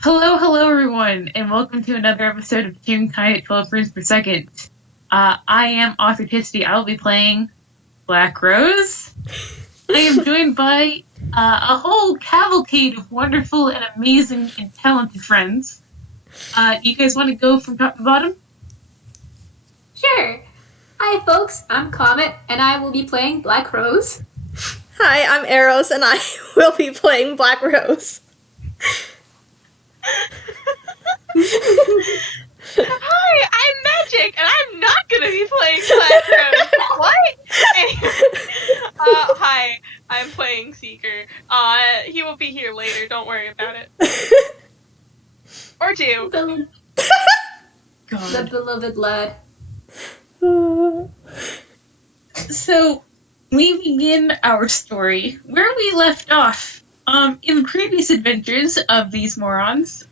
Hello, everyone, and welcome to another episode of Toonkind at 12 frames per second. I am Authenticity. I will be playing Black Rose. I am joined by a whole cavalcade of wonderful and amazing and talented friends. You guys want to go from top to bottom? Sure. Hi, folks. I'm Comet, and I will be playing Black Rose. Hi, I'm Arrows, and I will be playing Black Rose. Hi, I'm Magic, and I'm not gonna be playing Black Rose. What? Hi, I'm playing Seeker. He will be here later. Don't worry about it. Or two. The God. beloved lad. So, we begin our story where we left off. In previous adventures of these morons,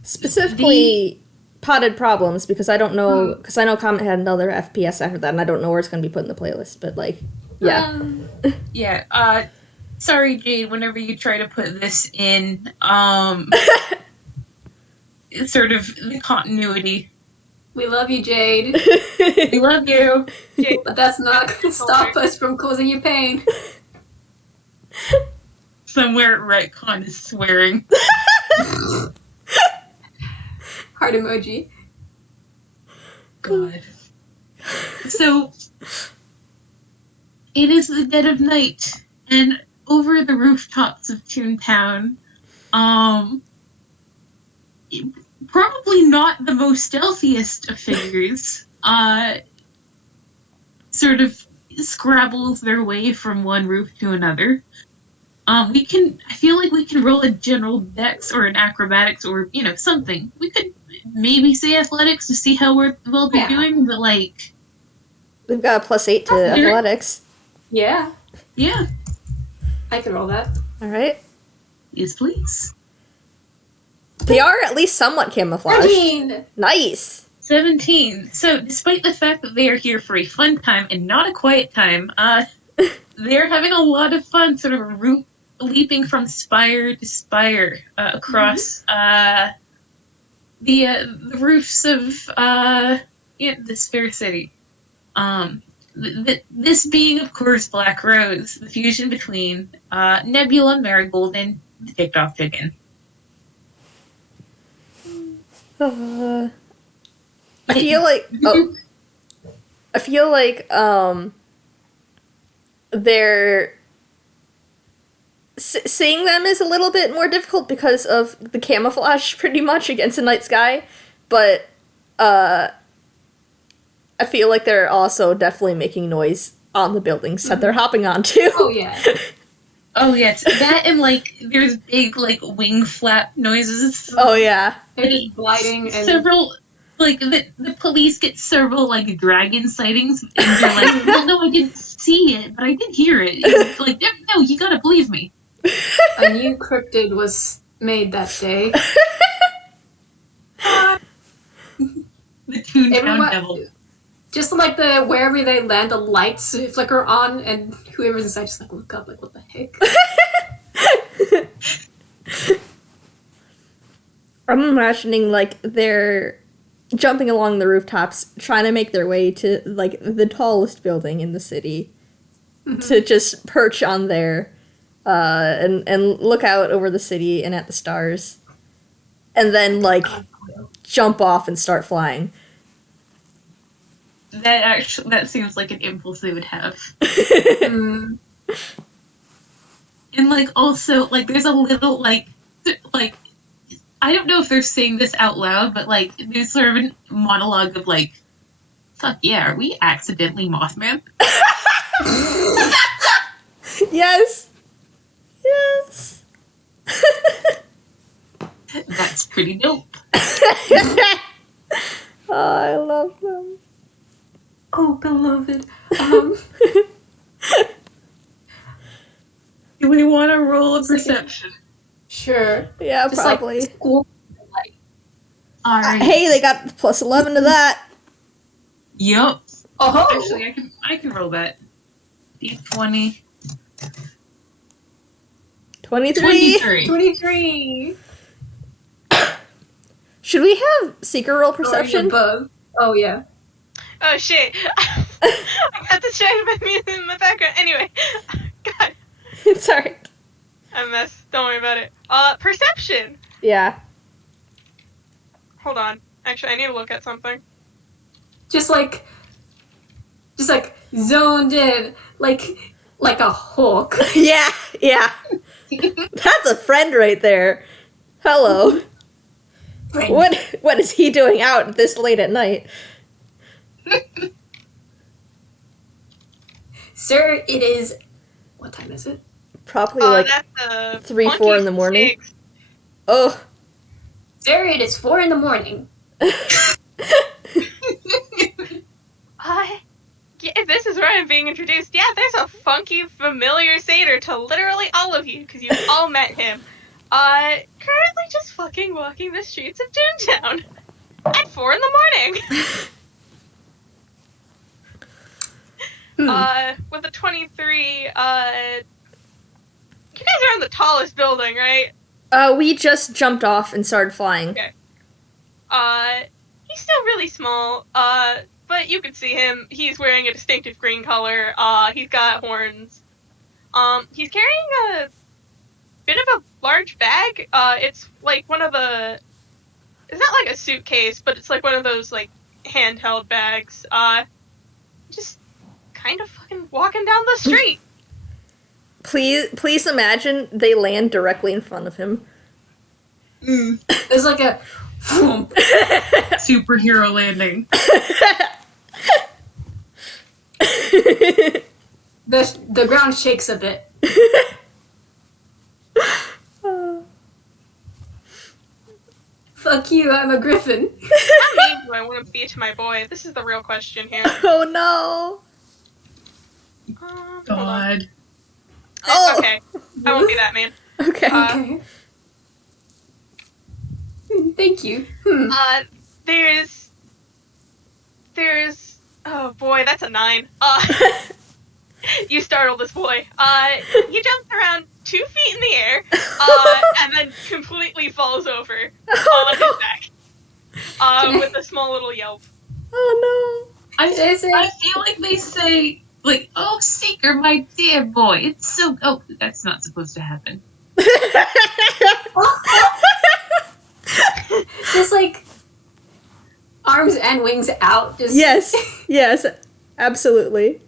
Specifically, potted problems, because I don't know, because I know Comet had another FPS after that, and I don't know where it's going to be put in the playlist, but, like, yeah. Yeah, sorry, Jade, whenever you try to put this in, sort of the continuity. We love you, Jade, We love you. Jade, but that's not going to stop us from causing you pain. Somewhere retcon is swearing. Heart emoji. God. So, it is the dead of night, and over the rooftops of Toontown, probably not the most stealthiest of figures, sort of scrabbles their way from one roof to another. I feel like we can roll a general dex or an acrobatics or, something. We could maybe say athletics to see how well they're doing, but, like... We've got a +8 to athletics. Yeah, Yeah. I can roll that. Alright. Yes, please. They are at least somewhat camouflaged. 13! Nice! 17. So, despite the fact that they are here for a fun time and not a quiet time, they're having a lot of fun sort of leaping from spire to spire across the roofs of this fair city. This being, of course, Black Rose, the fusion between Nebula, Marigold, and the ticked-off chicken. I feel like... I feel like, they're... seeing them is a little bit more difficult because of the camouflage, pretty much, against the night sky, but, I feel like they're also definitely making noise on the buildings that they're hopping onto. Oh, yeah. Oh, yes. That and, like, there's big, like, wing flap noises. Oh, yeah. They're just gliding and... Several... Like, the police get several, like, dragon sightings, and they're like, well, no, I didn't see it, but I did hear it. It's like, no, you gotta believe me. A new cryptid was made that day. The Toontown Everyone- Devil. Just like wherever they land, the lights flicker on, and whoever's inside just like look up, like what the heck? I'm imagining, like, they're jumping along the rooftops, trying to make their way to, like, the tallest building in the city, to just perch on there, and look out over the city and at the stars, and then, like, jump off and start flying. That seems like an impulse they would have. Mm. And, like, also, like, there's a little, like, I don't know if they're saying this out loud, but, like, there's sort of a monologue of, like, fuck yeah, are we accidentally Mothman? Yes! Yes! That's pretty dope. Oh, I love them. Oh, beloved. Do we want to roll a perception? Sure. Yeah, Just probably. like school. Like, Alright. Hey, they got +11 to that. Yup. oh, Actually, I can roll that. D20. 23. 23. Should we have seeker roll Or perception? above. Oh, yeah. Oh shit! I got distracted by music in my background. Anyway, God, Sorry. I'm a mess. Don't worry about it. Perception. Yeah. Hold on. Actually, I need to look at something. Just like zoned in, like a hawk. Yeah, yeah. That's a friend right there. Hello. Friend. What is he doing out this late at night? Sir, it is. What time is it? Probably like That's 3, 4 in the morning. 26. Oh. Sir, it is 4 in the morning. Yeah, this is where I'm being introduced. Yeah, there's a funky, familiar satyr to literally all of you, because you've all met him. Currently just fucking walking the streets of Toontown at 4 in the morning. With a 23, you guys are in the tallest building, right? We just jumped off and started flying. Okay. He's still really small, but you can see him. He's wearing a distinctive green color. He's got horns. He's carrying a bit of a large bag. It's like one of the... It's not like a suitcase, but it's like one of those, like, handheld bags. Just kind of fucking walking down the street. Please imagine they land directly in front of him. There's like a. Superhero landing. The ground shakes a bit. Fuck you, I'm a griffin. How mean do I want to be to my boy? This is the real question here. Oh no. Hold on. God. Oh. Okay, I won't be that man. Okay. Okay. Thank you. There's oh boy, that's a 9. You startle this boy. He jumps around 2 feet in the air, and then completely falls over on his back, with a small little yelp. Oh I feel like they say, like, oh, Seeker, my dear boy, it's so... Oh, that's not supposed to happen. no. Just like arms and wings out. Just Yes, absolutely.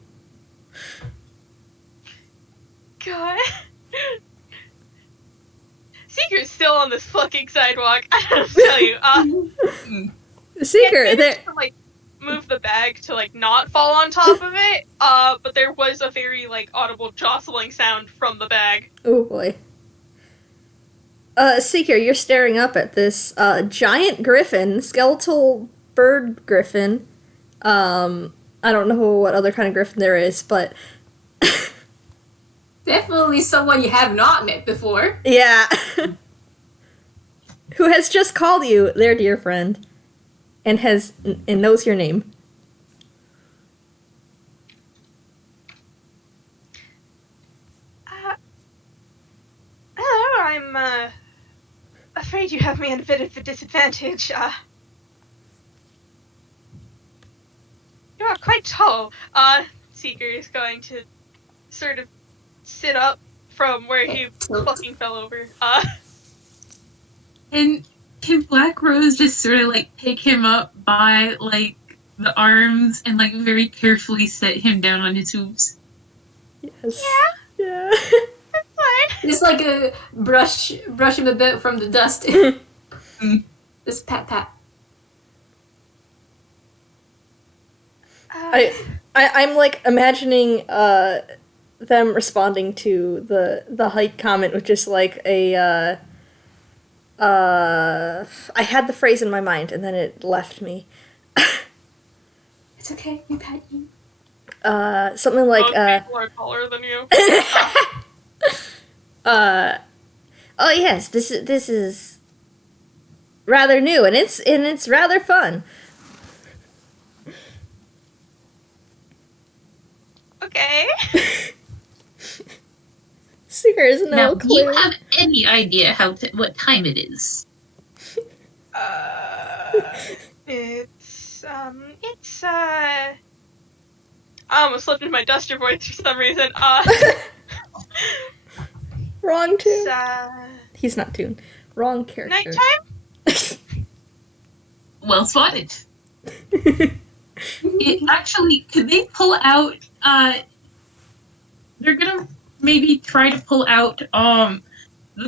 God. Seeker's still on this fucking sidewalk. I don't tell you. Seeker, I there. managed to, like, move the bag to, like, not fall on top of it, but there was a very, like, audible jostling sound from the bag. Oh boy. Seeker, you're staring up at this giant griffin, skeletal bird griffin. I don't know what other kind of griffin there is, but definitely someone you have not met before. yeah. Who has just called you their dear friend and knows your name. Hello, I'm, afraid you have me at a bit of a disadvantage. You are quite tall. Seeker is going to sort of sit up from where he fucking fell over. And can Black Rose just sort of, like, pick him up by, like, the arms and, like, very carefully set him down on his hooves? Yes. Yeah? Yeah. That's fine. Just like a brush him a bit from the dust. Just pat pat. I'm like imagining them responding to the height comment with just like a I had the phrase in my mind and then it left me. It's okay, we pat you. Something like Most people are taller than you. oh yes, this is rather new and it's rather fun. Okay. Seeker has no Now, do clue. you have any idea what time it is? I almost slipped into my Duster voice for some reason. Wrong It's, tune. He's not Toon. Wrong character. nighttime? Well spotted. It actually, could they pull out, they're gonna maybe try to pull out, the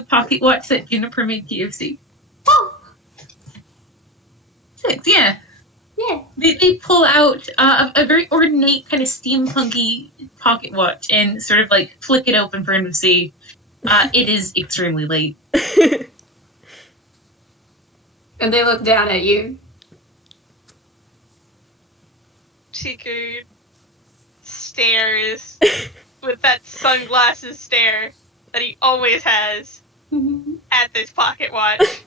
pocket watch that Juniper made TFC. Oh, 6, yeah. yeah. They pull out a very ornate kind of steampunky pocket watch and sort of like flick it open for him to see. It is extremely late. And they look down at you. Seeker stares with that sunglasses stare that he always has at this pocket watch.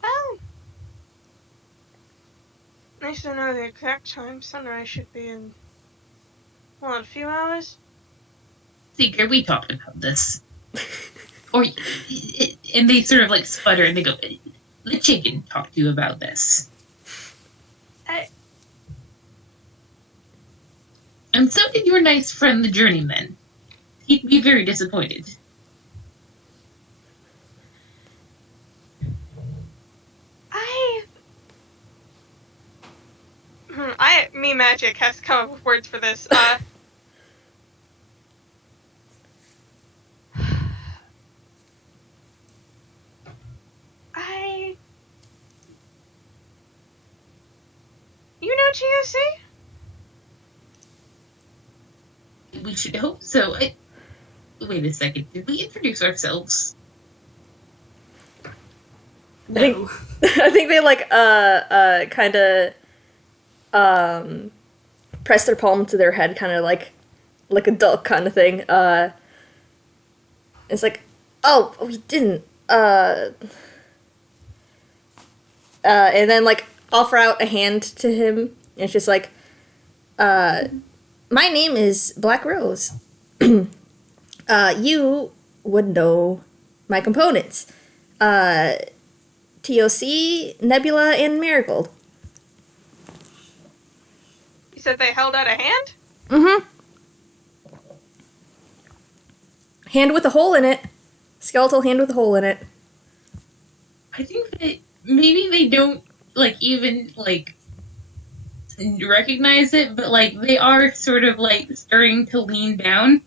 Well, nice to know the exact time. Sunrise should be in, a few hours? Seeker, we talked about this. And they sort of like sputter and they go, the chicken talked to you about this. And so did your nice friend, the journeyman. He'd be very disappointed. Me magic has to come up with words for this. You know GOC? We should hope so. Wait a second. Did we introduce ourselves? No. I think they like kind of press their palm to their head, kind of like a duck kind of thing. It's like, oh, we didn't. And then like offer out a hand to him. And it's just like, my name is Black Rose. You would know my components. TOC, Nebula, and Marigold. You said they held out a hand? Mm-hmm. Hand with a hole in it. Skeletal hand with a hole in it. I think that maybe they don't, like, even, like, recognize it, but, like, they are sort of, like, starting to lean down.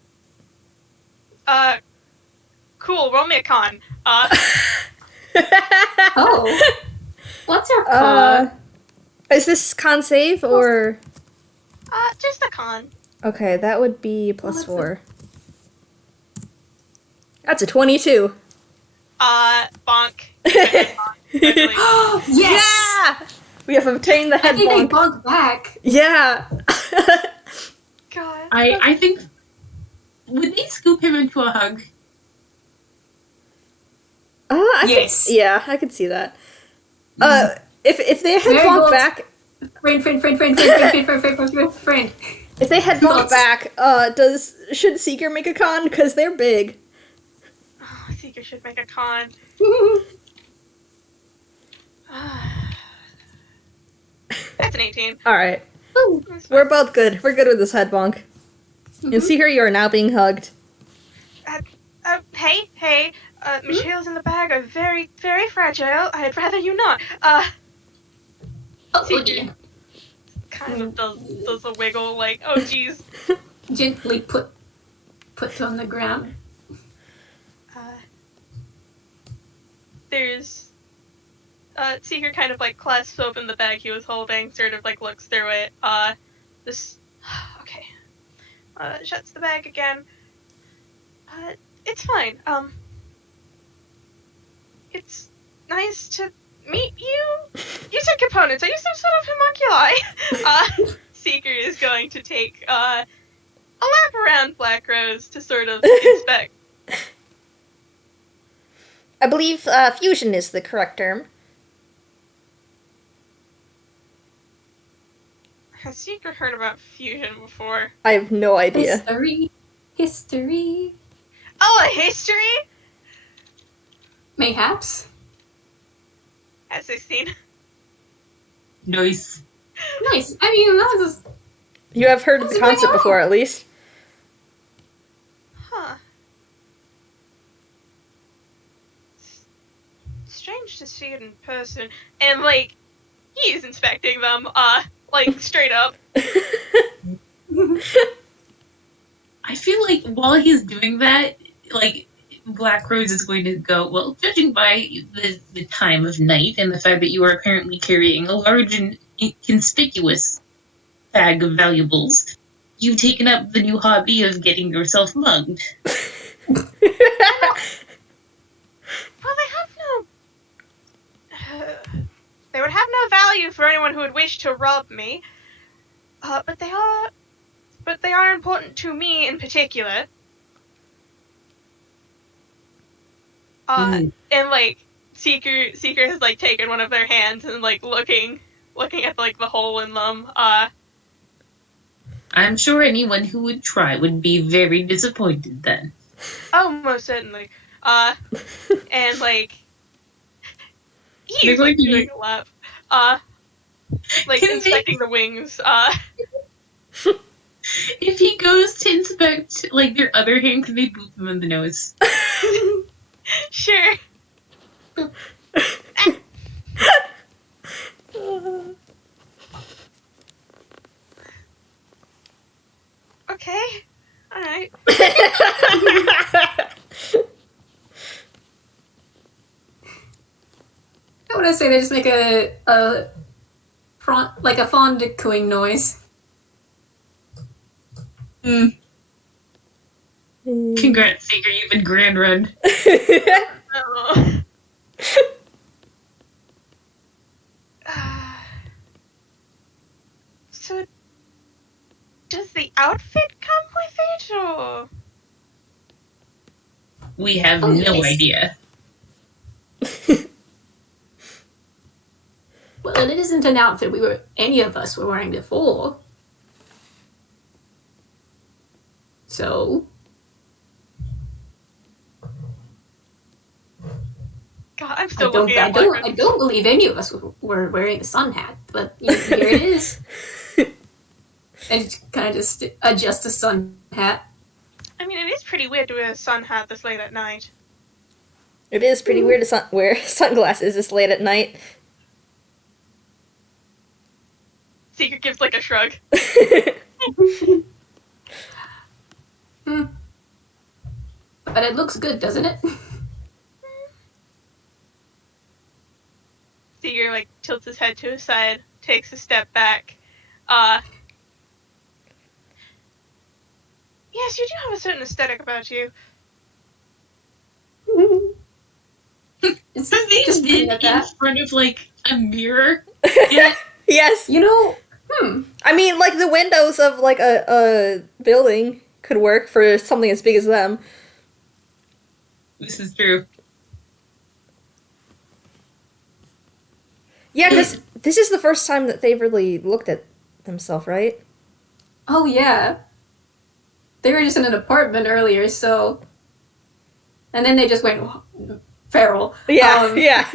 Cool, roll me a con. Oh. What's our con? Is this con save, or... Just a con. Okay, that would be plus that's 4. That's a 22. Bonk. Congratulations. Yes! Yeah! We have obtained the I head think they bonk. bonk back. Yeah! God. I think... Would they scoop him into a hug? Yes. Yeah, I could see that. If they had Very bonked good. back... Friend. If they had bonked back, should Seeker make a con? Because they're big. Oh, Seeker should make a con. That's an 18. Alright. That's We're fine. both good. We're good with this head bonk. And Seeker, you are now being hugged. Hey, materials in the bag are very, very fragile. I'd rather you not. Oh, Seeker dear. kind of does a wiggle, like, oh, geez. Gently put on the ground. There's, Seeker kind of, like, clasps open the bag he was holding, sort of, like, looks through it, okay. Shuts the bag again. It's fine. It's nice to meet you. You said components. Are you some sort of homunculi? Seeker is going to take, a lap around Black Rose to sort of inspect. I believe fusion is the correct term. Has Seeker heard about fusion before? I have no idea. History. Oh, a history? Mayhaps. At 16. Nice. Nice. I mean, that was just... You have heard of the concept before, at least. Huh. Strange to see it in person. And, like, he's inspecting them, like, straight up. I feel like while he's doing that, like, Black Rose is going to go, well, judging by the time of night and the fact that you are apparently carrying a large and conspicuous bag of valuables, you've taken up the new hobby of getting yourself mugged. Well, they have no... they would have no value for anyone who would wish to rob me. But they are important to me in particular. And, like, Seeker has, like, taken one of their hands and, like, looking at, like, the hole in them. I'm sure anyone who would try would be very disappointed then. Oh, most certainly. And, like, he's, like, doing a lap. Like, inspecting the wings. If he goes to inspect, like, their other hand, can they boot them in the nose? Sure. Okay. Alright. I want to say they just make a fond cooing noise. Congrats, Seeker, you've been grand run. Oh. So, does the outfit come with it, or? We have Oh, no yes. idea. Well, it isn't an outfit any of us were wearing before. So, God, I'm I still don't, looking at I don't believe any of us were wearing a sun hat, but here it is. And kind of just adjust a sun hat. I mean, it is pretty weird to wear a sun hat this late at night. It is pretty weird to wear sunglasses this late at night. Seeker gives, like, a shrug. But it looks good, doesn't it? Seeker, like, tilts his head to his side, takes a step back. Yes, you do have a certain aesthetic about you. It's Have they just been at in that. front of, like, a mirror? Yes. You know, I mean, like, the windows of, like, a building could work for something as big as them. This is true. Yeah, because this is the first time that they've really looked at themselves, right? oh yeah. They were just in an apartment earlier, so... And then they just went feral. Yeah, yeah.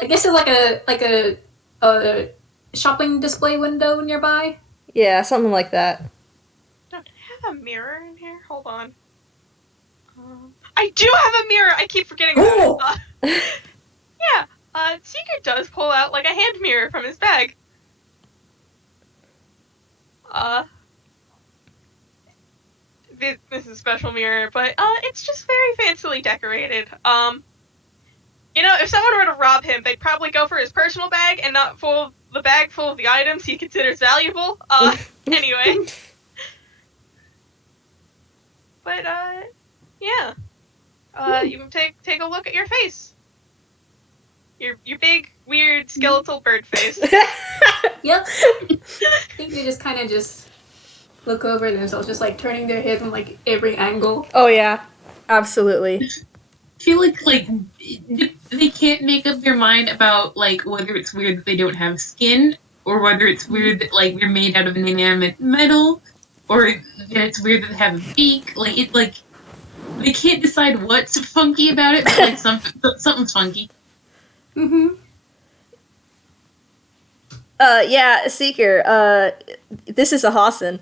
I guess it's like a shopping display window nearby. Yeah, something like that. Don't I have a mirror in here? Hold on. I do have a mirror! I keep forgetting Oh! that. Yeah, Seeker does pull out, like, a hand mirror from his bag. This is a special mirror, but, it's just very fancily decorated. You know, if someone were to rob him, they'd probably go for his personal bag and not the bag full of the items he considers valuable. Anyway. But, yeah. You can take a look at your face. Your big, weird, skeletal bird face. Yep. I think they just kind of just look over themselves, just like turning their head from like every angle. Oh, yeah. Absolutely. I feel like they can't make up their mind about, like, whether it's weird that they don't have skin or whether it's weird that like we're made out of an inanimate metal, or that it's weird that they have a beak. Like they can't decide what's funky about it, but like something's funky. Mm-hmm. Yeah, Seeker. This is a Hassan.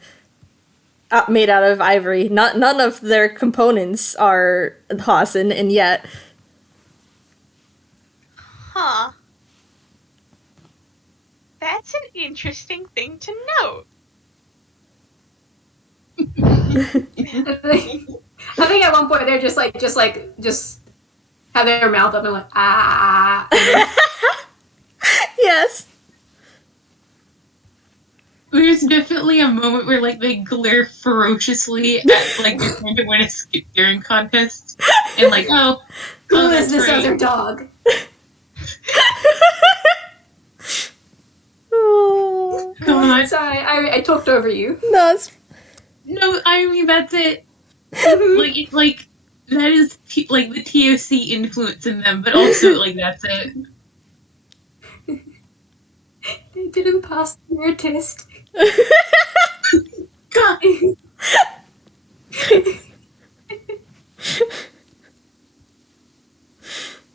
Made out of ivory. None of their components are Hassan, and yet. Huh. That's an interesting thing to note. I think at one point they're just have their mouth open like ah. Yes. There's definitely a moment where like they glare ferociously at like they're trying to win a staring contest, and like Who is that's this right. other dog? Oh, God. Sorry, I talked over you. no, it's No, I mean that's it. like that is like the TOC influence in them, but also like that's it. They didn't pass their test. God.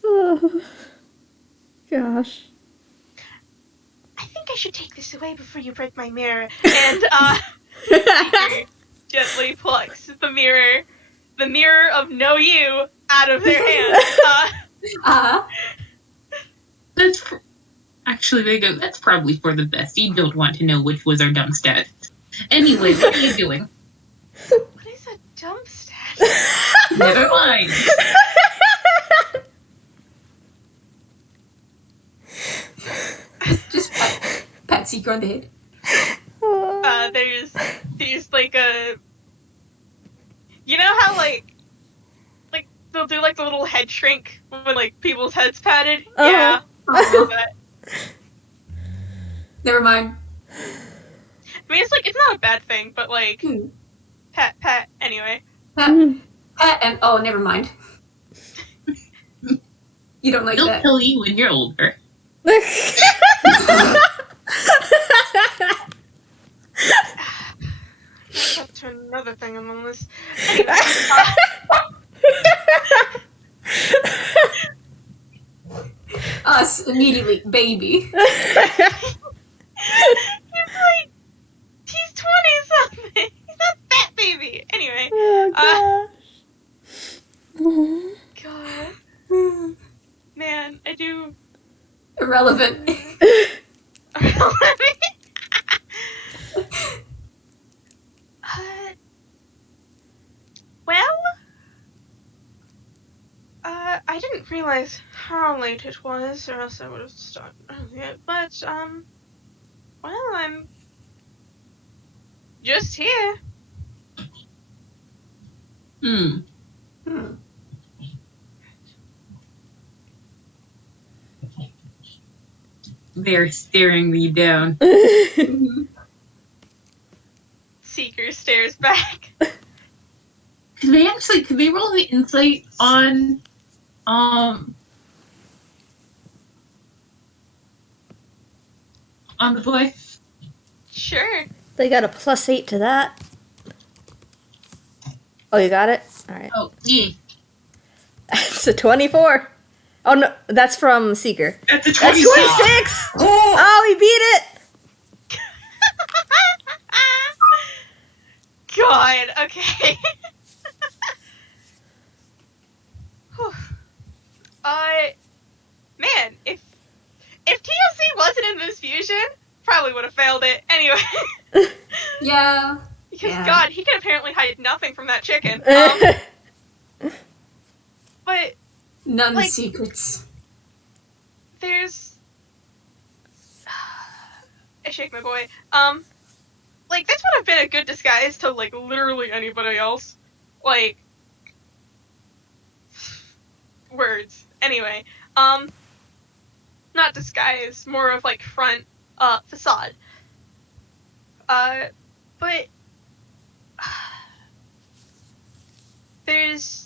oh, gosh. I think I should take this away before you break my mirror. And Seeker gently plucks the mirror of no you, out of their hand. That's actually they go. That's probably for the best. You don't want to know which was our dumb stat. Anyway, what are you doing? What is a dump stat? Never mind. Just pat Seeker on the head. There's like a, you know how like they'll do like the little head shrink when like people's heads patted. Uh-huh. Yeah, Oh, that. never mind. I mean, it's not a bad thing, but like pat anyway. Pat and oh, never mind. You don't like They'll that. kill you when you're older. Up to another thing on the list. Anyway, Us immediately, baby. he's like, he's 20-something. He's not that baby. Anyway, Oh, gosh. God, man, I do. Irrelevant. Well, I didn't realize how late it was, or else I would have started earlier. But well, I'm just here. Hmm. They're staring me down. Seeker stares back. Could they roll the insight on the boy? Sure. They got a +8 to that. Oh, you got it? Alright. Oh, yeah. It's a 24. Oh, no, that's from Seeker. That's a That's 26. 26! Oh, he beat it! God, okay. Whew. Man, if TLC wasn't in this fusion, probably would have failed it. Anyway. Yeah. Because, Yeah. God, he can apparently hide nothing from that chicken. But None like- secrets. there's... I shake my boy. Like, this would have been a good disguise to, like, literally anybody else. Like... Words. Anyway. Not disguise, more of, like, front, facade. But... There's...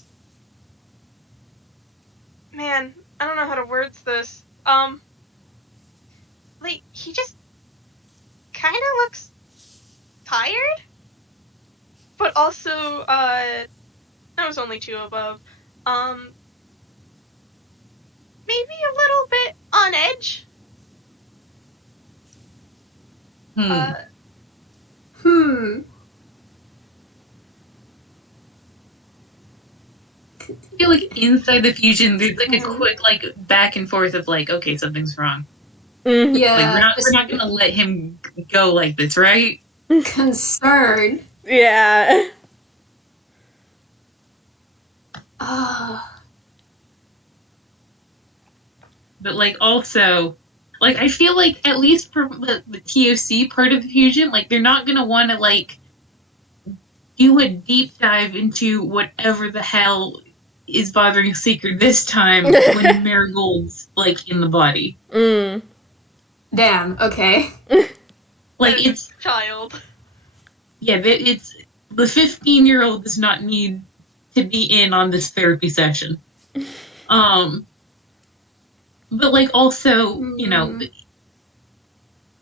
Man, I don't know how to words this. Like, he just kind of looks tired, but also, that was only 2 above. Maybe a little bit on edge. I feel like inside the fusion, there's like a quick like back and forth of like, okay, something's wrong. Mhm. Yeah. Like we're not gonna let him go like this, right? Concerned. Yeah. But like also, like I feel like at least for the TOC part of the fusion, like they're not gonna want to like do a deep dive into whatever the hell is bothering Seeker this time when Marigold's like in the body. Mm. Damn, okay. Like it's child. yeah, it's the 15-year-old does not need to be in on this therapy session. But like also, you know,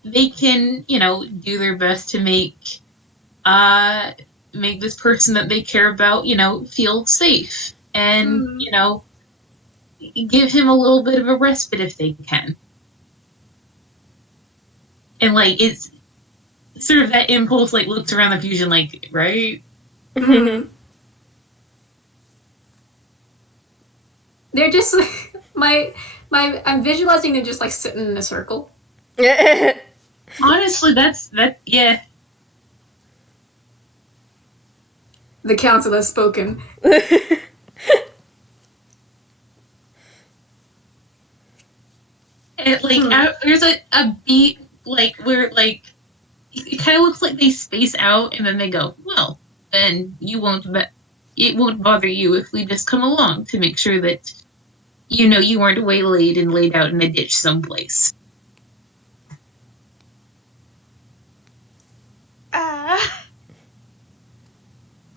they can, you know, do their best to make this person that they care about, you know, feel safe and, you know, give him a little bit of a respite if they can. And like it's sort of that impulse like looks around the fusion like, right? They're just like I'm visualizing them just like sitting in a circle. Honestly, that yeah. The council has spoken. And like there's a beat like where like it kind of looks like they space out and then they go, well, then it won't bother you if we just come along to make sure that you know you weren't waylaid and laid out in a ditch someplace.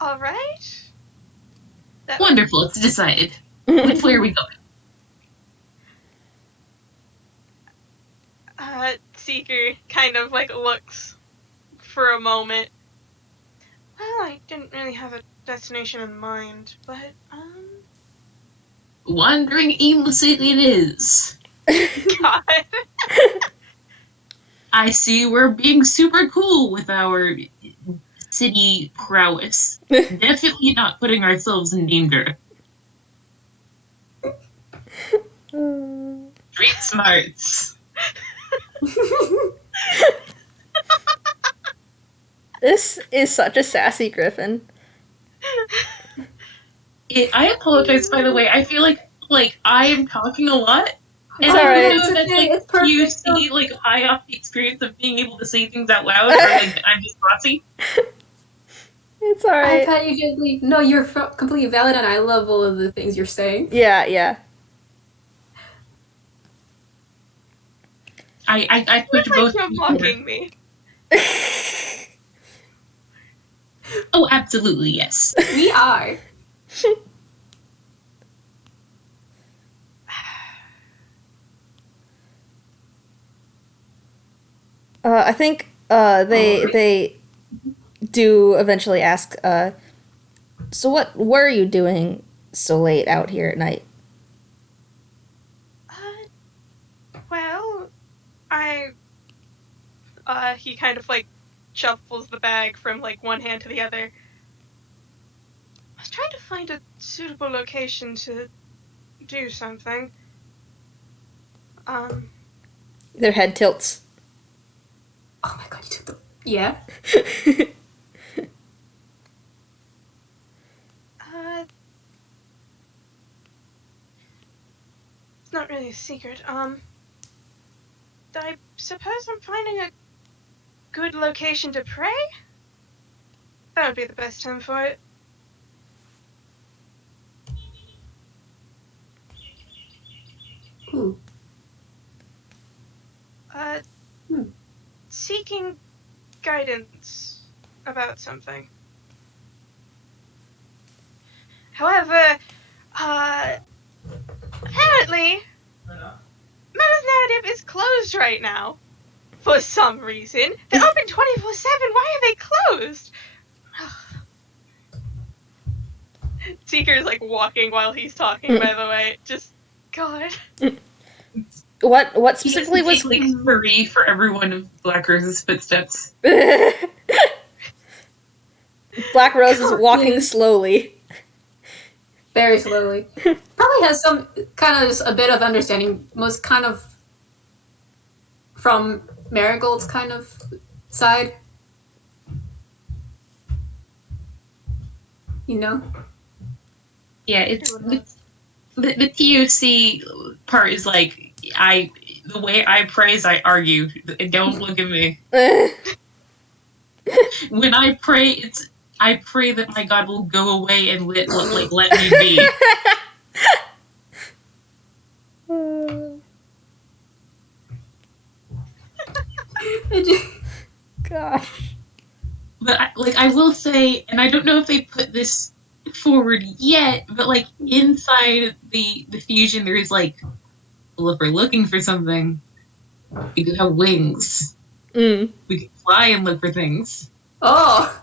All right. Wonderful. It's decided. Which way are we going? Seeker kind of like looks for a moment. Well, I didn't really have a destination in mind, but Wandering aimlessly it is. God. I see we're being super cool with our city prowess. Definitely not putting ourselves in danger. Street smarts. This is such a sassy Griffin. I apologize, by the way. I feel like I am talking a lot. And It's I alright. don't know It's if that's okay, like it's perfect. you see like high off the experience of being able to say things out loud, or like I'm just bossy. It's I alright. thought you could leave. No, you're completely valid, and I love all of the things you're saying. Yeah. I put Looks both. like you're blocking me. Oh, absolutely, yes. We are. I think they do eventually ask, so what were you doing so late out here at night? Well, he kind of like shuffles the bag from like one hand to the other. I was trying to find a suitable location to do something. Their head tilts. Oh my god, you took the. Yeah? It's not really a secret. I suppose I'm finding a good location to pray? That would be the best time for it. Ooh. Seeking guidance about something. However, apparently, Meta's narrative is closed right now. for some reason. They're open 24/7. Why are they closed? Seeker's like walking while he's talking, by the way. Just, God. What He specifically was take, like 3 for every one of Black Rose's footsteps. Black Rose is walking slowly. Very slowly. Probably has some kind of just a bit of understanding, most kind of from Marigold's kind of side. You know? Yeah, it's the TOC part is like the way I praise, I argue. Don't look at me. When I pray, I pray that my God will go away and let me be. Gosh. But I will say, and I don't know if they put this forward yet, but like inside the fusion, there is like, well, if we're looking for something, we could have wings. Mm. We could fly and look for things. Oh!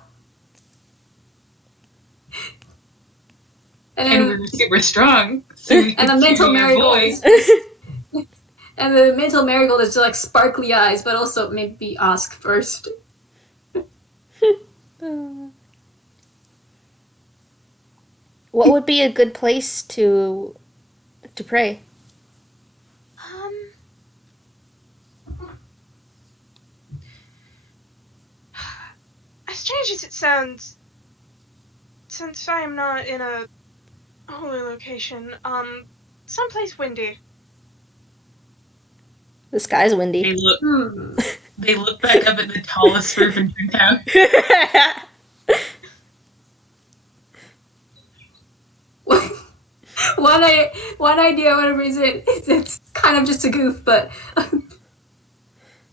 And we're super strong. So we And can the mental carry our marigold voice. and the mental marigold is just like sparkly eyes, but also maybe ask first. What would be a good place to pray? As strange as it sounds, since I am not in a holy location, someplace windy. The sky's windy. They look back up at the tallest roof in Toontown. One idea I want to present, it's kind of just a goof, but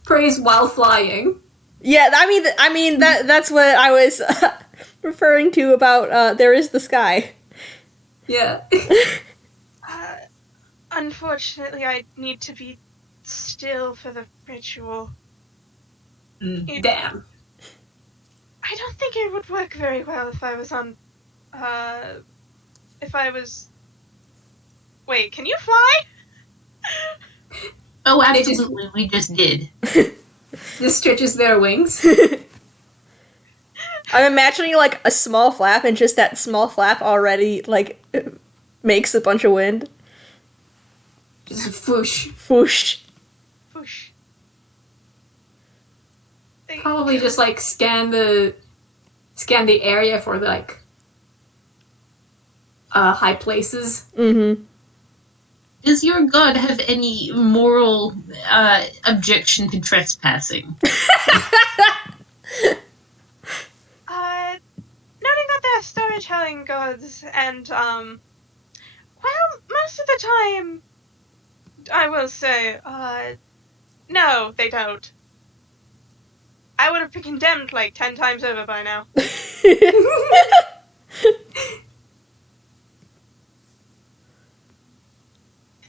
praise while flying. Yeah, I mean that's what I was referring to about there is the sky. Yeah. Unfortunately, I need to be still for the ritual. Damn. I don't think it would work very well if I was on, Wait, can you fly? Oh, absolutely, we just did. Just stretches their wings. I'm imagining like a small flap, and just that small flap already like makes a bunch of wind. Just whoosh. Whoosh. Whoosh. Probably just like scan the area for like high places. Mm-hmm. Does your God have any moral objection to trespassing? Noting that they're storytelling gods, and, well, most of the time, I will say, no, they don't. I would have been condemned like 10 times over by now.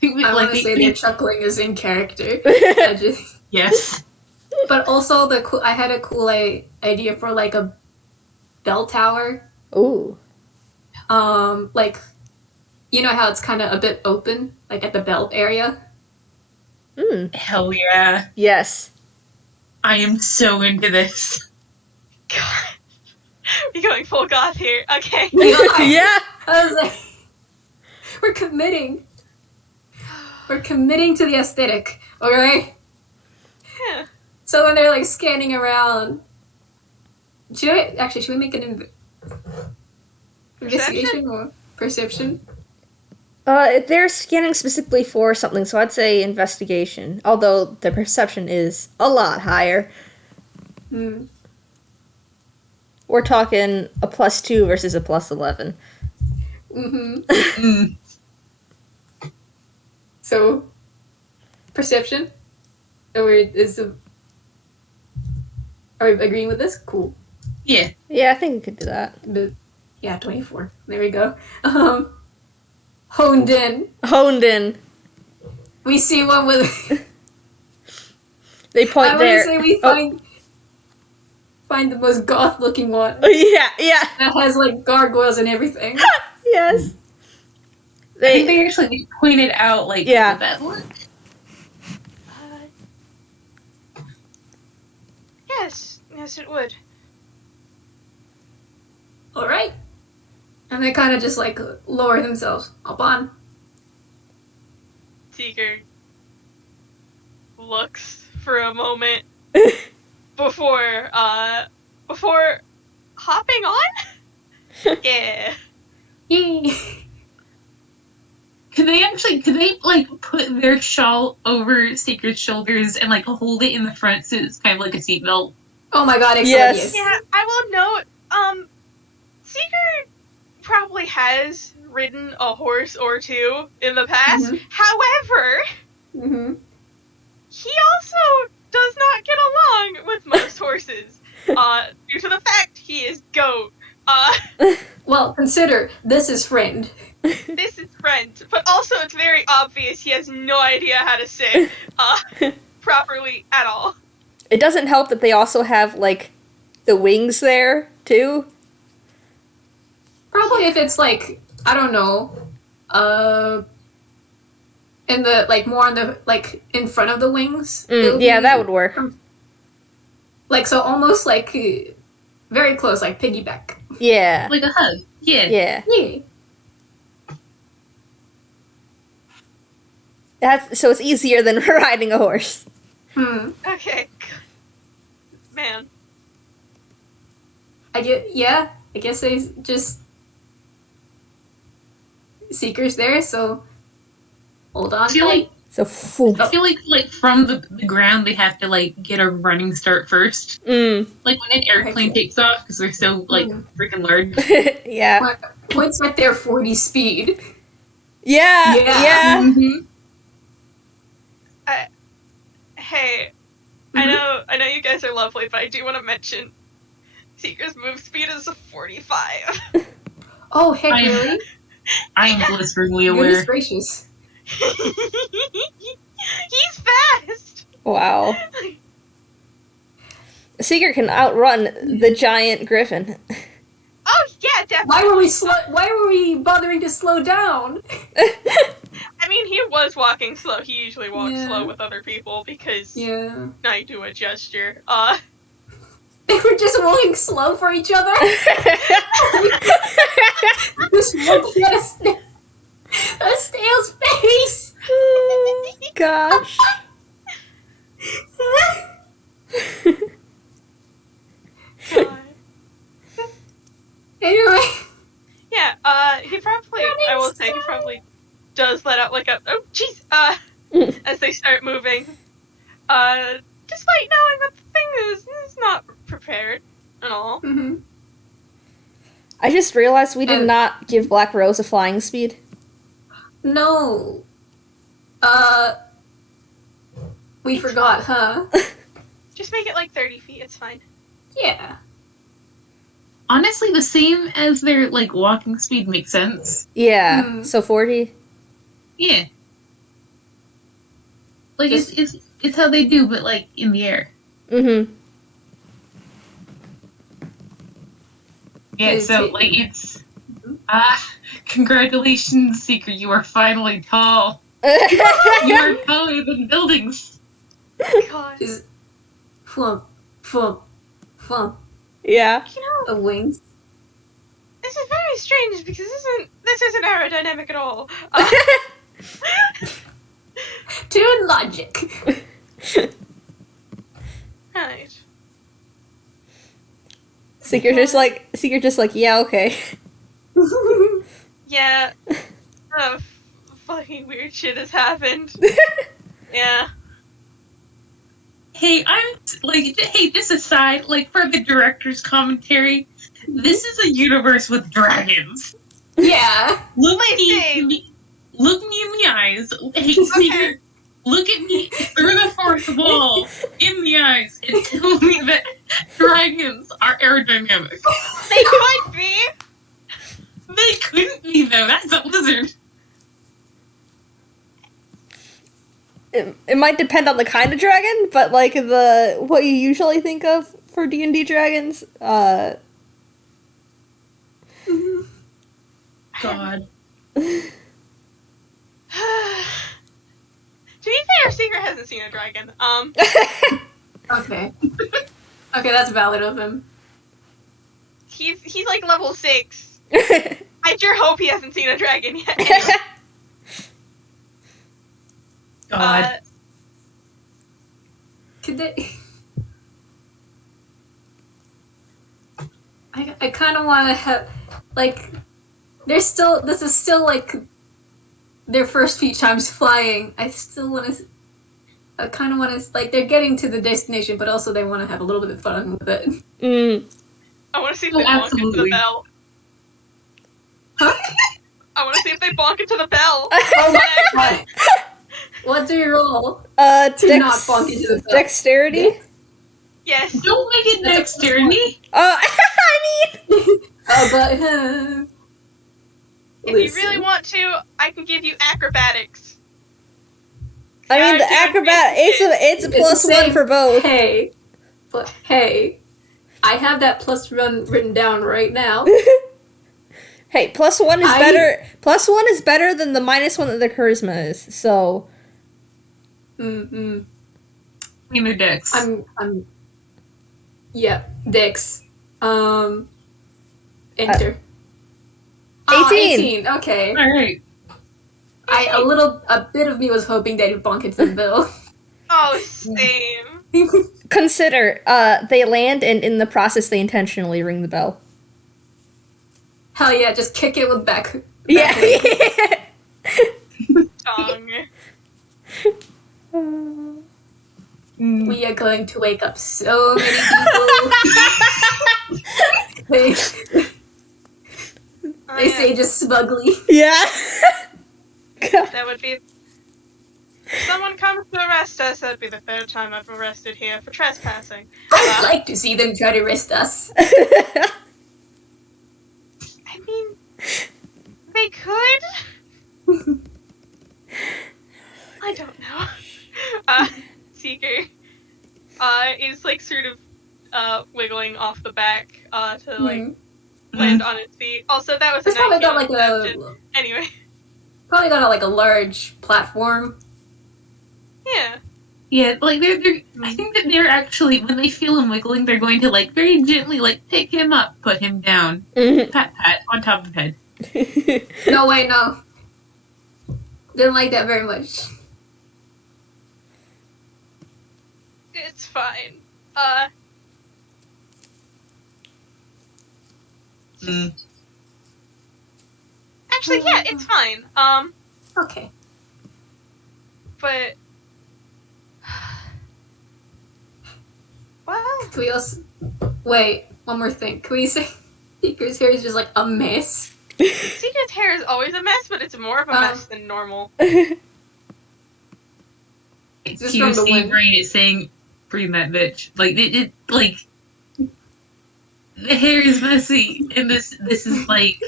I want to say their chuckling is in character. Yes. But also, I had a cool idea for like a bell tower. Ooh. Like, you know how it's kind of a bit open, like at the belt area? Hell yeah. Yes. I am so into this. God. We're going full goth here. Okay. Yeah. I was like, we're committing. We're committing to the aesthetic, alright? Yeah. So when they're like scanning around, should we make an investigation or perception? They're scanning specifically for something, so I'd say investigation. Although the perception is a lot higher. Mm. We're talking a +2 versus a +11. Mm-hmm. So, perception? Are we agreeing with this? Cool. Yeah. Yeah, I think we could do that. But, yeah, 24. There we go. Honed in. Honed in. We see one with... They point I there. want to say we find the most goth-looking one Yeah. that has like gargoyles and everything. Yes. I think they actually pointed out like Yeah. the bad one. Yes, it would. All right, and they kind of just like lower themselves up on. Seeker looks for a moment before hopping on. Yeah. Yay! Could they like put their shawl over Seeker's shoulders and like hold it in the front so it's kind of like a seatbelt? Oh my god! Excellent. Yes. Yeah, I will note, Seeker probably has ridden a horse or two in the past. Mhm. However, Mm-hmm. he also does not get along with most horses, due to the fact he is goat. Well, consider this is friend. This is friend, but also it's very obvious he has no idea how to sit, properly at all. It doesn't help that they also have like the wings there too. Probably if it's like I don't know, in the like more on the like in front of the wings. It'll Yeah, be- that would work. Like so, almost like very close, like piggyback. Yeah. Like a hug. Yeah. Yeah. Yeah. That's so it's easier than riding a horse. Okay. Man. I guess they just Seeker's there, so hold on I feel tight. So phew. I feel like from the ground they have to like get a running start first. Like when an airplane takes off because they're so like freaking large. Yeah. Points at their 40 speed. Yeah. Yeah. Yeah. Mm-hmm. Hey, Mhm. I know you guys are lovely, but I do want to mention Seeker's move speed is a 45. Oh heck, I am- really? I am blissfully aware. Goodness gracious. He's fast. Wow. Seeker can outrun the giant griffin. Oh yeah, definitely. Why were we bothering to slow down? I mean, he was walking slow. He usually walks Yeah. slow with other people because Yeah. I do a gesture. They were just rolling slow for each other. Just look at a snail's face. Gosh. God. Anyway, Yeah, he probably, I will say, he probably does let out like a, oh, jeez, as they start moving. Despite knowing that the thing is not prepared at all. mm-hmm. I just realized we did And- not give Black Rose a flying speed. No. We forgot, huh? Just make it like 30 feet, it's fine. Yeah. Honestly, the same as their like walking speed makes sense. Yeah. Hmm. So 40. Yeah. Like Just- it's how they do, but like in the air. Mm-hmm. Yeah, Is so it- like it's congratulations, Seeker, you are finally tall. You are taller than buildings. God. Just flump, flump, flump. Yeah. You know, The wings. this is very strange because this isn't aerodynamic at all. Tune logic. Right. Seeker just like, yeah, okay. Yeah. Fucking weird shit has happened. Yeah. Hey, this aside, like for the director's commentary, this is a universe with dragons. Yeah. Look Please me in the eyes. Hey, Seeker, look at me through the fourth wall in the eyes and tell me that dragons are aerodynamic. They could be. They couldn't be though. That's a lizard. it might depend on the kind of dragon, but like what you usually think of for D&D dragons, God. To be fair, Seeker hasn't seen a dragon. Okay. Okay, that's valid of him. He's like level 6. I sure hope he hasn't seen a dragon yet. God. Could they? I kind of want to have, like, this is still like their first few times flying. I still want to. I kind of want to, like, they're getting to the destination, but also they want to have a little bit of fun with it. I want to see if Oh, they bonk into absolutely. the bell. I want to see if they bonk into the bell. Oh my god! What do you roll? To not bonk into the bell. Dexterity? Yes. Don't make it dexterity. I mean... Oh, but If you really want to, I can give you acrobatics. I mean, the Yeah, acrobat, it's a plus the same. one for both. Hey, but hey, I have that plus one written down right now. Hey, plus one is better. Plus one is better than the minus one that the charisma is. So, Mm-hmm. I mean, they're dex. Yeah, Dex. Enter. 18. Okay. Alright. A bit of me was hoping they'd bonk into the bill. Oh, same. consider, they land, and in the process, they intentionally ring the bell. Hell yeah, just kick it with back. Yeah. Dong. We are going to wake up so many people. they Oh, they say just smugly. Yeah. that would be. If someone comes to arrest us, that'd be the third time I've arrested here for trespassing. I'd like to see them try to arrest us. I mean, they could. I don't know. Seeker is like sort of wiggling off the back to like land on its feet. Also, that was It's a probably nice got like Anyway, probably got like a large platform. yeah. Yeah, like they're I think that they're actually, when they feel him wiggling, they're going to like very gently like pick him up, put him down, pat on top of his head. No way, no. Didn't like that very much. It's fine. Actually, yeah, it's fine. Okay. But well, Can we also wait? One more thing. Can we say Seeker's hair is just like a mess? Seeker's hair is always a mess, but it's more of a mess than normal. It's Just from the QC wind. brain is saying, "Bring that bitch." Like it like the hair is messy, and this is like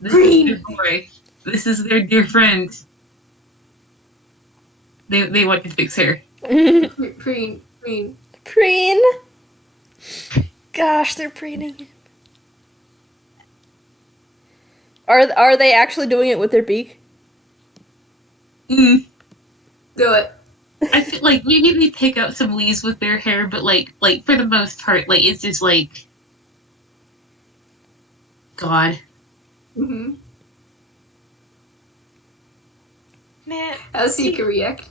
this is their boy. This is their dear friend. They want to fix hair. Preen. Preen. Gosh, they're preening. Are they actually doing it with their beak? Do it. I feel like maybe they pick up some leaves with their hair, but like for the most part, like it's just like God. Mm-hmm. Man, How's Seeker react?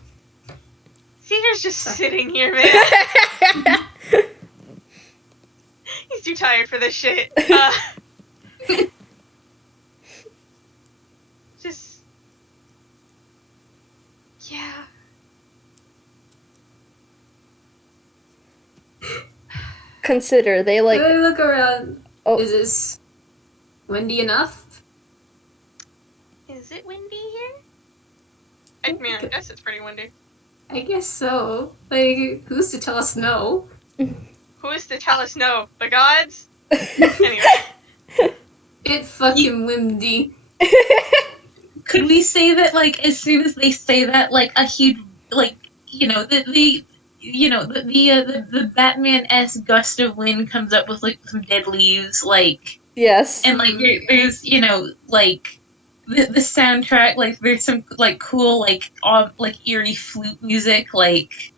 Seeker's just sitting here, man. He's too tired for this shit. Just yeah. Consider they like. Really look around. Oh. Is this windy enough? Is it windy here? I mean, I guess it's pretty windy. I guess so. Like, who's to tell us no? Who is to tell us no? The gods? Anyway. It's fucking windy. Could we say that like as soon as they say that, like a huge like the Batman-esque gust of wind comes up with like some dead leaves, like, Yes. and like there's like the soundtrack, like there's some like cool like eerie flute music, like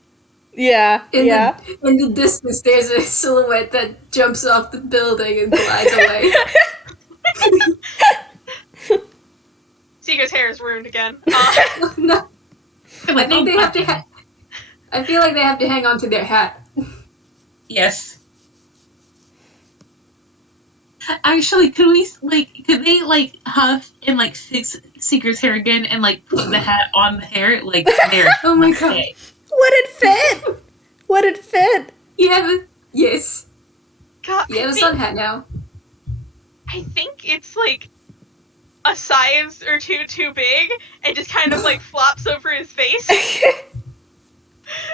Yeah. In Yeah. the distance, there's a silhouette that jumps off the building and glides away. Seeker's hair is ruined again. No, I like, think they have to. I feel like they have to hang on to their hat. yes. Actually, could they like huff and like fix Seeker's hair again and like put the hat on the hair like there? Oh my god! Okay. Would it fit? Would it fit? Yes. God, You have a sun hat now. I think it's like a size or two too big and just kind of like flops over his face.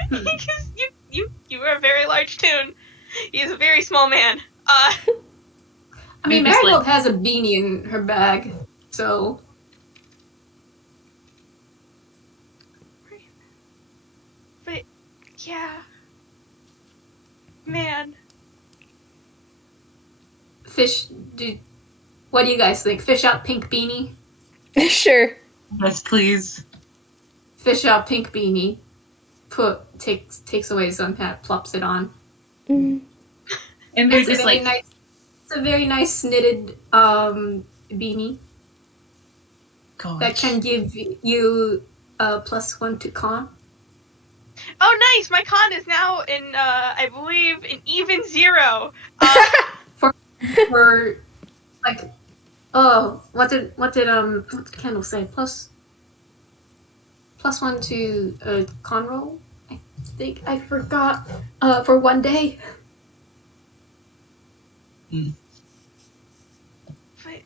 Because you are a very large Toon. He is a very small man. I mean, Maybe it's Marigold like- has a beanie in her bag, so But yeah, man. fish. What do you guys think? Fish out pink beanie. Sure. Yes, please. Fish out pink beanie. Takes away his sun hat, plops it on. Mm. And they're It's just like, it's a very nice knitted beanie gosh. that can give you a +1 to con. Oh, nice! My con is now in, I believe, an even 0. For like, what did Kendall say? +1 to con roll. I think I forgot. For 1 day. But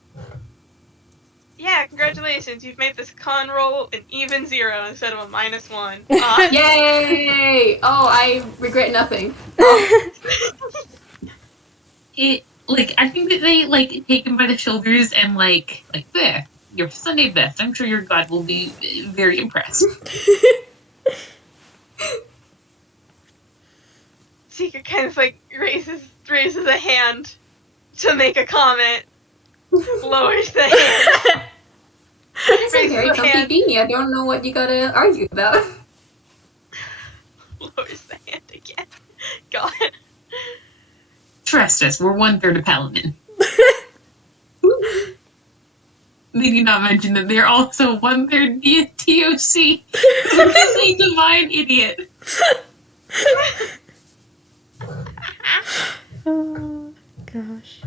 yeah, congratulations! You've made this con roll an even 0 instead of a -1. Yay! Oh, I regret nothing. It like I think that they like take him by the shoulders and like there, your Sunday best. I'm sure your god will be very impressed. Seeker kind of like raises a hand to make a comment, lowers the hand, It's a Raise very the comfy hand. beanie. I don't know what you gotta argue about. lowers the hand again. God. Trust us, we're 1/3 of Paladin. They do not mention that they're also 1/3 TOC. Because a divine idiot. Oh gosh.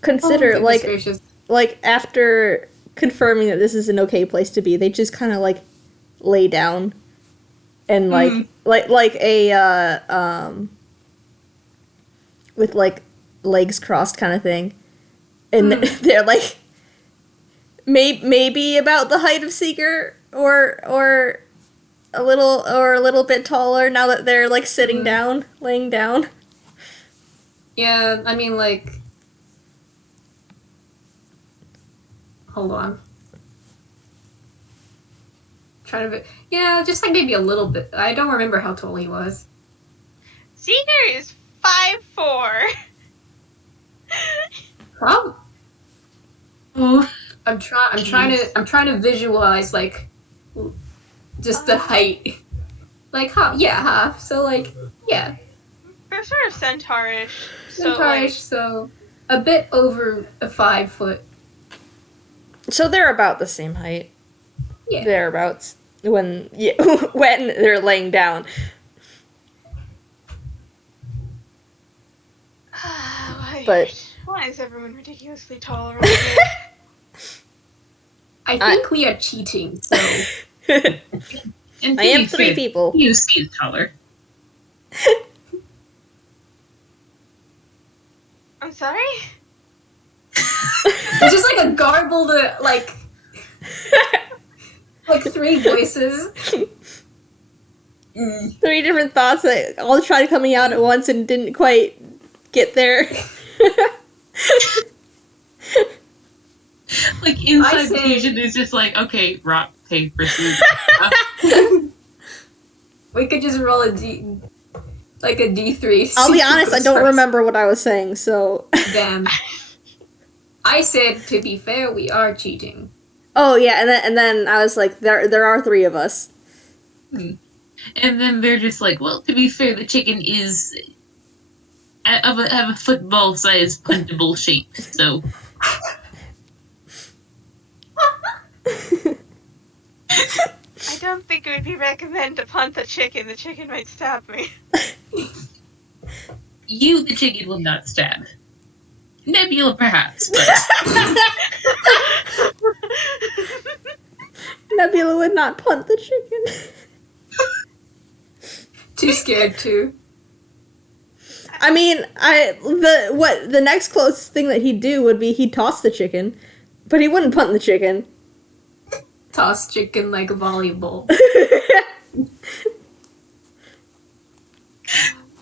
Consider Goodness gracious. like after confirming that this is an okay place to be, they just kind of like lay down and like a with like legs crossed kind of thing, and they're like maybe about the height of Seeker or a little bit taller now that they're like sitting down, laying down. Yeah, I mean, like... Hold on. Trying to... Yeah, just like maybe a little bit. I don't remember how tall he was. Seeker is 5'4". Prob- Oh, I'm trying to visualize, like, just the height. Like, huh? So, like, yeah. They're sort of centaurish. So Centaurish, so a bit over a 5 foot. So they're about the same height. Yeah. Thereabouts. When when they're laying down. But- why is everyone ridiculously tall around here? I think we are cheating, so... and I am 3 people. TOC is taller. I'm sorry? It's just like a garbled, like 3 voices. 3 different thoughts that all tried coming out at once and didn't quite get there. Like inside I say- fusion is just like, okay, rock, paper, scissors. We could just roll a D, like a D3. I'll be see who honest, I goes don't first. remember what I was saying, so... Damn. I said, to be fair, we are cheating. Oh, yeah, and then I was like, there are 3 of us. And then they're just like, well, to be fair, the chicken is of a football-sized puntable shape, so... I don't think it would be recommended to punt the chicken. The chicken might stab me. You, the chicken, will not stab. Nebula, perhaps, but... Nebula would not punt the chicken. Too scared to. I mean, the next closest thing that he'd do would be he'd toss the chicken, but he wouldn't punt the chicken. Toss chicken like a volleyball.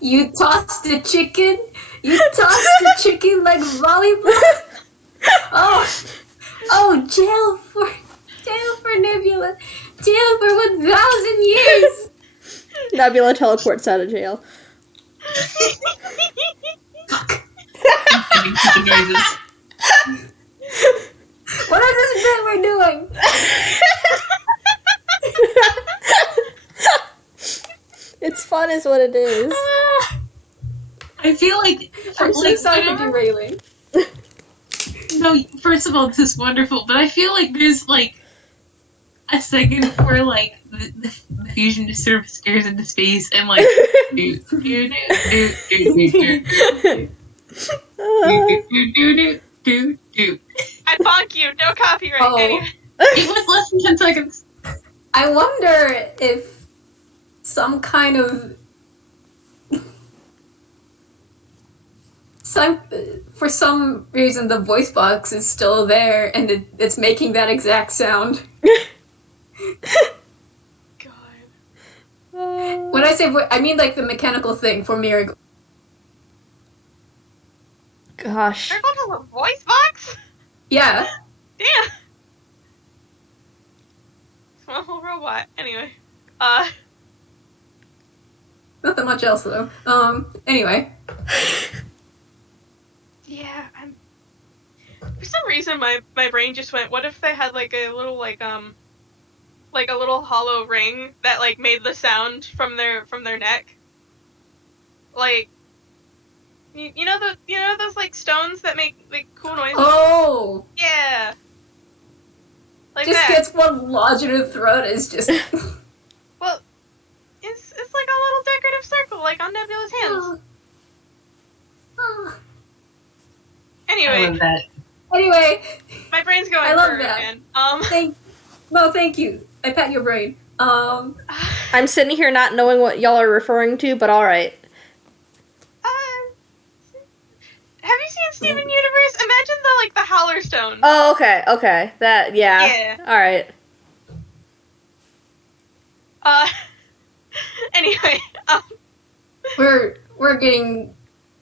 You tossed the chicken? You tossed the chicken like volleyball? Oh, jail for Nebula. Jail for 1,000 years. Nebula teleports out of jail. Making chicken noises. What is this bit we're doing? It's fun is what it is. I feel like... I'm so like, sorry for whenever- derailing. No, first of all, this is wonderful, but I feel like there's, like, a second where, like, the fusion just sort of scares into space and, like, do, do, do, do, do, do, do, do, do. I bonk you. No copyright. Oh. Anyway. It was less than 10 seconds. I wonder if some kind of for some reason the voice box is still there and it's making that exact sound. God. When I say I mean like the mechanical thing for Marigold. Gosh. They're going to a voice box? Yeah. Damn. Small robot. Anyway. Nothing much else though. Anyway. Yeah, for some reason my brain just went, what if they had like a little like a little hollow ring that like made the sound from their neck? Like you know those like stones that make like cool noises? Oh! Yeah. Like Just that. gets one lodged in her throat is just Well, it's like a little decorative circle like on Nebula's hands. I Anyway, love that. Anyway, my brain's going I love for it that. again. thank you. I pat your brain. I'm sitting here not knowing what y'all are referring to, but alright. Have you seen Steven Universe? Imagine the Howler Stone. Oh, okay. That, yeah. Yeah. Alright. Anyway, We're getting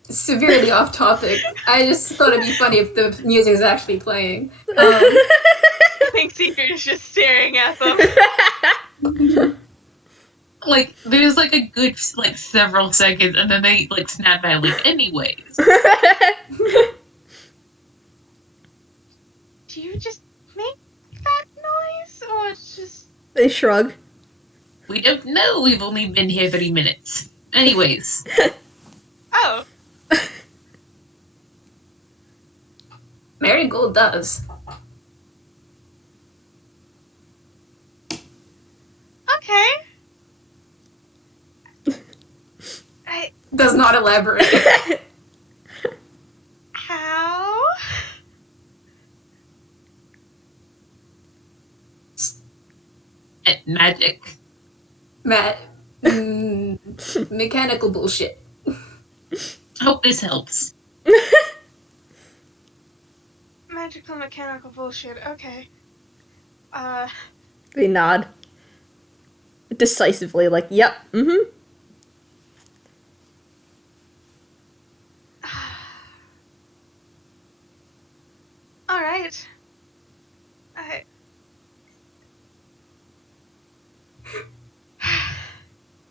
severely off topic. I just thought it'd be funny if the music is actually playing. I think Seeker's just staring at them. Like, there's, like, a good, like, several seconds, and then they, like, snap out, like, anyways. Do you just make that noise? Or it's just... They shrug. We don't know, we've only been here 30 minutes. Anyways. Oh. Marigold does. Okay. Does not elaborate. How? Magic. Mechanical bullshit. Hope this helps. Magical mechanical bullshit. Okay. They nod. Decisively, like, yep, mm-hmm. Alright.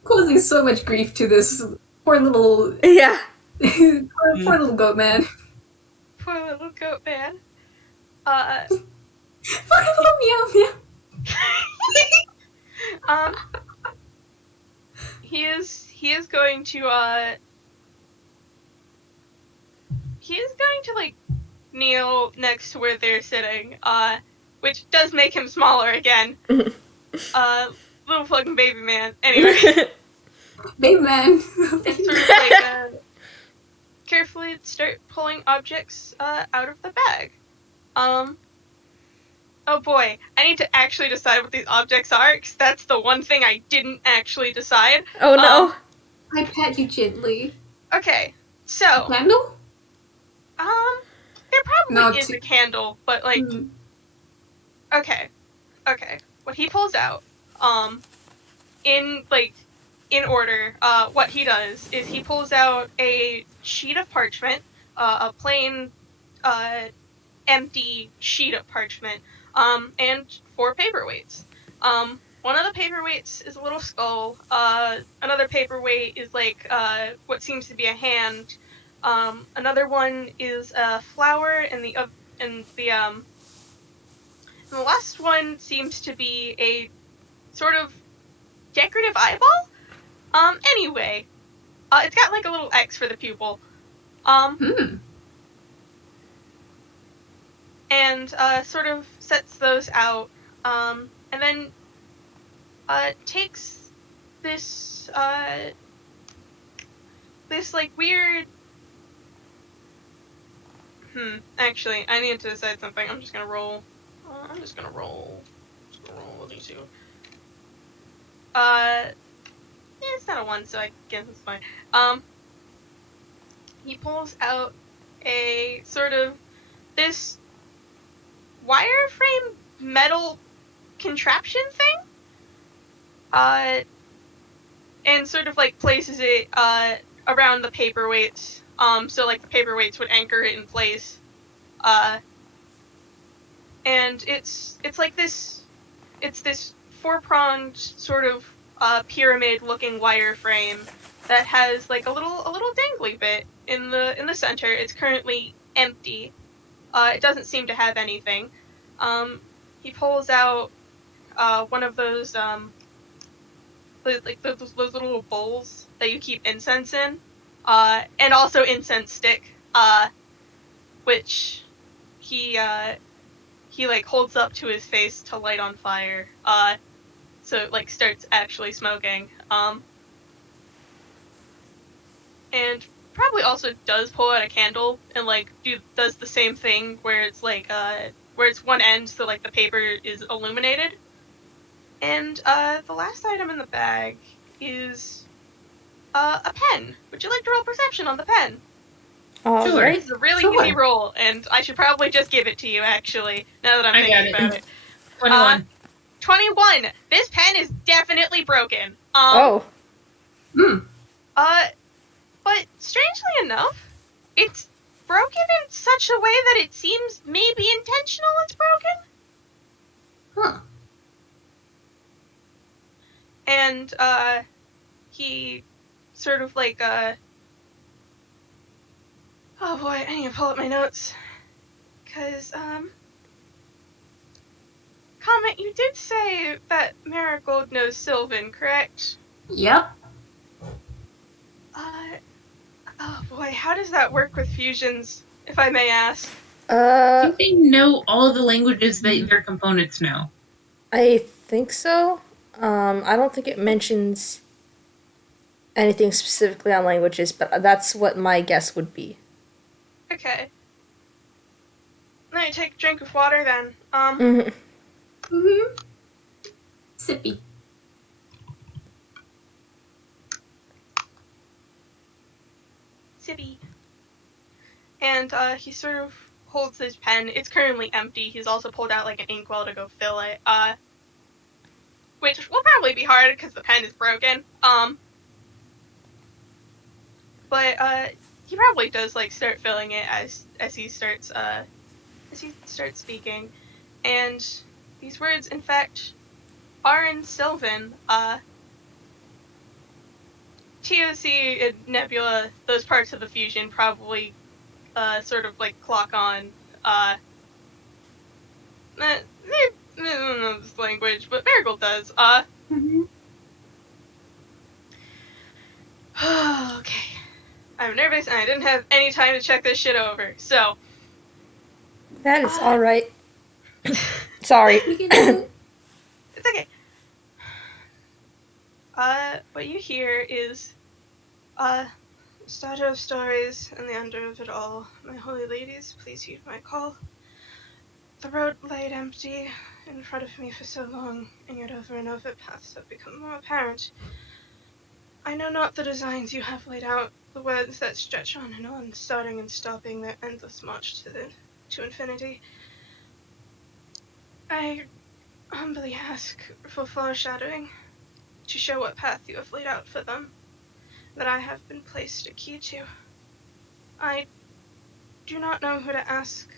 Cool causing so much grief to this poor little, Yeah. poor little goat man. Poor little goat man. Poor little meow meow. He is going to like kneel next to where they're sitting, which does make him smaller again. Little fucking baby man. Anyway. Baby man. And sort of like carefully start pulling objects out of the bag. Oh boy, I need to actually decide what these objects are, because that's the one thing I didn't actually decide. Oh no. I pat you gently. Okay, so Candle? there probably No, is a candle, but like, okay. What he pulls out, in order, what he does is he pulls out a sheet of parchment, a plain, empty sheet of parchment, and 4 paperweights. One of the paperweights is a little skull. Another paperweight is like what seems to be a hand. Another one is a flower, and the last one seems to be a sort of decorative eyeball. Anyway, it's got like a little X for the pupil. And sort of sets those out, and then takes this like weird. Actually, I need to decide something. I'm just gonna roll. What do you do? It's not a 1, so I guess it's fine. He pulls out a sort of this wireframe metal contraption thing, and sort of like places it around the paperweights, so like the paperweights would anchor it in place, and it's like this 4-pronged sort of pyramid looking wireframe that has like a little dangly bit in the center. It's currently empty. It doesn't seem to have anything. He pulls out one of those like those little bowls that you keep incense in, and also incense stick, which he like holds up to his face to light on fire. So it like starts actually smoking. And probably also does pull out a candle and like does the same thing where it's like where it's one end, so like the paper is illuminated. And the last item in the bag is a pen. Would you like to roll perception on the pen? Sure. It's a really easy roll, and I should probably just give it to you, actually, now that I'm thinking about it. 21. 21! This pen is definitely broken. But strangely enough, it's broken in such a way that it seems maybe intentional it's broken. Huh. And, he sort of like, oh boy, I need to pull up my notes. 'Cause, Comet, you did say that Marigold knows Sylvan, correct? Yep. Oh boy, how does that work with fusions, if I may ask? I think they know all the languages that their components know. I think so. I don't think it mentions anything specifically on languages, but that's what my guess would be. Okay. Let me take a drink of water then. Sippy. Sippy. And he sort of holds his pen. It's currently empty. He's also pulled out like an inkwell to go fill it. Which will probably be hard because the pen is broken. But he probably does like start filling it as he starts speaking. And these words, in fact, are in Sylvan. TOC and Nebula, those parts of the fusion probably sort of like clock on. I don't know this language, but Marigold does. Mhm. Okay. I'm nervous and I didn't have any time to check this shit over, so. That is alright. Sorry. We can do it. It's okay. What you hear is, starter of stories and the under of it all. My holy ladies, please heed my call. The road laid empty in front of me for so long, and yet over and over paths have become more apparent. I know not the designs you have laid out, the words that stretch on and on, starting and stopping their endless march to infinity. I humbly ask for foreshadowing, to show what path you have laid out for them, that I have been placed a key to. I do not know who to ask,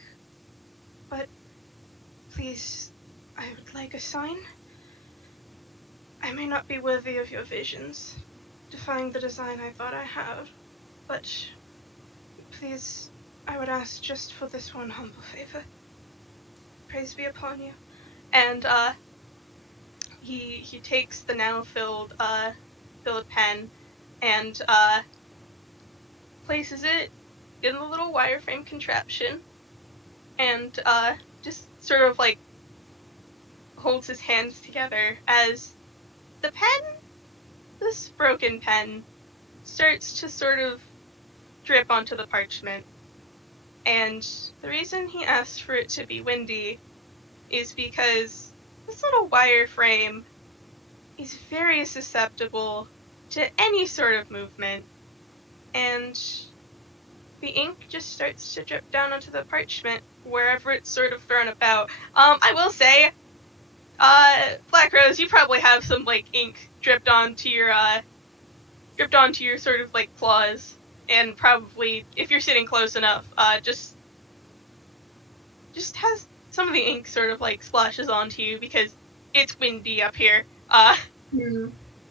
but please, I would like a sign. I may not be worthy of your visions, defying the design I thought I had, but please, I would ask just for this one humble favor. Praise be upon you. And, he takes the now filled pen and, places it in the little wireframe contraption and, just sort of, like, holds his hands together as the pen, this broken pen, starts to sort of drip onto the parchment. And the reason he asked for it to be windy is because this little wireframe is very susceptible to any sort of movement, and the ink just starts to drip down onto the parchment wherever it's sort of thrown about. I will say, Black Rose, you probably have some, like, ink dripped onto your sort of, like, claws, and probably, if you're sitting close enough, just has some of the ink sort of, like, splashes onto you, because it's windy up here.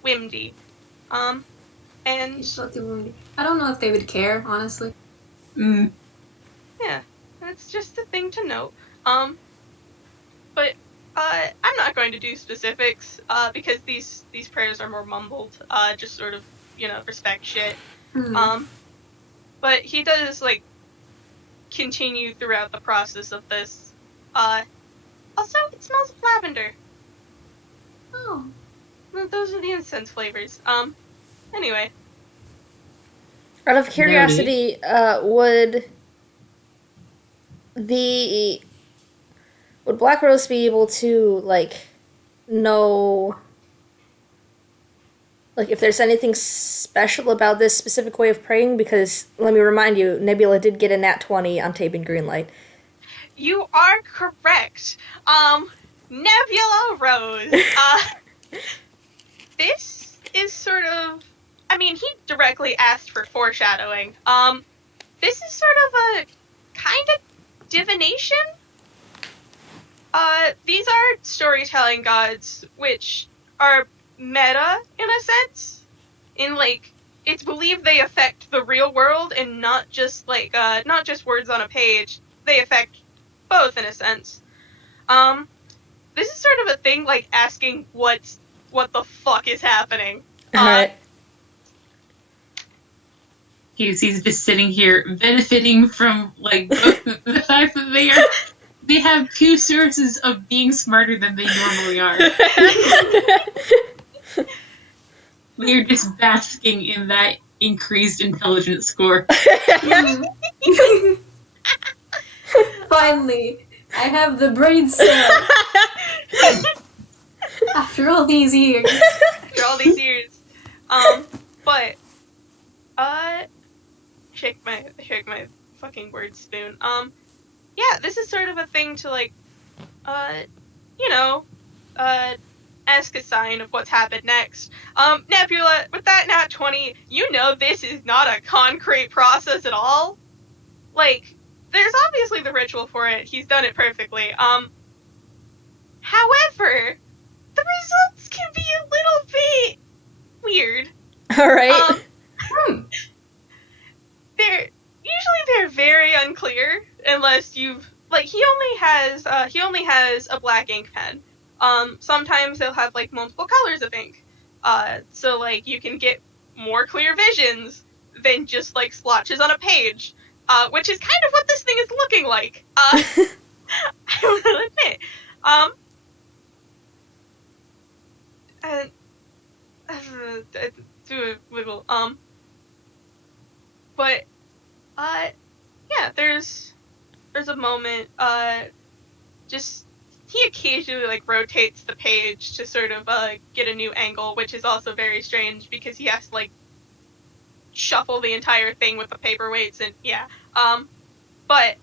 Windy. And... It's totally windy. I don't know if they would care, honestly. Yeah, that's just a thing to note. But I'm not going to do specifics, because these prayers are more mumbled, just sort of, respect shit. But he does, like, continue throughout the process of this. Also, it smells of lavender. Oh. Well, those are the incense flavors. Anyway. Out of curiosity, would Black Rose be able to, like, know, like, if there's anything special about this specific way of praying? Because, let me remind you, Nebula did get a nat 20 on taping Greenlight. You are correct. Nebula Rose. This is sort of... I mean, he directly asked for foreshadowing. This is sort of a kind of divination. These are storytelling gods, which are meta, in a sense. In, like, it's believed they affect the real world and not just, like, not just words on a page. They affect both, in a sense. This is sort of a thing, like, asking what the fuck is happening. Alright. He's just sitting here benefiting from, like, the fact that they have two sources of being smarter than they normally are. They're just basking in that increased intelligence score. Finally, I have the brain cell. After all these years. But, shake my fucking word spoon. Yeah, this is sort of a thing to, like, ask a sign of what's happened next. Nebula, with that nat 20, you know this is not a concrete process at all. Like, there's obviously the ritual for it. He's done it perfectly. However, the results can be a little bit weird. Alright. they're very unclear unless you've like he only has a black ink pen. Sometimes they'll have like multiple colors of ink. So like you can get more clear visions than just like splotches on a page. Which is kind of what this thing is looking like. I will admit. And do a wiggle. But yeah, there's a moment. Just he occasionally like rotates the page to sort of get a new angle, which is also very strange because he has to like shuffle the entire thing with the paperweights and yeah. But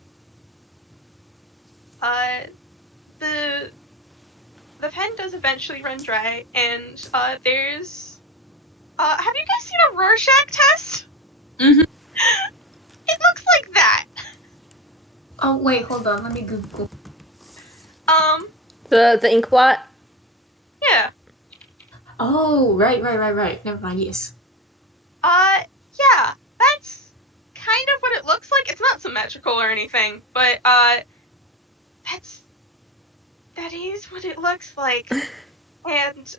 the pen does eventually run dry, and there's have you guys seen a Rorschach test? Mm-hmm. It looks like that. Oh wait, hold on. Let me Google. The ink blot. Yeah. Oh, right. Never mind. Yes. Yeah, that's kind of what it looks like. It's not symmetrical or anything, but that is what it looks like. And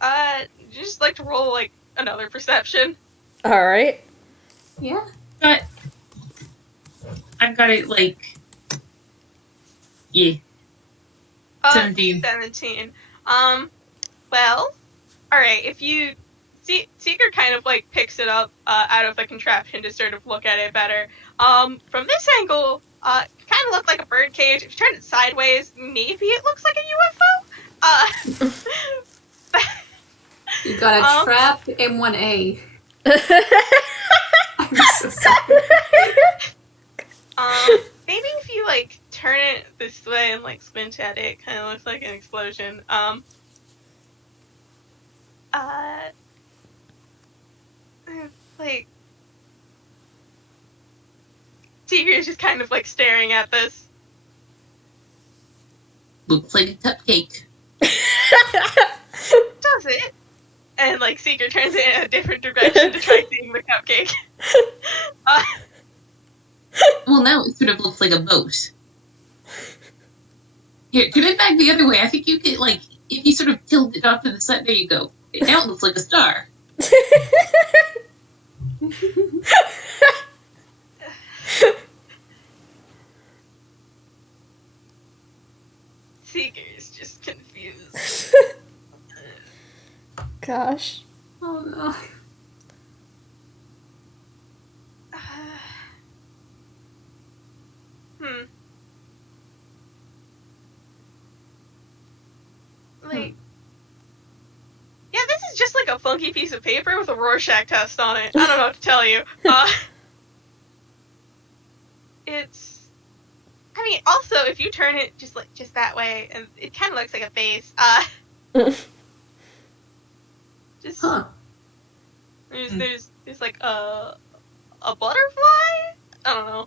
just like to roll like another perception. All right. Yeah. But I've got it like, yeah, 17. 17. Well, alright, if you... Seeker kind of, like, picks it up out of the contraption to sort of look at it better. From this angle, it kind of looked like a bird cage. If you turn it sideways, maybe it looks like a UFO. You got a trap M1A. I'm so sorry. Maybe if you, like, turn it this way and, like, squint at it, it kind of looks like an explosion. Like, Seeker's just kind of, like, staring at this. Looks like a cupcake. Does it? And, like, Seeker turns it in a different direction to try seeing the cupcake. Well, now it sort of looks like a boat. Here, turn it back the other way. I think you could, like, if you sort of tilt it off to the side, there you go. Now it looks like a star. Seeker's just confused. Gosh. Oh no. Like, yeah, this is just like a funky piece of paper with a Rorschach test on it. I don't know what to tell you. It's, I mean, also if you turn it just that way, and it kind of looks like a face. Just there's like a butterfly. I don't know.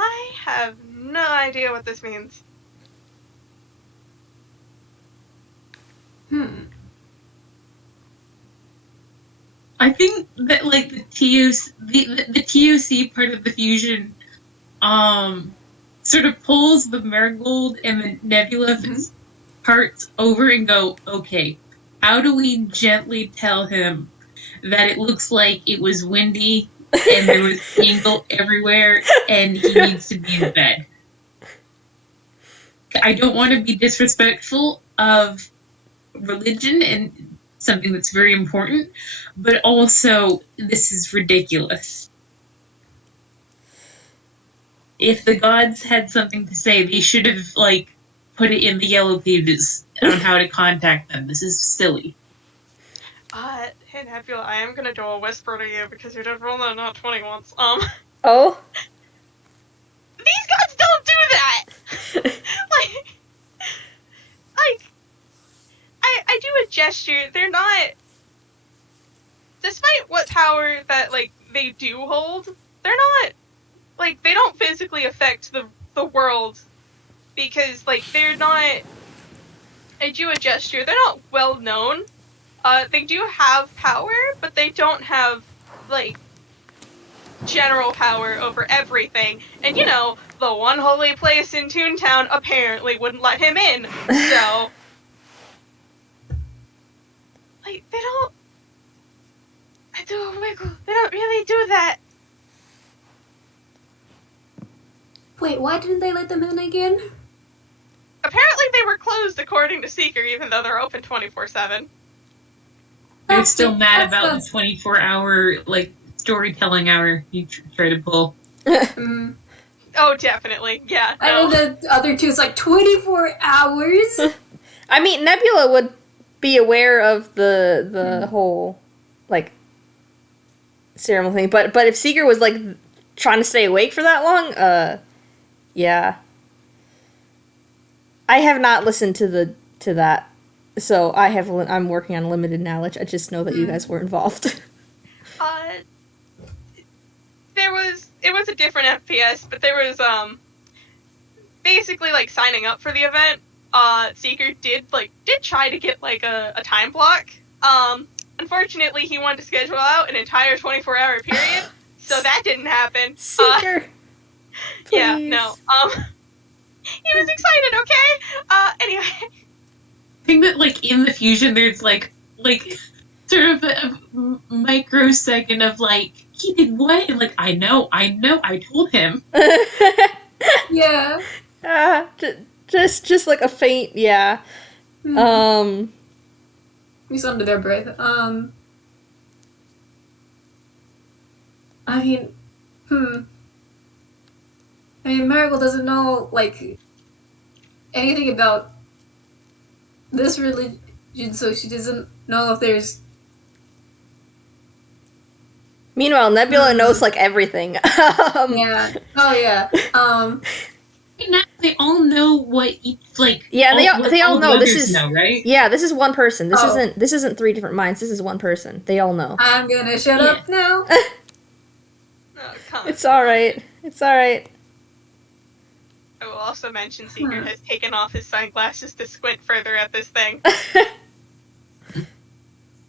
I have no idea what this means. I think that like the TOC part of the fusion, sort of pulls the Marigold and the Nebula parts over and go, okay, how do we gently tell him that it looks like it was windy and there was angle everywhere and he needs to be in bed? I don't want to be disrespectful of religion and something that's very important, but also this is ridiculous. If the gods had something to say, they should have like put it in the yellow pages on how to contact them. This is silly. Hey Nebula, I am gonna do a whisper to you because you did roll a not 20 once. Oh? These gods don't do that! I do a gesture, they're not... Despite what power that, like, they do hold, they're not... Like, they don't physically affect the world. Because, like, they're not... I do a gesture, they're not well known. They do have power, but they don't have, like, general power over everything. And, you know, the one holy place in Toontown apparently wouldn't let him in. So, like, they don't really do that. Wait, why didn't they let them in again? Apparently they were closed according to Seeker, even though they're open 24/7. They're still mad about the 24-hour, like, storytelling hour you try to pull. Mm. Oh, definitely. Yeah, I no. know the other two is like 24 hours. I mean, Nebula would be aware of the whole, like, ceremony thing, but if Seeker was, like, trying to stay awake for that long, yeah. I have not listened to that, so I'm working on limited knowledge. I just know that you guys were involved. It was a different FPS, but there was, basically, like, signing up for the event, Seeker did try to get, like, a time block. Unfortunately, he wanted to schedule out an entire 24-hour period, so that didn't happen. Seeker! Yeah, Please. no, he was excited, okay? Anyway. I think that, like, in the fusion, there's, like, sort of a microsecond of, like, he did what? And, like, I know, I told him. Yeah. Just like a faint, yeah. He's under their breath. I mean, Marigold doesn't know, like, anything about this religion, so she doesn't know if there's... Meanwhile, Nebula knows, like, everything. Yeah. Oh, yeah. Now they all know what each, like... Yeah, they all know. This others is... know, right? Yeah, this is one person. Oh. This isn't three different minds. This is one person. They all know. I'm gonna shut up now. Oh, come on. It's alright. It's alright. I will also mention Seeker has taken off his sunglasses to squint further at this thing.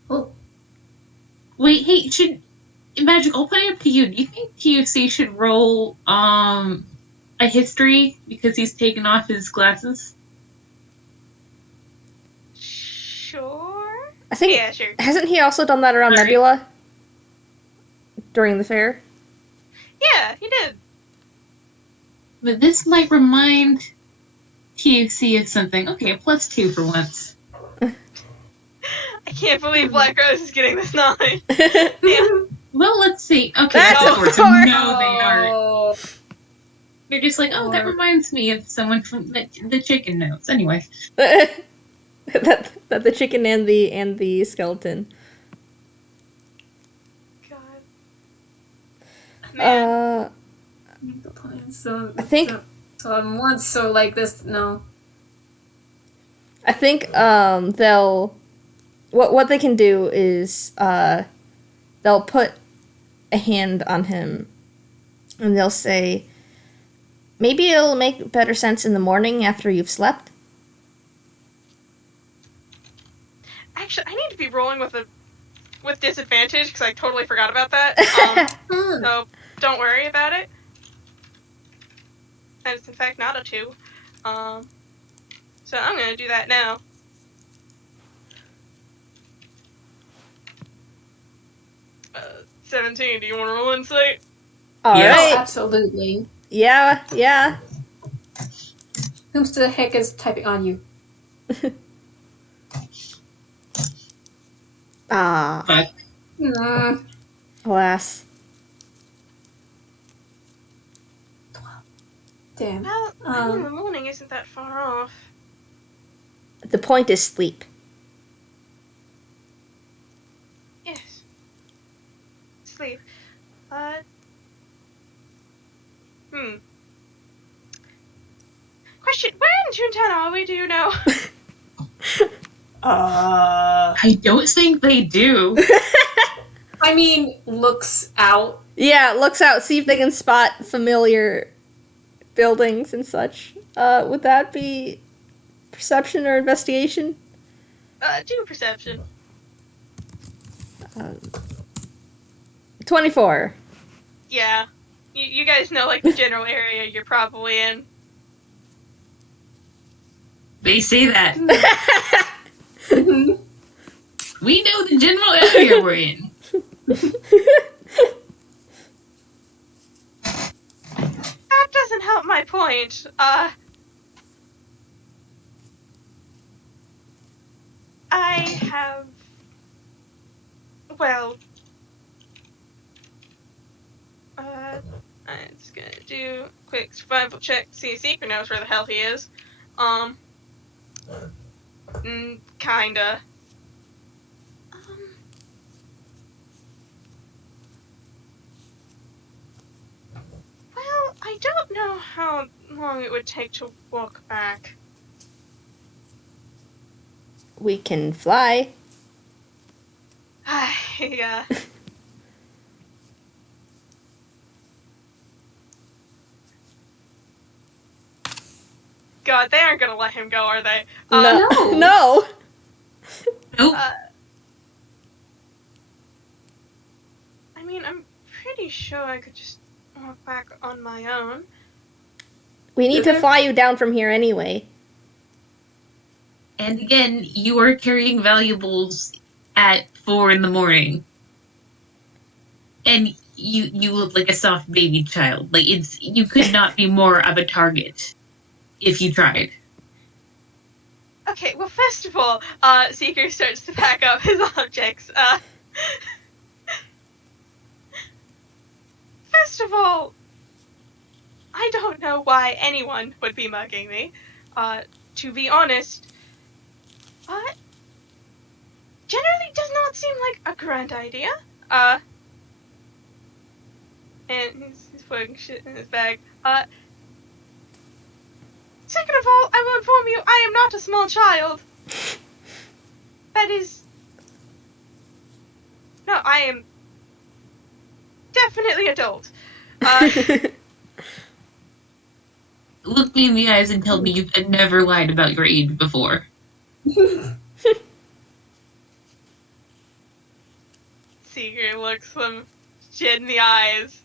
Oh. Wait, hey, Magic, I'll put it up to you. Do you think TUC should roll, a history because he's taken off his glasses? Sure? I think... Yeah, sure. Hasn't he also done that around Alright. Nebula? During the fair? Yeah, he did. But this might remind TUC of something. Okay, a +2 for once. I can't believe Black Rose is getting this knowledge. Yeah. Well, let's see. Okay, That's that's a a 4. So four. no, they aren't. Oh. They're just like, oh, that reminds me of someone from the chicken notes. Anyway. that the chicken and the skeleton. God. Man. So I think- so on once. So like this. No. I think they'll what they can do is they'll put a hand on him and they'll say, maybe it'll make better sense in the morning after you've slept. Actually, I need to be rolling with disadvantage because I totally forgot about that. So don't worry about it. And it's in fact not a 2. So I'm gonna do that now. Uh, 17. Do you want to roll insight? All Yeah. right. Absolutely. Yeah. Who the heck is typing on you? Ah, But alas. Damn. Well, I mean, the morning isn't that far off. The point is sleep. Yes. Sleep. Question, where in Toontown are we, do you know? I don't think they do. I mean, looks out. Yeah, looks out, see if they can spot familiar buildings and such. Would that be perception or investigation? Do perception. 24. Yeah. You guys know, like, the general area you're probably in. They say that. Mhm. We know the general area we're in. That doesn't help my point. I have... Well... I'm just gonna do a quick survival check to see if Seeker knows where the hell he is. Kinda. Well, I don't know how long it would take to walk back. We can fly. Yeah. God, they aren't gonna let him go, are they? No. no. No. Nope. I mean, I'm pretty sure I could just walk back on my own. We need to fly you down from here anyway. And again, you are carrying valuables at 4 a.m. And you look like a soft baby child. Like, you could not be more of a target if you tried. Okay, well, first of all, Seeker starts to pack up his objects. First of all, I don't know why anyone would be mugging me. To be honest, generally does not seem like a grand idea. And he's putting shit in his bag. Second of all, I will inform you, I am not a small child. That is... No, I am definitely adult. Look me in the eyes and tell me you've never lied about your age before. Seeker looks him shit in the eyes.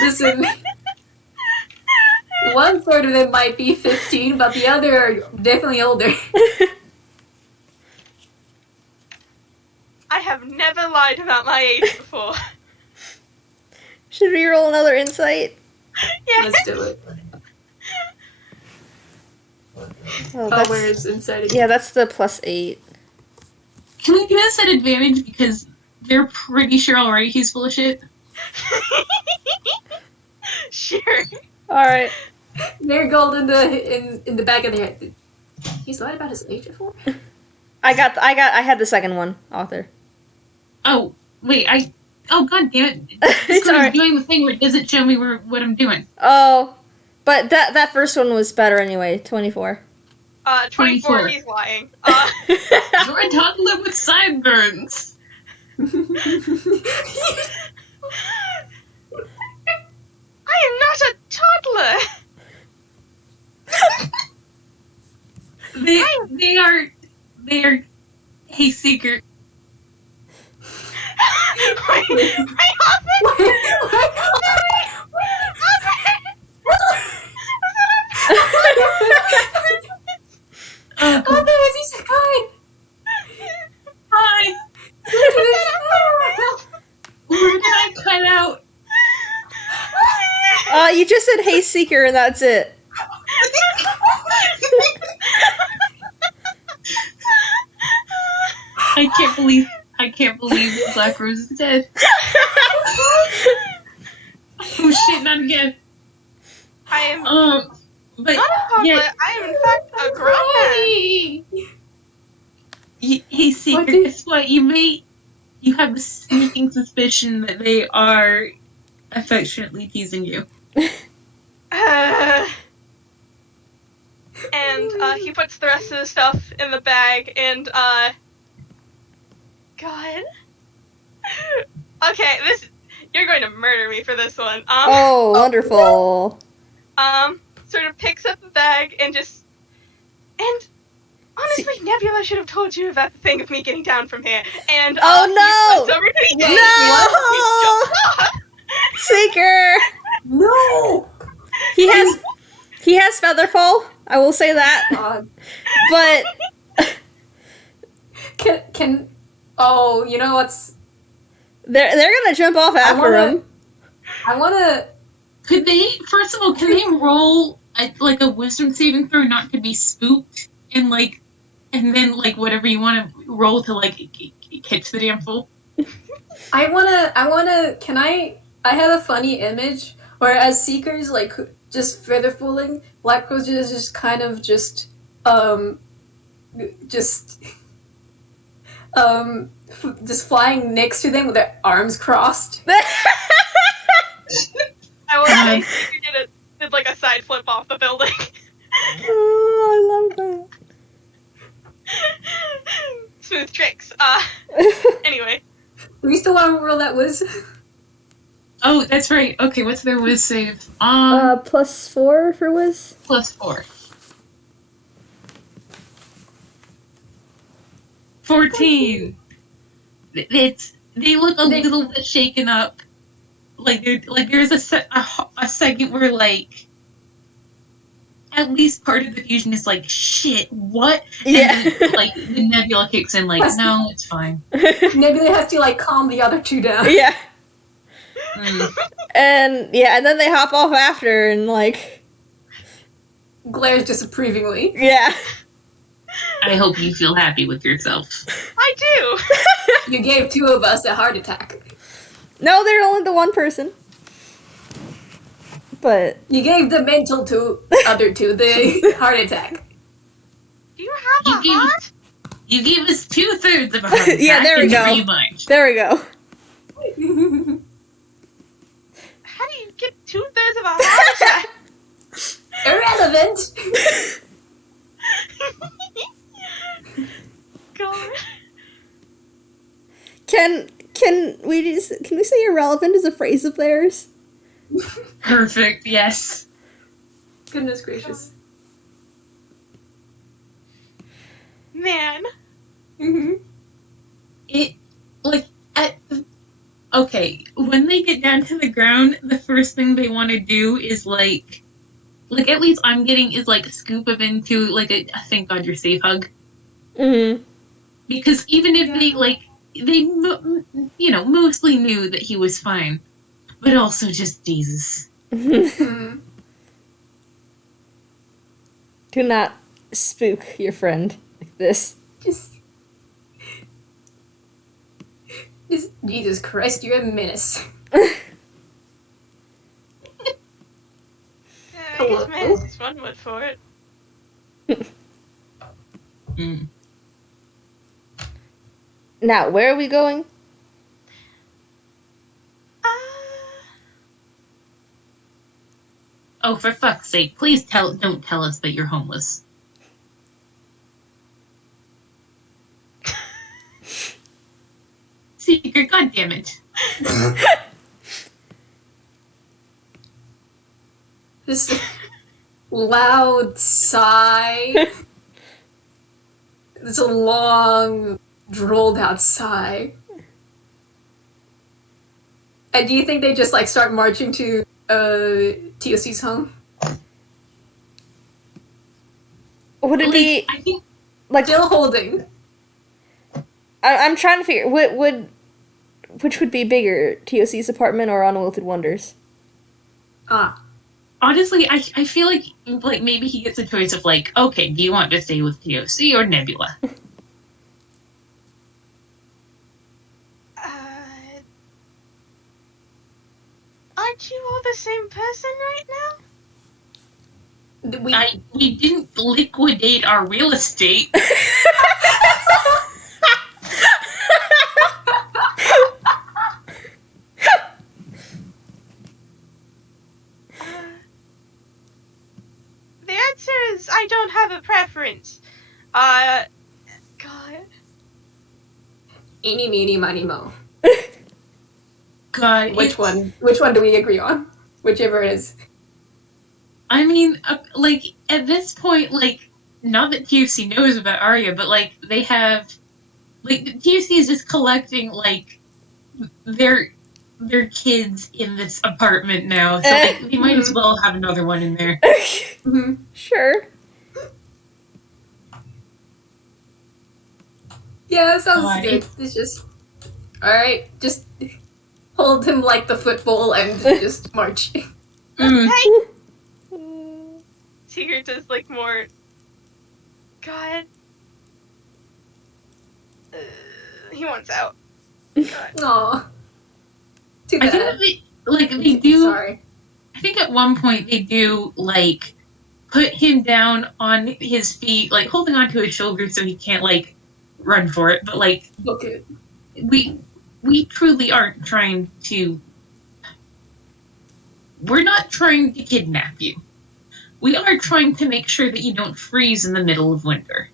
Listen, one third of them might be 15, but the other are definitely older. I have never lied about my age before. Should we roll another insight? Yes. Let's do it. Oh, Where is inside? yeah, that's the +8. Can we give us an advantage because they're pretty sure already he's full of shit? Sure. All right. Marigold in the back of their head. He's lied about his age before. I had the second one, author. Oh, wait, oh, god damn it. It's Discord's alright. doing the thing where it doesn't show me what I'm doing. Oh, but that first one was better anyway. 24. 24, 24. he's lying. You're a toddler with sideburns. I am not a toddler! They are, hey, Seeker. Wait, Oh, there is he's kind. Hi. Where did I cut out? You just said "Hey Seeker" and that's it. I can't believe Black Rose is dead. Oh shit, not again. I am But not a toddler, yeah, I am in fact a grown man. hey Seeker, guess what? You have a sneaking suspicion that they are affectionately teasing you. And he puts the rest of the stuff in the bag and God. Okay, You're going to murder me for this one. Oh, wonderful. Sort of picks up the bag and honestly, Nebula should have told you about the thing of me getting down from here. And Oh, no! No! Seeker! No! He has Featherfall, I will say that. God. But Can oh, you know what's they're gonna jump off after him. I wanna Could they, first of all, can they roll a wisdom saving throw not to be spooked and then whatever you want to roll to catch the damn fool? I have a funny image where as seekers just feather fooling, Black Rose is just kind of just flying next to them with their arms crossed. I will say you did a side flip off the building. Oh, I love that. Smooth tricks. Anyway. Do we still want to roll that whiz? Oh, that's right. Okay, what's their whiz save? +4 for whiz. +4. 14. They look a little bit shaken up. There's a second where at least part of the fusion is shit, what? Yeah. And then, the Nebula kicks in no, it's fine. Nebula has to calm the other two down. Yeah. Mm. And then they hop off after and Glares disapprovingly. yeah. I hope you feel happy with yourself. I do! You gave two of us a heart attack. No, they're only the one person. But You gave the mental to other two the heart attack. Do you have a heart? You gave us 2/3 of a heart attack. Yeah, there we go. 3 much. there we go. How do you get 2/3 of a heart attack? Irrelevant. God. Can we say irrelevant as a phrase of theirs? Perfect, yes. Goodness gracious. Man. It, okay, when they get down to the ground, the first thing they want to do is, at least I'm getting, is, scoop him into, a thank God you're safe hug. Mm-hmm. Because even if they mostly knew that he was fine. But also just Jesus. Mm-hmm. Do not spook your friend like this. Just Jesus Christ, you're a menace. I guess man is one word for it. Mm. Now, where are we going? Oh, for fuck's sake, please don't tell us that you're homeless. Secret, goddammit. This loud sigh. It's a long, drolled out sigh. And do you think they just start marching to TOC's home? Would it be I think Still holding. I'm trying to figure which would be bigger, TOC's apartment or Unwilted Wonders? honestly, I feel like maybe he gets a choice of okay, do you want to stay with TOC or Nebula? Aren't you all the same person right now? We didn't liquidate our real estate. The answer is I don't have a preference. God. Eeny, meeny, miny, mo. God, Which one? Which one do we agree on? Whichever it is. I mean, like, at this point, like, not that TUC knows about Arya, but, like, they have, like, TUC is just collecting, like, their kids in this apartment now, so, like, they might as well have another one in there. Mm-hmm. Sure. Yeah, that sounds God, good. It's just... Alright, just hold him like the football and just march. Mm. Tigger does like more. God. He wants out. God. Aw. Too I think bad. that they do. Sorry. I think at one point they do, like, put him down on his feet, like, holding onto his shoulders so he can't, like, run for it. But, like, Okay. we truly aren't trying to. We're not trying to kidnap you. We are trying to make sure that you don't freeze in the middle of winter.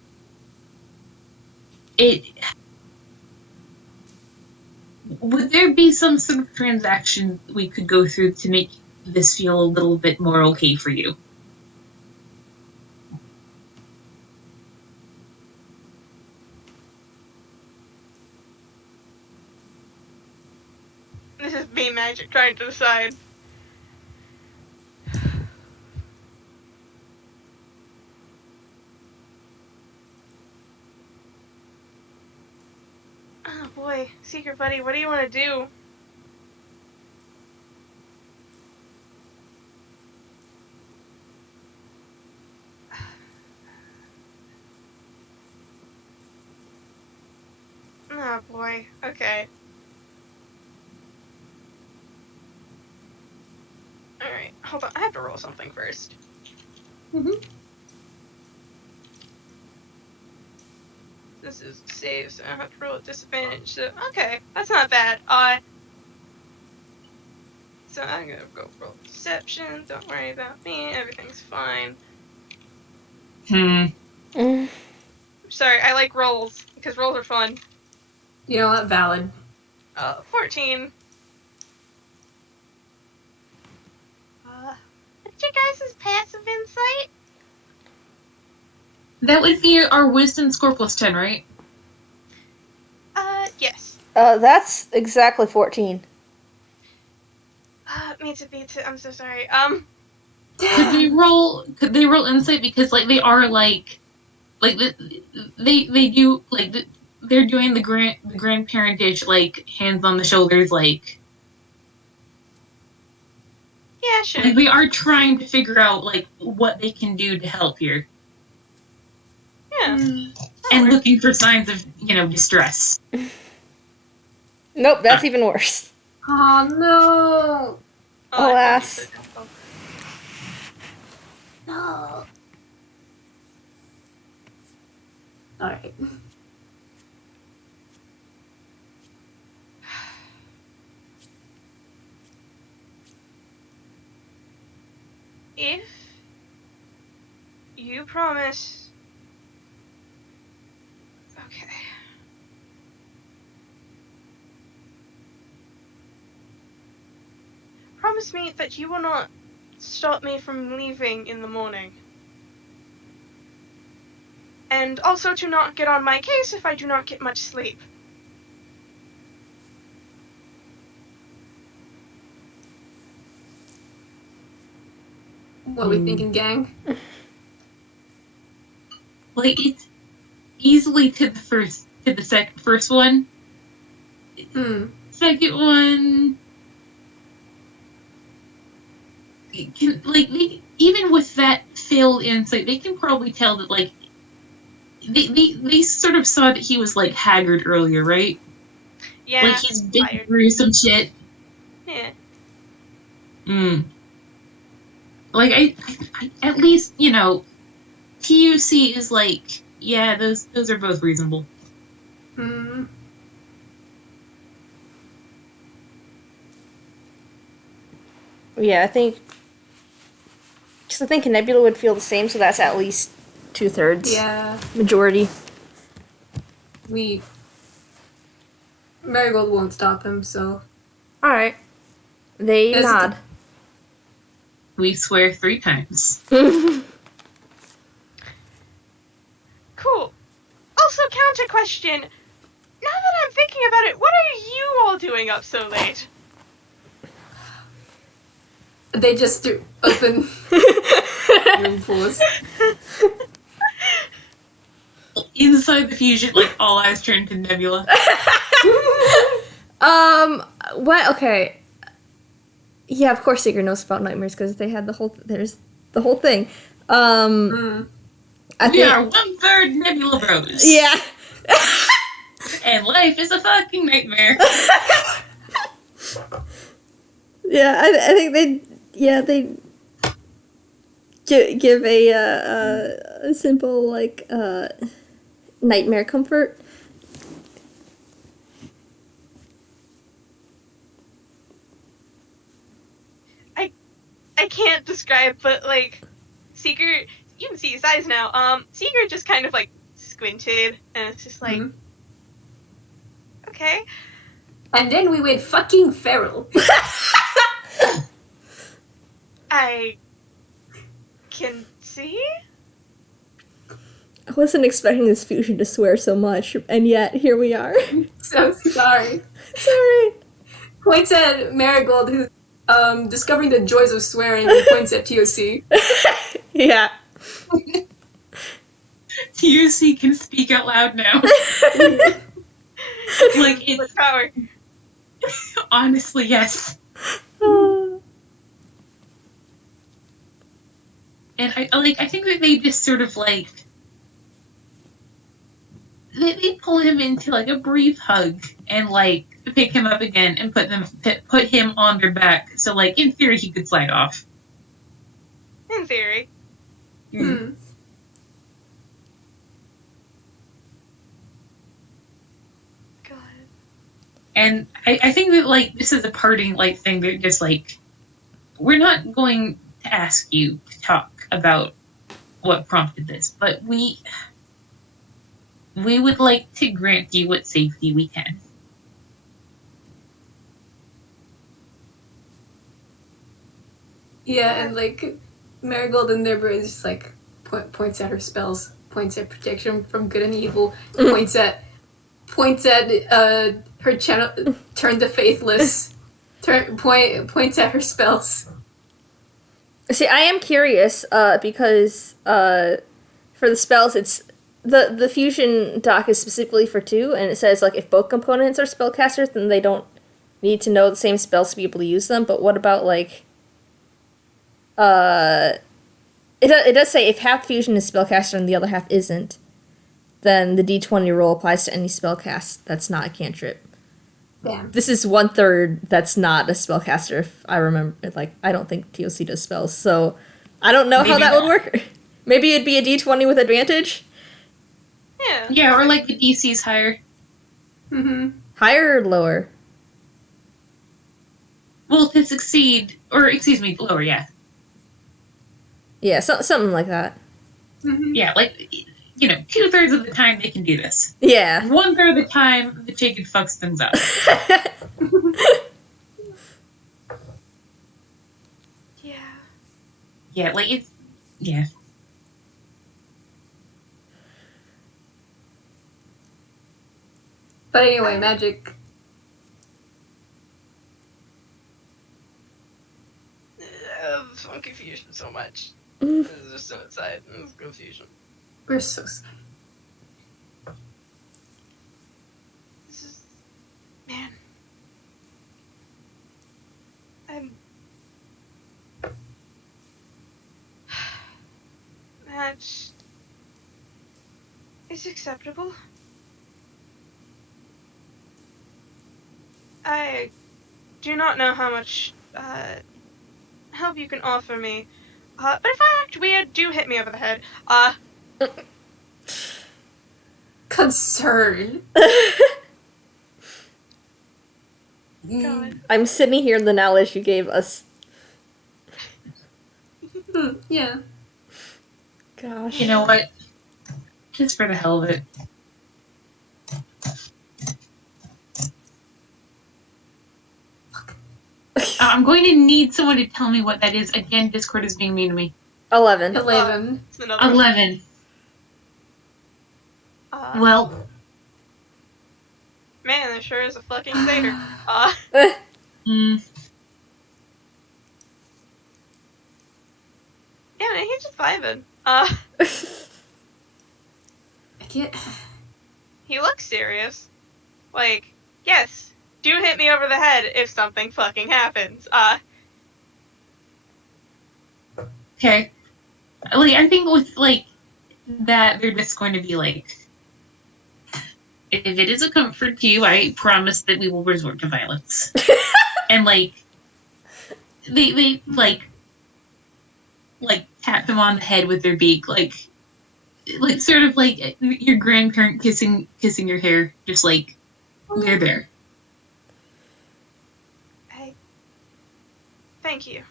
Would there be some sort of transaction we could go through to make this feel a little bit more okay for you? This is me magic trying to decide. Oh boy, Secret Buddy, what do you want to do? Oh boy, okay. Alright, hold on, I have to roll something first. Mm-hmm. This is save, so I have to roll at disadvantage, so okay, that's not bad. So I'm gonna go roll deception, don't worry about me, everything's fine. Sorry, I like rolls, because rolls are fun. You know what? Valid. 14. What's your guys' passive insight? That would be our wisdom score plus 10, right? Yes. That's exactly 14. Me too, I'm so sorry. Could they roll insight, because, like, they are, like they do, like, they're doing the grandparentage, like, hands on the shoulders, like... Yeah, sure. Like, we are trying to figure out, like, what they can do to help here. Yeah. And looking for signs of, distress. Nope, that's even worse. Oh no! Alas. No. Alright. If you promise... Okay. Promise me that you will not stop me from leaving in the morning. And also to not get on my case if I do not get much sleep. What are we thinking, gang? Like, it's easily to the first one. Second one... even with that failed insight, they can probably tell that, like, they sort of saw that he was, like, haggard earlier, right? Yeah. Like, he's been through some shit. Yeah. Like, I at least, TUC is like, yeah, those are both reasonable. Yeah, I think Nebula would feel the same, so that's at least 2/3. Yeah. Majority. Marigold won't stop him, so Alright. They Yes. nod. We swear 3 times. Cool. Also, counter question. Now that I'm thinking about it, what are you all doing up so late? They just threw open room pools. Inside the fusion, like, all eyes turn to Nebula. What? Okay. Yeah, of course Seeker knows about nightmares because they had there's the whole thing. I We think, are 1/3 Nebula Rose. yeah. And life is a fucking nightmare. Yeah, I think they give a simple, like, nightmare comfort. I can't describe, but, like, Seeker, you can see his eyes now. Seeker just kind of, like, squinted, and it's just like, okay. And then we went fucking feral. I can see? I wasn't expecting this fusion to swear so much, and yet here we are. So sorry. It's alright. Points at Marigold, who's discovering the joys of swearing, and points at TOC. Yeah. TUC can speak out loud now. Like, With it's power. honestly, yes. And I think that they just sort of, like, they pull him into, like, a brief hug and, like, pick him up again and put him on their back. So, like, in theory, he could slide off. In theory. Hmm. God. And I think that, like, this is a parting, like, thing. They're just like, we're not going to ask you to talk about what prompted this, but we would like to grant you what safety we can. Yeah, and like Marigold in their brain just like points at her spells, points at protection from good and evil, points at her channel turn to faithless, points at her spells. See, I am curious, because for the spells, it's the fusion doc is specifically for 2, and it says, like, if both components are spellcasters, then they don't need to know the same spells to be able to use them. But what about, like, it does say if half fusion is spellcaster and the other half isn't, then the D20 roll applies to any spellcast that's not a cantrip. Damn. This is 1/3 that's not a spellcaster, if I remember. Like, I don't think TOC does spells, so I don't know how Maybe that not. would work. Maybe it'd be a D20 with advantage? Yeah. Yeah, or like the DC's higher. Mm-hmm. Higher or lower? Well, to succeed, or excuse me, lower, yeah. Yeah, something like that. Mm-hmm. Yeah, like, you know, 2/3 of the time they can do this. Yeah. 1/3 of the time, the chicken fucks things up. Yeah. Yeah, like, it's, yeah. But anyway, magic. I'm confused so much. It's just so inside. It's confusion. We're so sad. This is... Man. Match is acceptable. I do not know how much help you can offer me, but if I act weird, do hit me over the head. Concern. God. I'm sitting here in the knowledge you gave us. Yeah. Gosh. You know what? Just for the hell of it. I'm going to need someone to tell me what that is. Again, Discord is being mean to me. 11. 11. It's another 11. Well, man, there sure is a fucking satyr. mm, Yeah, man, he's just vibing. I can't. He looks serious. Like, yes, do hit me over the head if something fucking happens. okay. Like, I think with, like, that, they're just going to be like, if it is a comfort to you, I promise that we will resort to violence. And, like, they tap him on the head with their beak, like sort of like your grandparent kissing your hair, just like, they're there. Hey, thank you.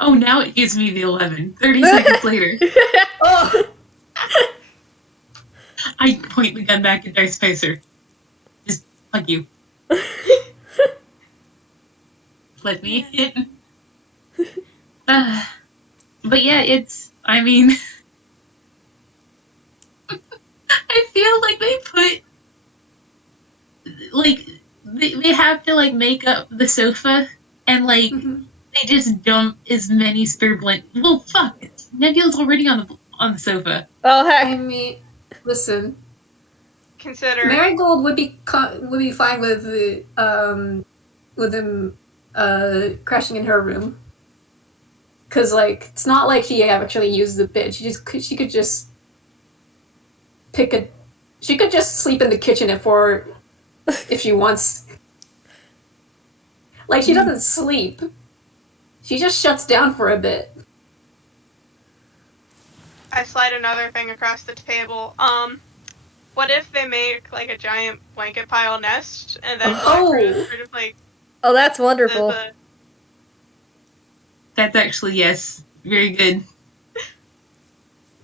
Oh, now it gives me the 11. 30 seconds later, Oh! I point the gun back at Dice Spacer. Just hug you. Let me in. But yeah, it's, I mean, I feel like they put, like, they have to, like, make up the sofa, and, like, they just dump as many spare blankets. Well, fuck, Nebula's already on the sofa. Oh, I heck. mean, listen. Consider Marigold would be fine with him crashing in her room. Cause like it's not like she actually used the bed. She could just she could just sleep in the kitchen if she wants. Like, she doesn't sleep. She just shuts down for a bit. I slide another thing across the table. What if they make, like, a giant blanket pile nest, and then Oh. Black Rose sort of, like, Oh, that's wonderful. That's actually, yes, very good.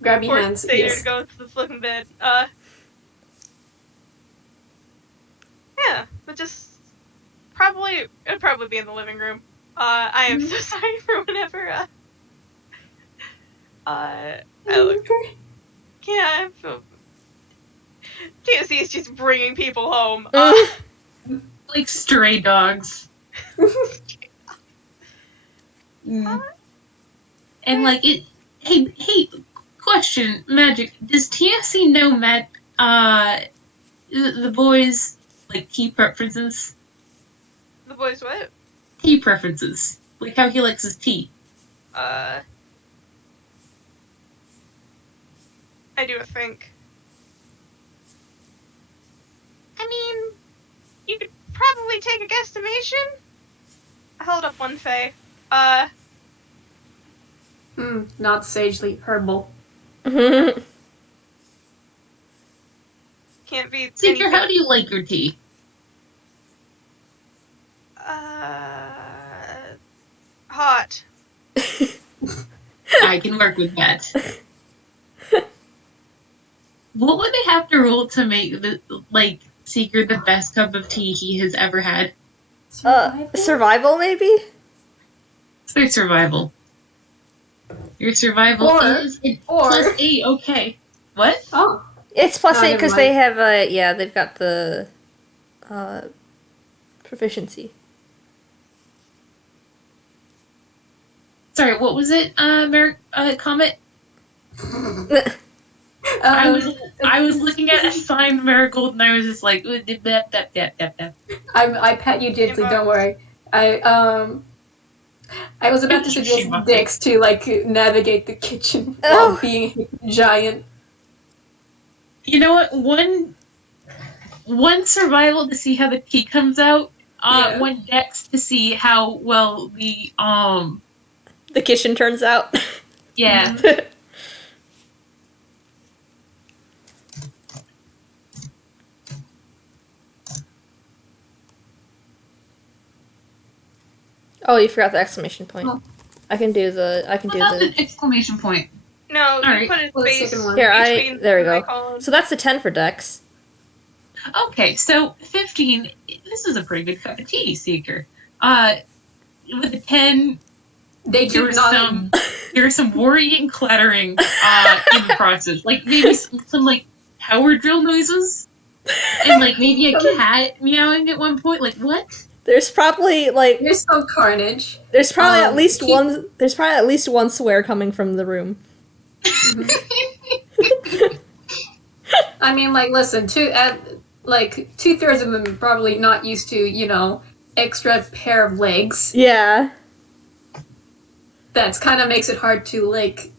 Grab your force hands. the satyr Yes. to go into the fucking bed. Yeah, but just it'd probably be in the living room. I am so sorry for whenever, I look. Yeah, I'm so... TSC is just bringing people home. Like stray dogs. Mm. And like it. Hey, question, Magic. Does TSC know the boys' like tea preferences? The boys what? Tea preferences, like how he likes his tea. I do think. I mean, you could probably take a guesstimation. I held up one Faye. Not sagely herbal. Can't be Seeker, anything. how do you like your tea? Hot. I can work with that. What would they have to roll to make Seeker the best cup of tea he has ever had? Survival maybe? It's their survival. Your survival is plus 8. Okay. What? Oh. It's plus Oh, 8 never because mind. they have they've got the proficiency. Sorry, what was it? Comet? I was looking at assigned Marigold and I was just like, ooh, I pat you gently. Don't worry. I was about to suggest Dix to like navigate the kitchen while being giant. You know what? One survival to see how the tea comes out. Yeah. One dex to see how well the The kitchen turns out. yeah. Oh, you forgot the exclamation point. Oh. I can do What about the an exclamation point? No, you Alright. put it Well, the space. second one. Here, between there we go. semicolons. So that's the 10 for Dex. Okay, so 15. This is a pretty good cup of tea, Seeker. With a 10, They there keep was nodding. there was some worrying clattering in the process. Like maybe some like power drill noises, and like maybe a cat meowing at one point. Like what? There's probably There's some carnage. there's probably at least keep- one there's probably at least one swear coming from the room. I mean, like, listen, 2/3 of them are probably not used to, extra pair of legs. Yeah. That's kind of makes it hard to, like,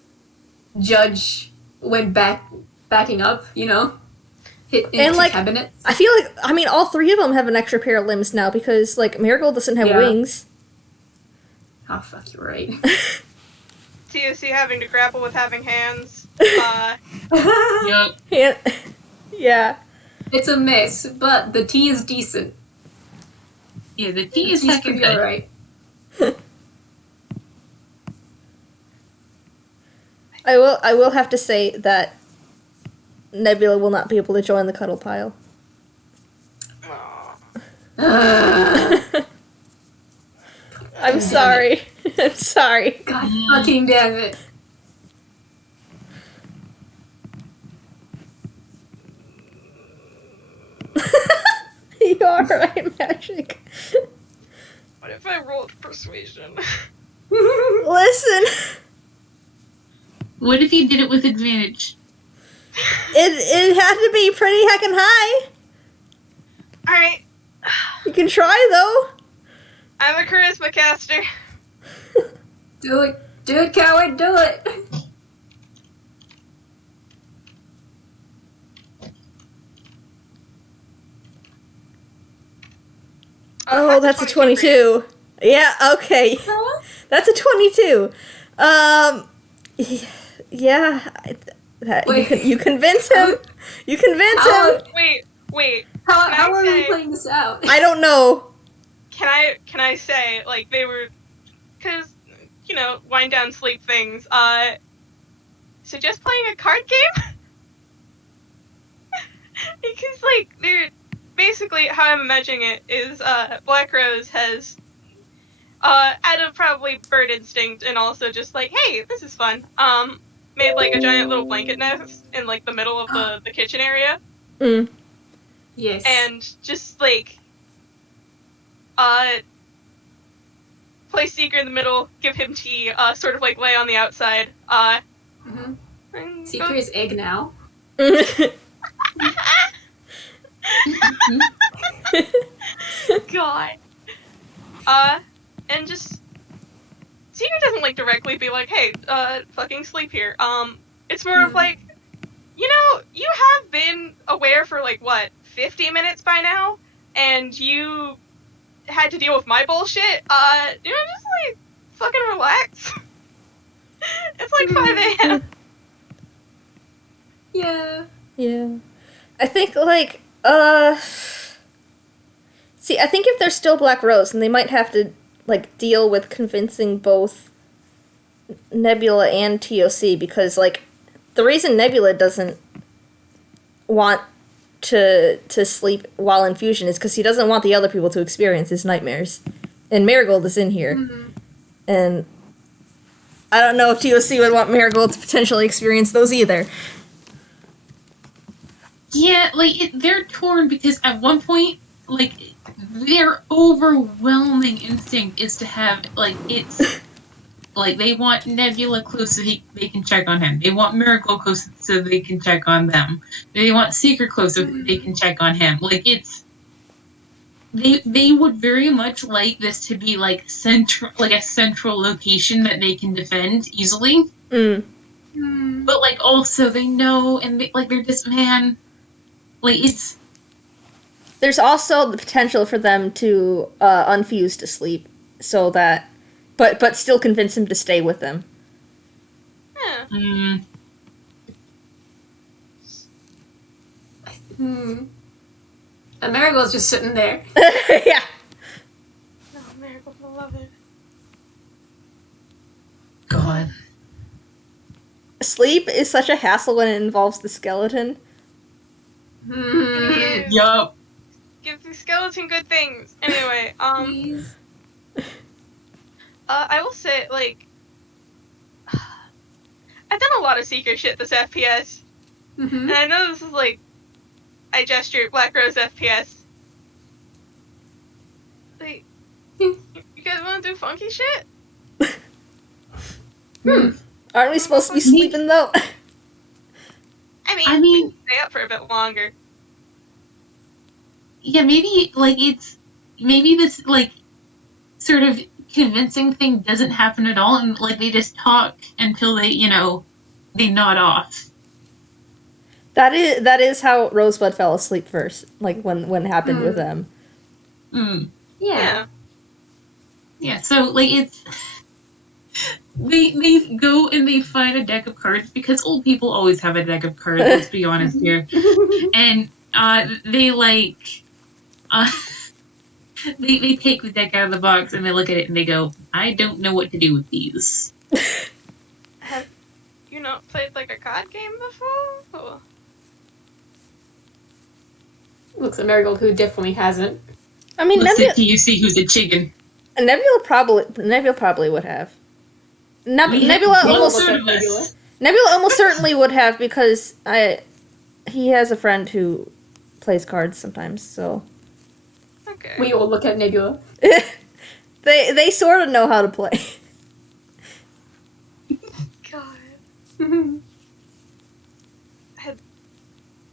judge when backing up, hit into And, like, cabinets. I feel like all three of them have an extra pair of limbs now because like Marigold doesn't have Yeah. wings. Oh, fuck, you're right. TOC having to grapple with having hands. Yup. Yeah. It's a mess, but the tea is decent. Yeah, the tea is Tea's second pretty good. alright. I will have to say that Nebula will not be able to join the cuddle pile. I'm sorry. I'm sorry. God fucking damn it. You are right, Magic. What if I rolled persuasion? Listen, What if you did it with advantage? it had to be pretty heckin' high. Alright, You can try though. I'm a charisma caster. Do it, coward, do it. Oh, that's a 22. Yeah, okay. That's a 22. Yeah. Wait. You convince him. You convince How- him. Wait. How Can I are we say- playing this out? I don't know. Can I say, like, they were, cause, wind down sleep things, suggest playing a card game? Because, like, they're, basically, how I'm imagining it is, Black Rose has, out of probably bird instinct and also just like, hey, this is fun, made, like, a giant little blanket nest in, like, the middle of the kitchen area. Mm. Yes. And just, like, place Seeker in the middle, give him tea, sort of, like, lay on the outside, Mhm. and Seeker go- is egg now. God. And just Seeker doesn't like directly be like, hey, fucking sleep here. It's more of like, you have been aware for like what, 50 minutes by now, and you had to deal with my bullshit. Just like fucking relax. It's like 5 a.m. Yeah. Yeah. I think, like, see, I think if they're still Black Rose, then they might have to, like, deal with convincing both Nebula and TOC, because, like, the reason Nebula doesn't want to sleep while in fusion is because he doesn't want the other people to experience his nightmares. And Marigold is in here. Mhm. And I don't know if TOC would want Marigold to potentially experience those either. Yeah, like they're torn because at one point, like their overwhelming instinct is to have like it's like they want Nebula close so they can check on him. They want Marigold close so they can check on them. They want Seeker close so they can check on him. Like it's they would very much like this to be like a central location that they can defend easily. Mm. Mm. But like also they know and they're just man. Like, it's... There's also the potential for them to unfuse to sleep, so that... But still convince him to stay with them. Yeah. Hmm. And Marigold's just sitting there. Yeah. No, Marigold will love it. God. Sleep is such a hassle when it involves the skeleton. Hmm. Yup. Give the skeleton good things. Anyway, Please. I will say, like, I've done a lot of secret shit this FPS, Mm-hmm. and I know this is like, I gesture Black Rose FPS. Like, you guys want to do funky shit? Aren't we supposed to be sleeping though? I I mean, mean, we can stay up for a bit longer. yeah, maybe, like, maybe this, like, sort of convincing thing doesn't happen at all, and, like, they just talk until they, they nod off. That is how Rosebud fell asleep first, like when it happened with them. Mm. Yeah. Yeah, so, like, it's... They go and they find a deck of cards, because old people always have a deck of cards, let's be honest here. And, they, like... They take the deck out of the box and they look at it and they go, I don't know what to do with these. Have you not played like a card game before? Or... Looks at Marigold, who definitely hasn't. I mean, Looks like you see who's a chicken. Nebula probably would have. Nebula almost certainly would have, because he has a friend who plays cards sometimes, so Okay. We all look at Nebula. they sort of know how to play. God.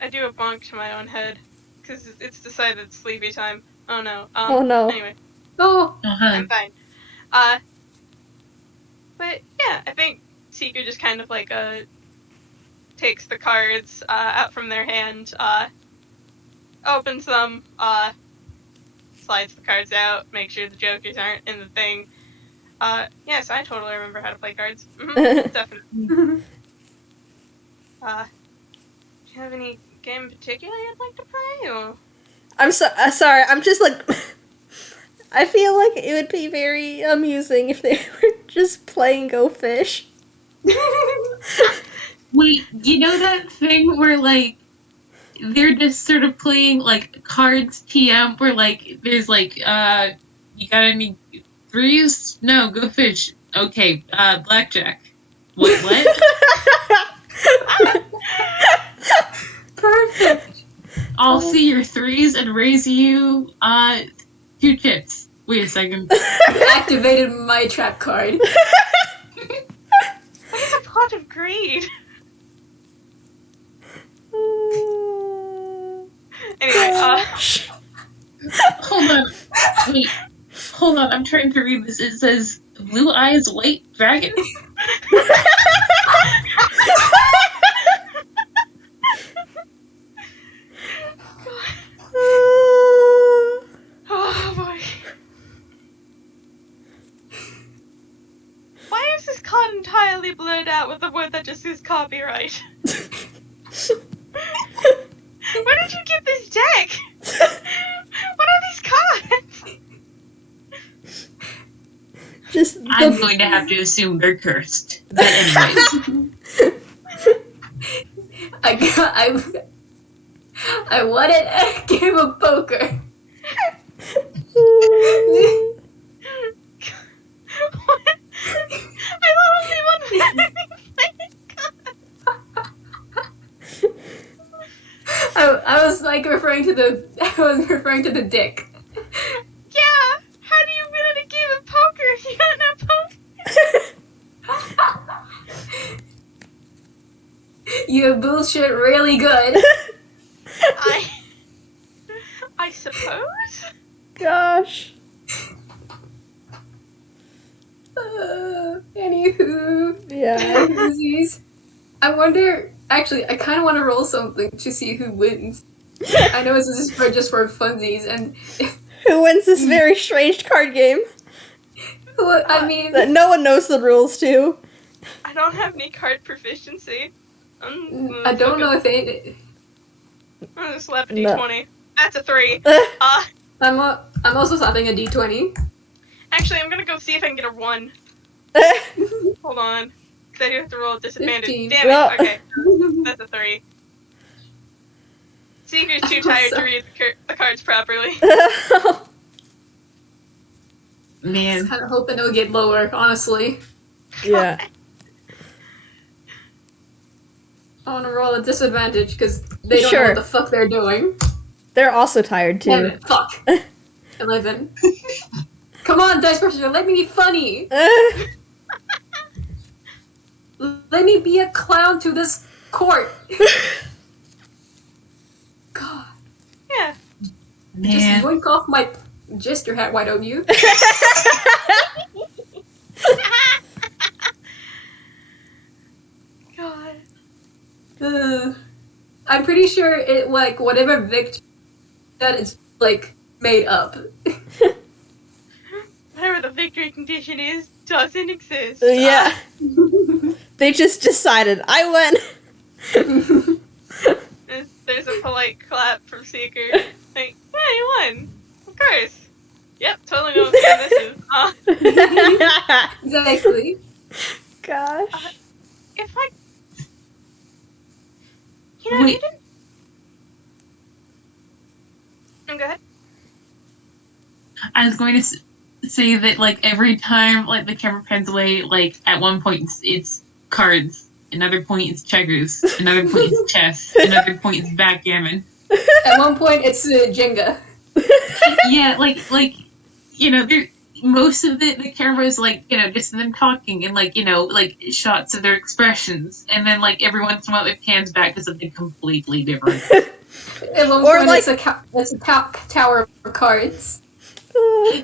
I do a bonk to my own head, because it's decided it's sleepy time. Oh no. Oh, no. Anyway, Oh, I'm fine. But yeah, I think Seeker just kind of like takes the cards out from their hand, opens them, slides the cards out, make sure the jokers aren't in the thing. Yes, I totally remember how to play cards. Definitely. Do you have any game in particular you'd like to play, or? I'm sorry. I'm just like, I feel like it would be very amusing if they were just playing Go Fish. Wait, you know that thing where, like, they're just sort of playing, like, cards TM, where, like, there's, like, you got any threes? No, Go Fish. Okay, blackjack. What? perfect. I'll see your threes and raise you, 2 chips. Wait a second. Activated my trap card. What is a pot of greed? Anyway, Hold on. Wait. Hold on, I'm trying to read this. It says, Blue Eyes White Dragon? oh boy. Why is this card entirely blurred out with the word that just says copyright? Where did you get this deck? What are these cards? I'm going to have to assume they're cursed. But anyways. I won it at a game of poker. What? I thought only one had any playing cards. I was like referring to the dick. Yeah, how do you win at a game of poker if you don't know poker? You bullshit really good. I suppose? Gosh. Anywho. Yeah. Disease. I wonder. Actually, I kind of want to roll something to see who wins. I know this is just for funsies, and Who wins this very strange card game I mean, that no one knows the rules to? I don't have any card proficiency. I don't know if it. I'm gonna slap a No. d20. That's a 3. I'm also slapping a d20. Actually, I'm gonna go see if I can get a 1. Hold on. Because I do have to roll a disadvantage. 15. Damn it. Well- Okay. That's a 3. Seeker's too tired to read the cards properly. I Man. was kind of hoping it would get lower, honestly. Yeah. I want to roll a disadvantage because they don't know Sure. what the fuck they're doing. They're also tired too. 11. Fuck. 11. Come on, dice person, let me be funny. Let me be a clown to this court. God. Yeah. Man. Just yoink off my jester hat, why don't you? God. I'm pretty sure it, like, whatever victory that is, like, made up. Whatever the victory condition is, doesn't exist. Yeah. They just decided, I win. There's a polite clap from Seeker. Like, yeah, you won. Of course. Yep, totally know what this is. Exactly. Gosh. If I... You know, Wait. you didn't... Go ahead. I was going to say that, like, every time, like, the camera pans away, like, at one point it's cards, another point it's checkers, another point it's chess, another point it's backgammon. At one point, it's Jenga. Yeah, like, you know, most of the camera is, like, you know, just them talking and, like, you know, like, shots of their expressions, and then, like, every once in a while it pans back to something completely different. At one Or, point, like- it's a tower of cards.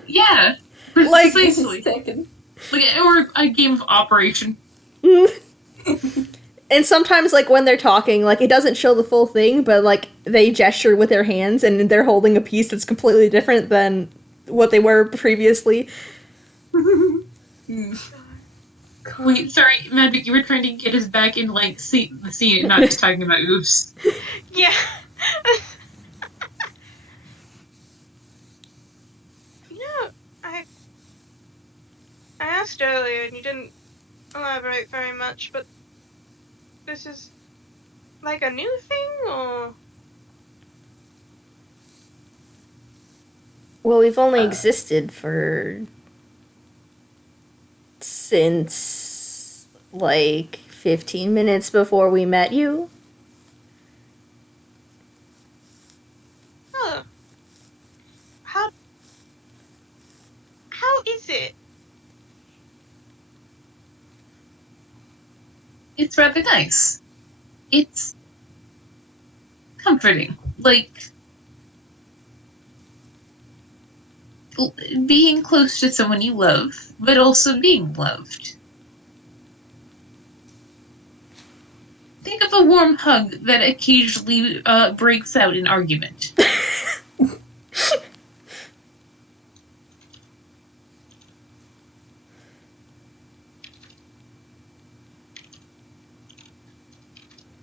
Yeah, Like- precisely. Second. Like, or a game of Operation. And sometimes, like, when they're talking, like, it doesn't show the full thing, but, like, they gesture with their hands, and they're holding a piece that's completely different than what they were previously. Wait, sorry, Magic, you were trying to get us back in, like, the scene, not just talking about oops. Yeah. You know, I asked earlier and you didn't elaborate very much, but this is like a new thing, or? Well, we've only existed since, like, 15 minutes before we met you. Huh. How is it? It's rather nice. It's comforting. Like, being close to someone you love, but also being loved. Think of a warm hug that occasionally breaks out in argument.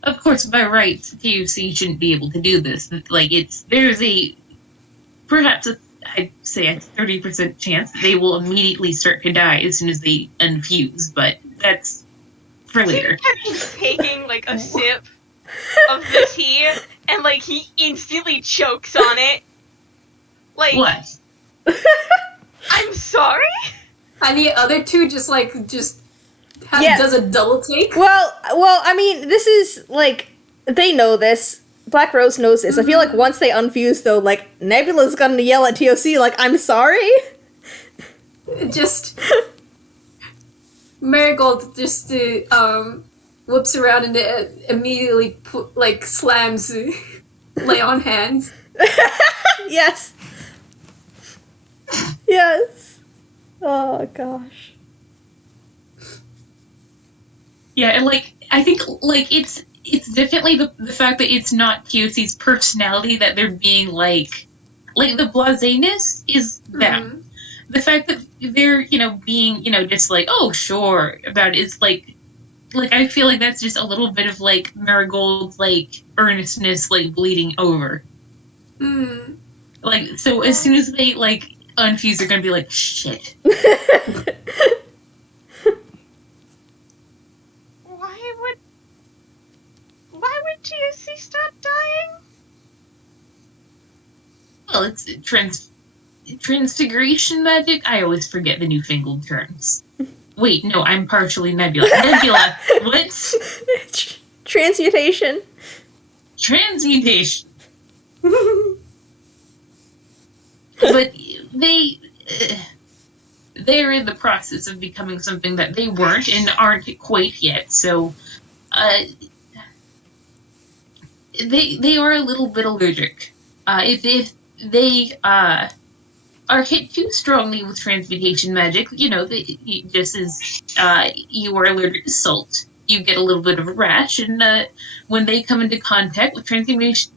Of course, by rights, TUC shouldn't be able to do this. Like, there's perhaps I'd say a 30% chance that they will immediately start to die as soon as they unfuse, but that's for later. He's taking like a sip of the tea, and like he instantly chokes on it. Like, What? I'm sorry? And the other two just Yeah. does a double take. Well, I mean, this is, like, they know this. Black Rose knows this. I feel like once they unfuse, though, like, Nebula's gonna yell at TOC, like, I'm sorry? Just Marigold just whips around and immediately slams lay on hands. Yes. Yes. Oh, gosh. Yeah, and like I think like it's definitely the fact that it's not TOC's personality that they're being like the blaseness is them. The fact that they're, you know, being, you know, just like, oh sure about it is like I feel like that's just a little bit of like Marigold's like earnestness like bleeding over. Like, so as soon as they like unfuse, they're gonna be like, shit. Why would TUC stop dying? well, it's transfiguration magic. I always forget the newfangled terms. Wait, no, I'm partially Nebula. Nebula, what? Transmutation. Transmutation. But they're in the process of becoming something that they weren't and aren't quite yet. So, they are a little bit allergic. If they are hit too strongly with transmutation magic, just as you are allergic to salt, you get a little bit of a rash, and when they come into contact with transmutation,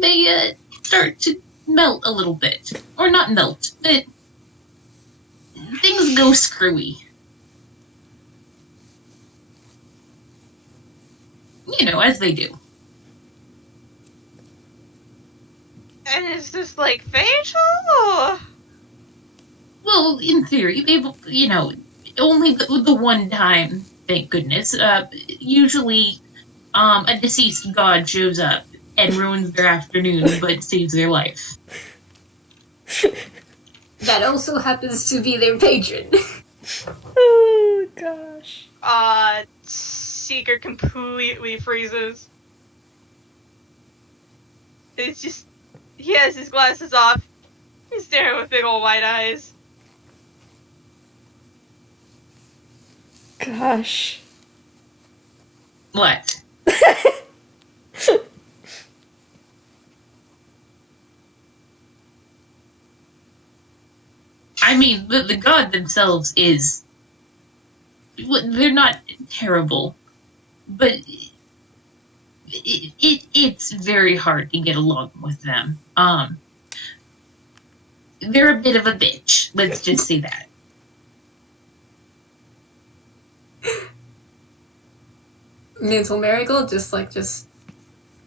they start to melt a little bit. Or not melt, but things go screwy. As they do. And is this like fatal? Or? Well, in theory, only the one time, thank goodness. Usually, a deceased god shows up and ruins their afternoon, but saves their life. That also happens to be their patron. Oh, gosh. Seeker completely freezes. It's just... He has his glasses off. He's staring with big old wide eyes. Gosh. What? I mean, the god themselves is... They're not terrible, but it's very hard to get along with them. They're a bit of a bitch. Let's just say that. Mental Marigold just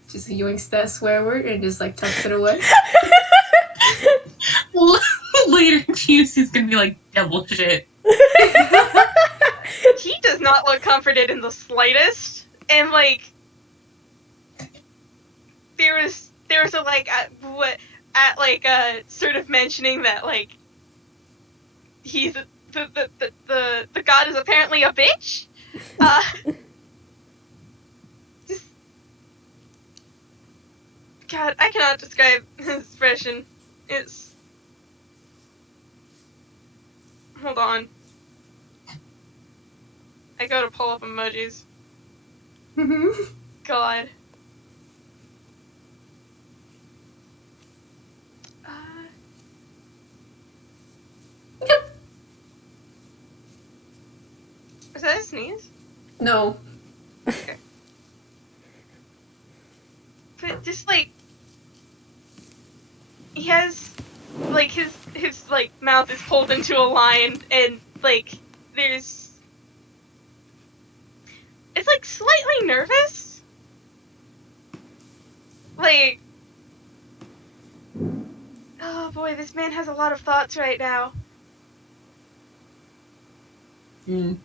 yoinks that swear word and just tucks it away. Well, later he's gonna be like, devil shit. He does not look comforted in the slightest, and there was a sort of mentioning that he's the god is apparently a bitch. God, I cannot describe his expression. It's... Hold on. I gotta pull up emojis. God. Is that a sneeze? No. Okay. But just he has his mouth is pulled into a line, and there's it's slightly nervous. Oh boy, this man has a lot of thoughts right now. Do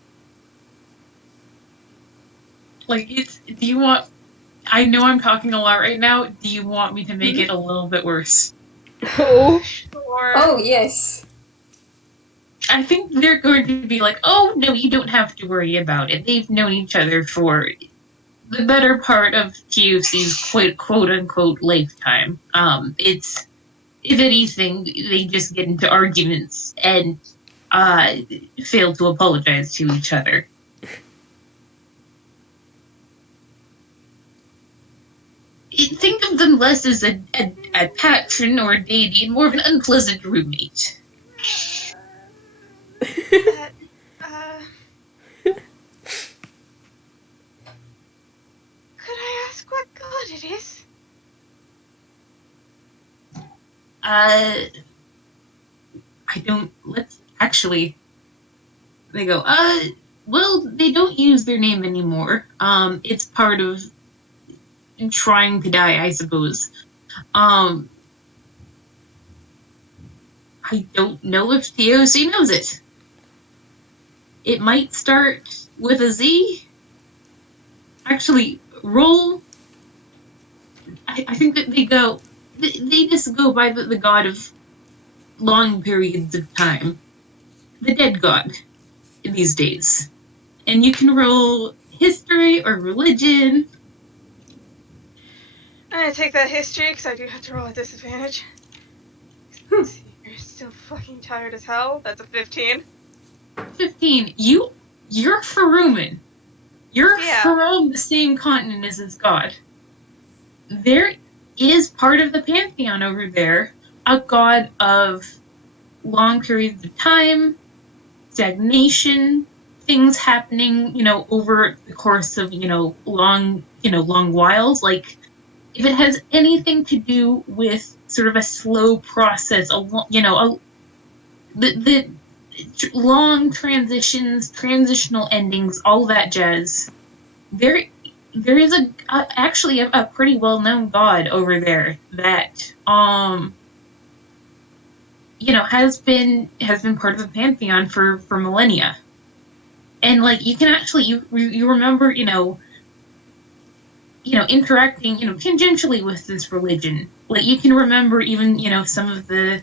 you want... I know I'm talking a lot right now. Do you want me to make it a little bit worse? Oh. Sure. Oh, yes. I think they're going to be like, oh, no, you don't have to worry about it. They've known each other for the better part of TOC's quote-unquote lifetime. It's... If anything, they just get into arguments and fail to apologize to each other. Think of them less as a patron or a deity and more of an unpleasant roommate. Could I ask what god it is? I don't... Let's... Actually... They go, well, they don't use their name anymore. It's part of trying to die, I suppose. I don't know if TOC knows it. It might start with a Z. Actually, roll... I think that they go... they just go by the god of long periods of time. The dead god these days. And you can roll history or religion. I'm gonna take that history because I do have to roll at disadvantage. Let's see, you're still fucking tired as hell. That's a 15. 15. You're Faruman. You're Yeah. from the same continent as this god. There is part of the pantheon over there, a god of long periods of time, stagnation, things happening, over the course of, long whiles. Like, if it has anything to do with sort of a slow process, the long transitions, transitional endings, all that jazz. There is actually a pretty well known god over there that has been part of the pantheon for millennia, and like you can actually you remember interacting tangentially with this religion. Like you can remember even some of the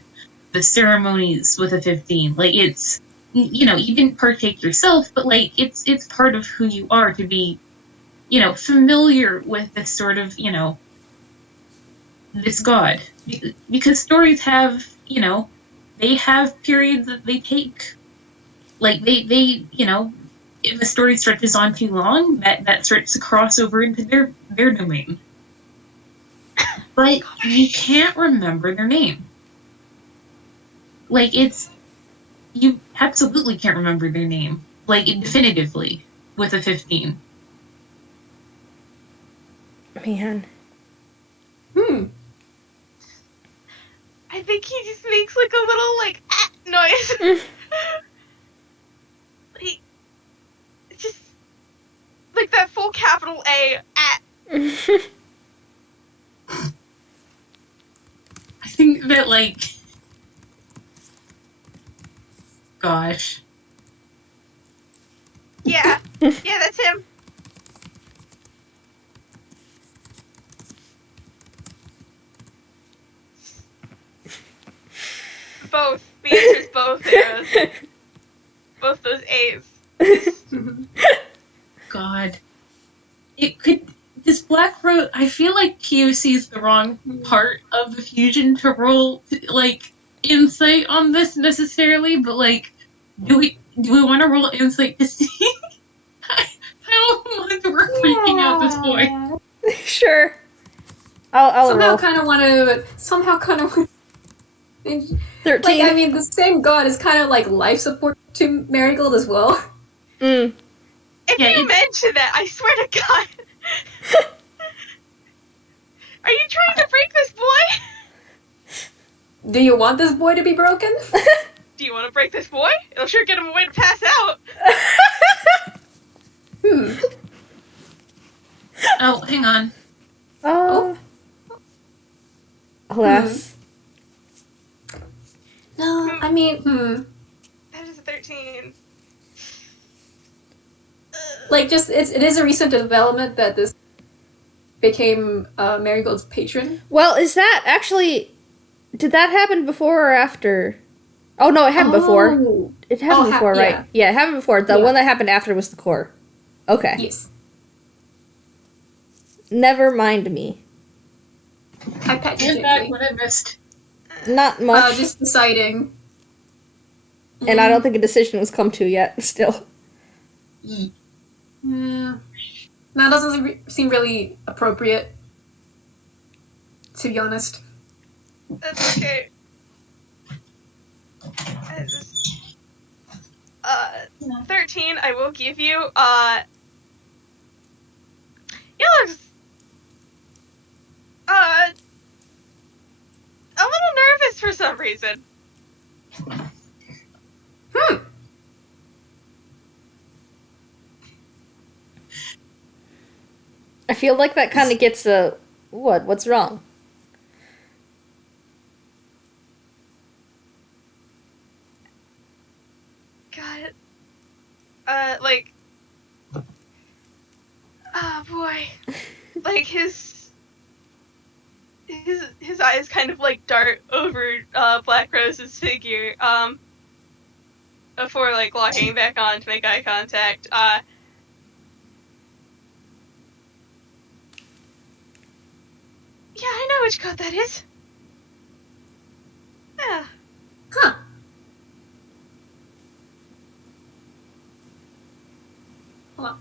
ceremonies with a 15. Like it's you didn't partake yourself, but like it's part of who you are to be familiar with this sort of this god, because stories have they have periods that they take. Like they if a story stretches on too long, that starts to cross over into their domain. But you can't remember their name. Like you absolutely can't remember their name, like definitively, with a 15. Man. I think he just makes like a little like noise. He just like that full capital A . I think that gosh. Yeah, that's him. Both. The answer's both arrows. Both those A's. God. It could. This Black Rose. I feel like POC is the wrong part of the fusion to roll, insight on this necessarily, but, do we want to roll insight to see? I don't want to work freaking out this boy. Sure. I'll somehow roll. kind of want to. 13. I mean, the same god is kind of like life support to Marigold as well. Mm. If you mention that, I swear to God. Are you trying to break this boy? Do you want this boy to be broken? Do you want to break this boy? It'll sure get him a way to pass out. Oh, hang on. Alas. No, I mean, That is a 13. Like, just, it is a recent development that this became Marigold's patron. Well, is that actually... Did that happen before or after? Oh, no, it happened before. It happened before, right? yeah. Yeah, it happened before. The one that happened after was the core. Okay. Yes. Never mind me. I pet you, And back gently. what I missed. Not much. Just deciding. And I don't think a decision was come to yet, still. Yeah. That doesn't seem really appropriate, to be honest. That's okay. I just, 13, I will give you, you look, a little nervous for some reason. I feel like that kind of gets a... What's wrong? God. Oh boy. Like his his eyes kind of like dart over Black Rose's figure before like locking back on to make eye contact. Yeah, I know which code that is. Yeah. Huh. Hold on.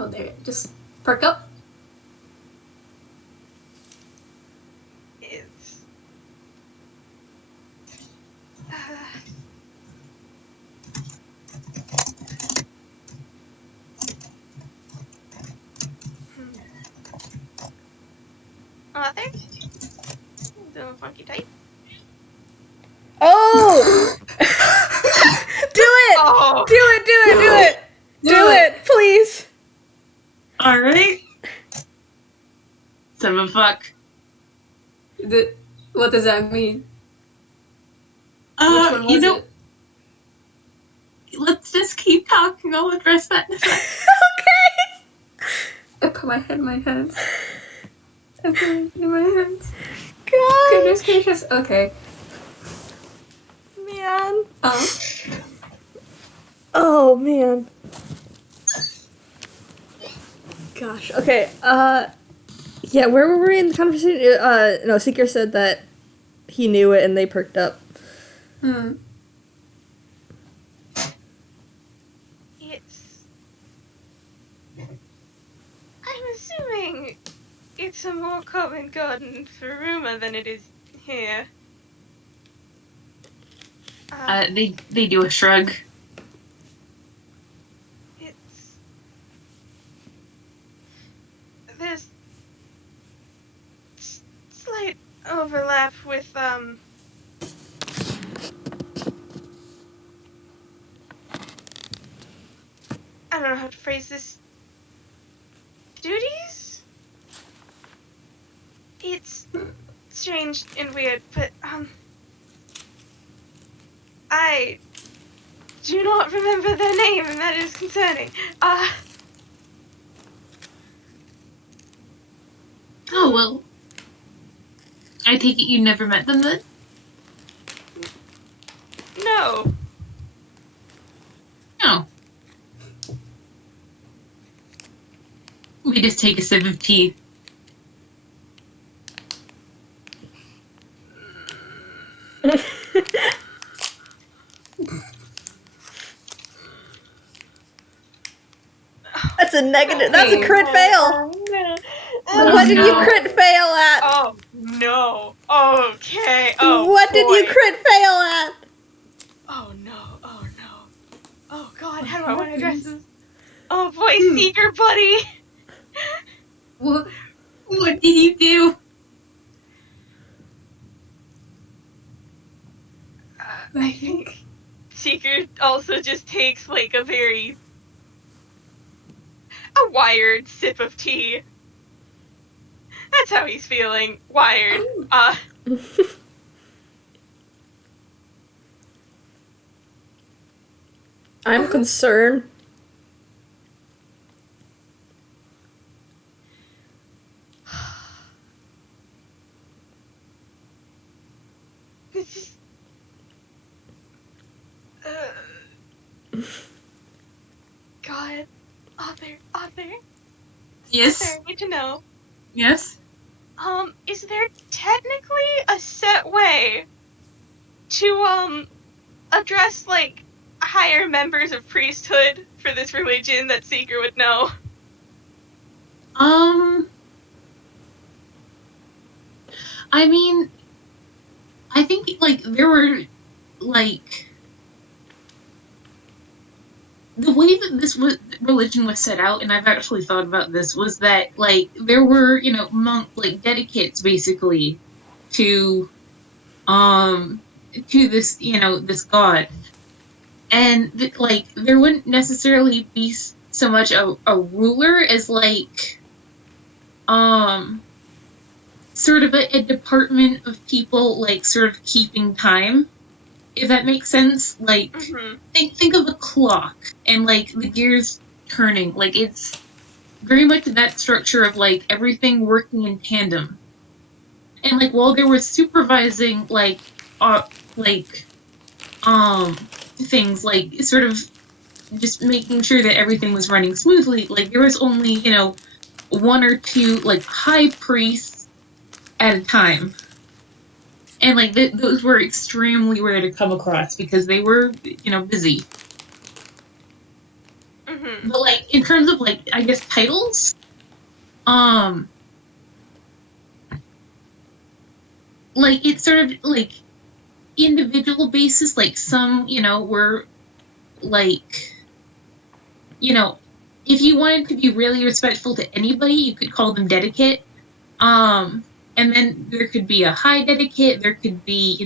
Oh, there. Just perk up. It's there. Doing a funky type. Oh! Do it! Oh. Do it, do it, do it! Do it, please! Alright. Son of a fuck. What does that mean? Which one was You know, it? let's just keep talking. I'll address that in a second. Okay! I put my head in my hands. I put my head in my hands. God! Goodness gracious. Okay. Man. Oh. Oh, man. Gosh, okay, yeah, where were we in the conversation? No, Seeker said that he knew it and they perked up. It's. I'm assuming it's a more common garden in Faruma than it is here. They do a shrug. There's slight overlap with I don't know how to phrase this. Duties? It's strange and weird, but I do not remember their name, and that is concerning. Oh, well. I take it you never met them then? No. No. We just take a sip of tea. That's a negative, that's a crit fail! Oh, What did you no. crit fail at? Oh, no. Okay. Oh, What did you boy. crit fail at? Oh, no. Oh, no. Oh, God. How do I want to address this? Oh, boy. Seeker, buddy. What? What did you do? I think Seeker also just takes, like, a wired sip of tea. That's how he's feeling. Wired. I'm concerned. This is... God. Author. Yes? I need to know. Yes? Is there technically a set way to, address, like, higher members of priesthood for this religion that Seeker would know? I mean, I think, like, there were, like... The way that this religion was set out, and I've actually thought about this, was that, like, there were, like, dedicates, basically, to this, this god. And, there wouldn't necessarily be so much a ruler as, like, sort of a department of people, like, sort of keeping time. If that makes sense, like, think of a clock and, like, the gears turning. Like, it's very much that structure of, like, everything working in tandem. And, like, while there was supervising, things, like, sort of just making sure that everything was running smoothly, like, there was only, one or two, like, high priests at a time. And, like, those were extremely rare to come across because they were, busy. Mm-hmm. But, like, in terms of, like, I guess titles, like, it's sort of, like, individual basis, like, some, were, like, if you wanted to be really respectful to anybody, you could call them dedicate. And then there could be a high dedicate, there could be,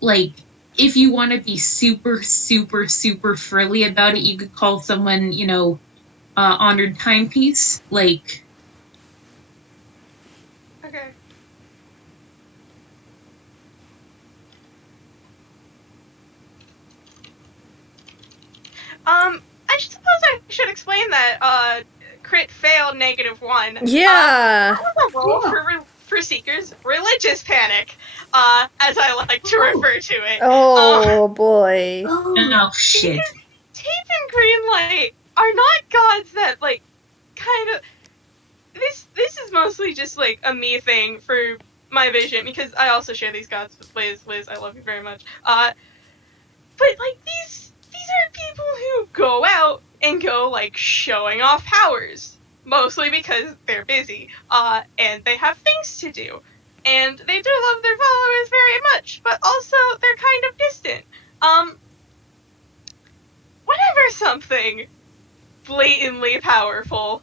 like, if you want to be super, super, super frilly about it, you could call someone, honored timepiece, like... Okay. I suppose I should explain that, crit fail -1. Yeah. That was a roll for Seekers. Religious panic, as I like to refer to it. Oh boy. Oh, shit. Tape and Greenlight are not gods that, like, kind of... This is mostly just, like, a me thing for my vision, because I also share these gods with Liz. Liz, I love you very much. But, like, these are people who go out and go, like, showing off powers. Mostly because they're busy, and they have things to do. And they do love their followers very much, but also they're kind of distant. Whenever something blatantly powerful,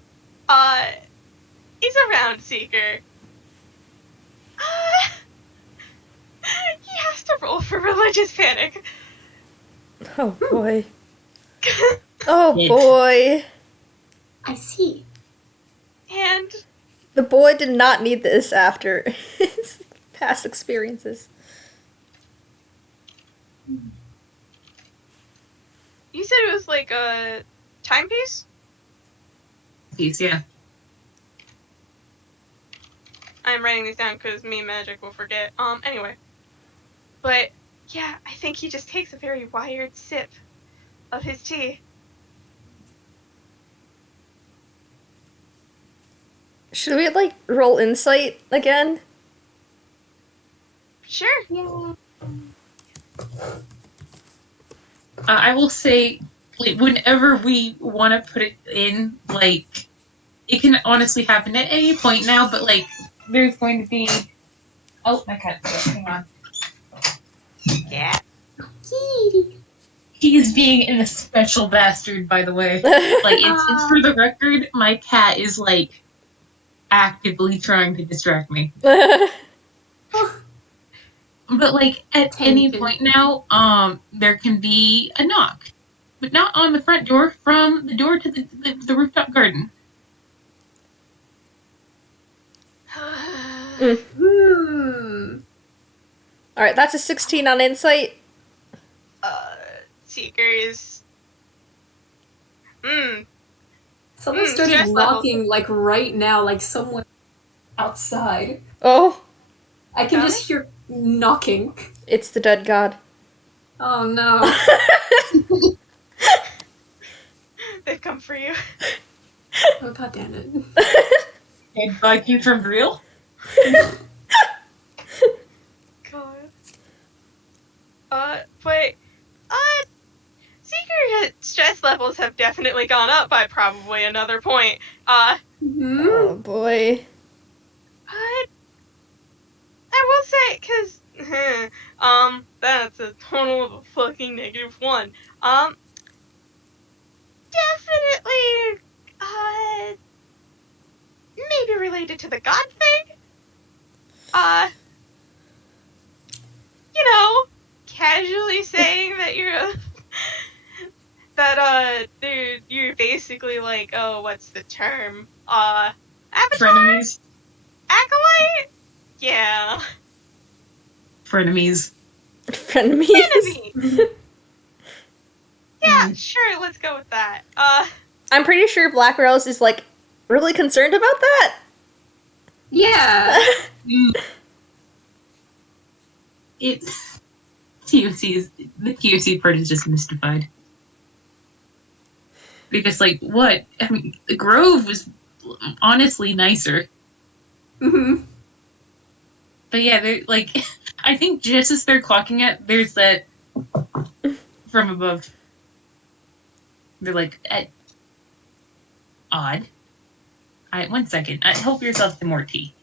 is around Seeker, he has to roll for religious panic. Oh boy. Oh boy. I see. And The boy did not need this after his past experiences. you said it was like a timepiece? Piece, yeah. I'm writing these down because me and Magic will forget. Anyway. But, yeah, I think he just takes a very wired sip of his tea. Should we, like, roll insight again? Sure. Yeah. I will say, like, whenever we want to put it in, like, it can honestly happen at any point now, but, like, there's going to be... Oh, my cat's hang on. Yeah. He is being an especial bastard, by the way. Like, it's for the record, my cat is, like, actively trying to distract me. But, like, at any point now, there can be a knock. But not on the front door, from the door to the rooftop garden. Alright, that's a 16 on insight. Seeker is... Someone stress started level. knocking, like, right now, like someone outside. Oh, I can Got just hear knocking. it's the dead god. Oh no. They've come for you. Oh god damn it. And like you from real? God. But, Seeker stress levels have definitely gone up by probably another point. Mm-hmm. Oh boy. I will say, cause, that's a total of a fucking -1. Definitely, maybe related to the god thing. Casually saying that you're basically like, oh, what's the term? Avatar? Frenemies. Acolyte? Yeah. Frenemies. Frenemies. Enemy. Yeah, Yeah, sure, let's go with that. I'm pretty sure Black Rose is, like, really concerned about that. Yeah. It's TOC's. The TOC part is just mystified. Because, like, what? I mean, the Grove was honestly nicer. Mm-hmm. But yeah, they're, like, I think just as they're clocking it, there's that from above. They're like, odd. One second. Help yourself to more tea.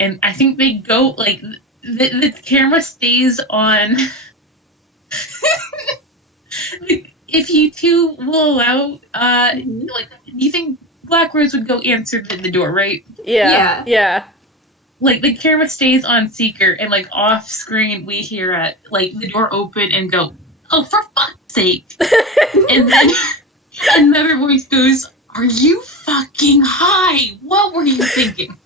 And I think they go, like, the camera stays on. Like, if you two will allow, like, do you think Black Rose would go answer the door, right? Yeah. Like, the camera stays on Seeker, and, like, off screen, we hear, like, the door open and go, oh, for fuck's sake. And then another voice goes, are you fucking high? What were you thinking?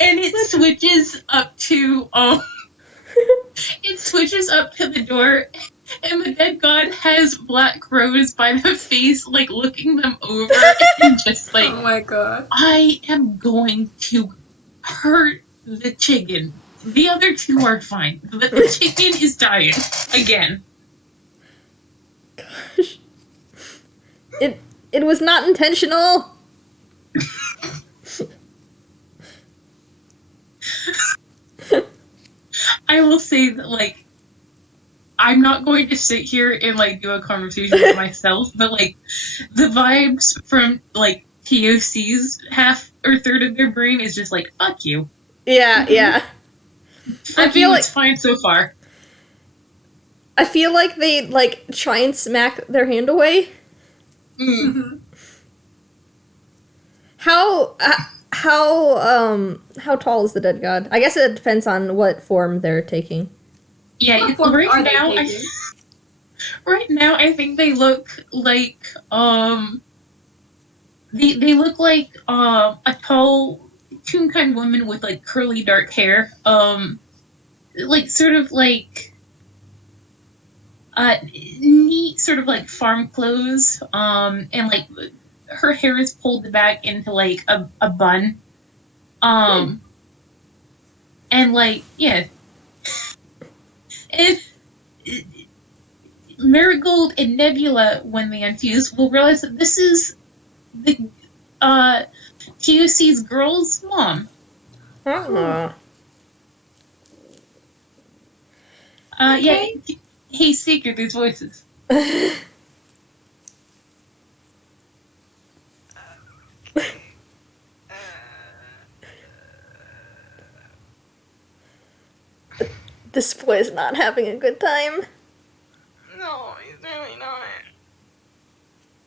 And it switches up to, the door, and the dead god has Black Rose by the face, like, looking them over, and just like, Oh my god. I am going to hurt the chicken. The other two are fine, but the chicken is dying. Again. Gosh. It was not intentional. I will say that, like, I'm not going to sit here and, like, do a conversation with myself, but, like, the vibes from, like, TOC's half or third of their brain is just like, fuck you. Yeah. Fuck you, it's fine so far. I feel like they, like, try and smack their hand away. Mm-hmm. How tall is the dead god? I guess it depends on what form they're taking. Yeah, What form right are they now, taking? right now, I think they look like, they look like, a tall, Toonkind woman with, like, curly dark hair, like, sort of, like, neat, sort of, like, farm clothes, and, like, her hair is pulled back into, like, a bun, and, like, yeah, and Marigold and Nebula, when they unfuse, will realize that this is the TOC's girl's mom. Oh. Yeah. Hey, Seeker, there's voices. This boy's not having a good time. No, he's really not.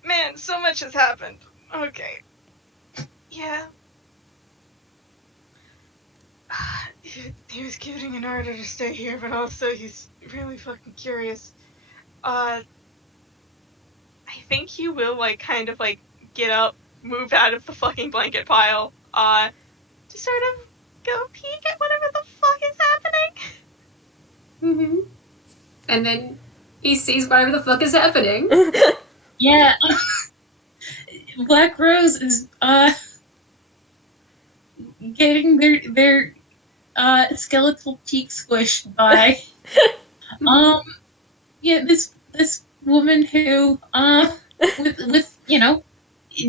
Man, so much has happened. Okay. Yeah. He was giving an order to stay here, but also he's really fucking curious. I think he will, like, kind of, like, get up, move out of the fucking blanket pile, to sort of go peek at whatever the fuck is happening. Mm-hmm. And then he sees whatever the fuck is happening. Yeah. Black Rose is, getting their skeletal cheek squished by, yeah, this woman who, with, you know,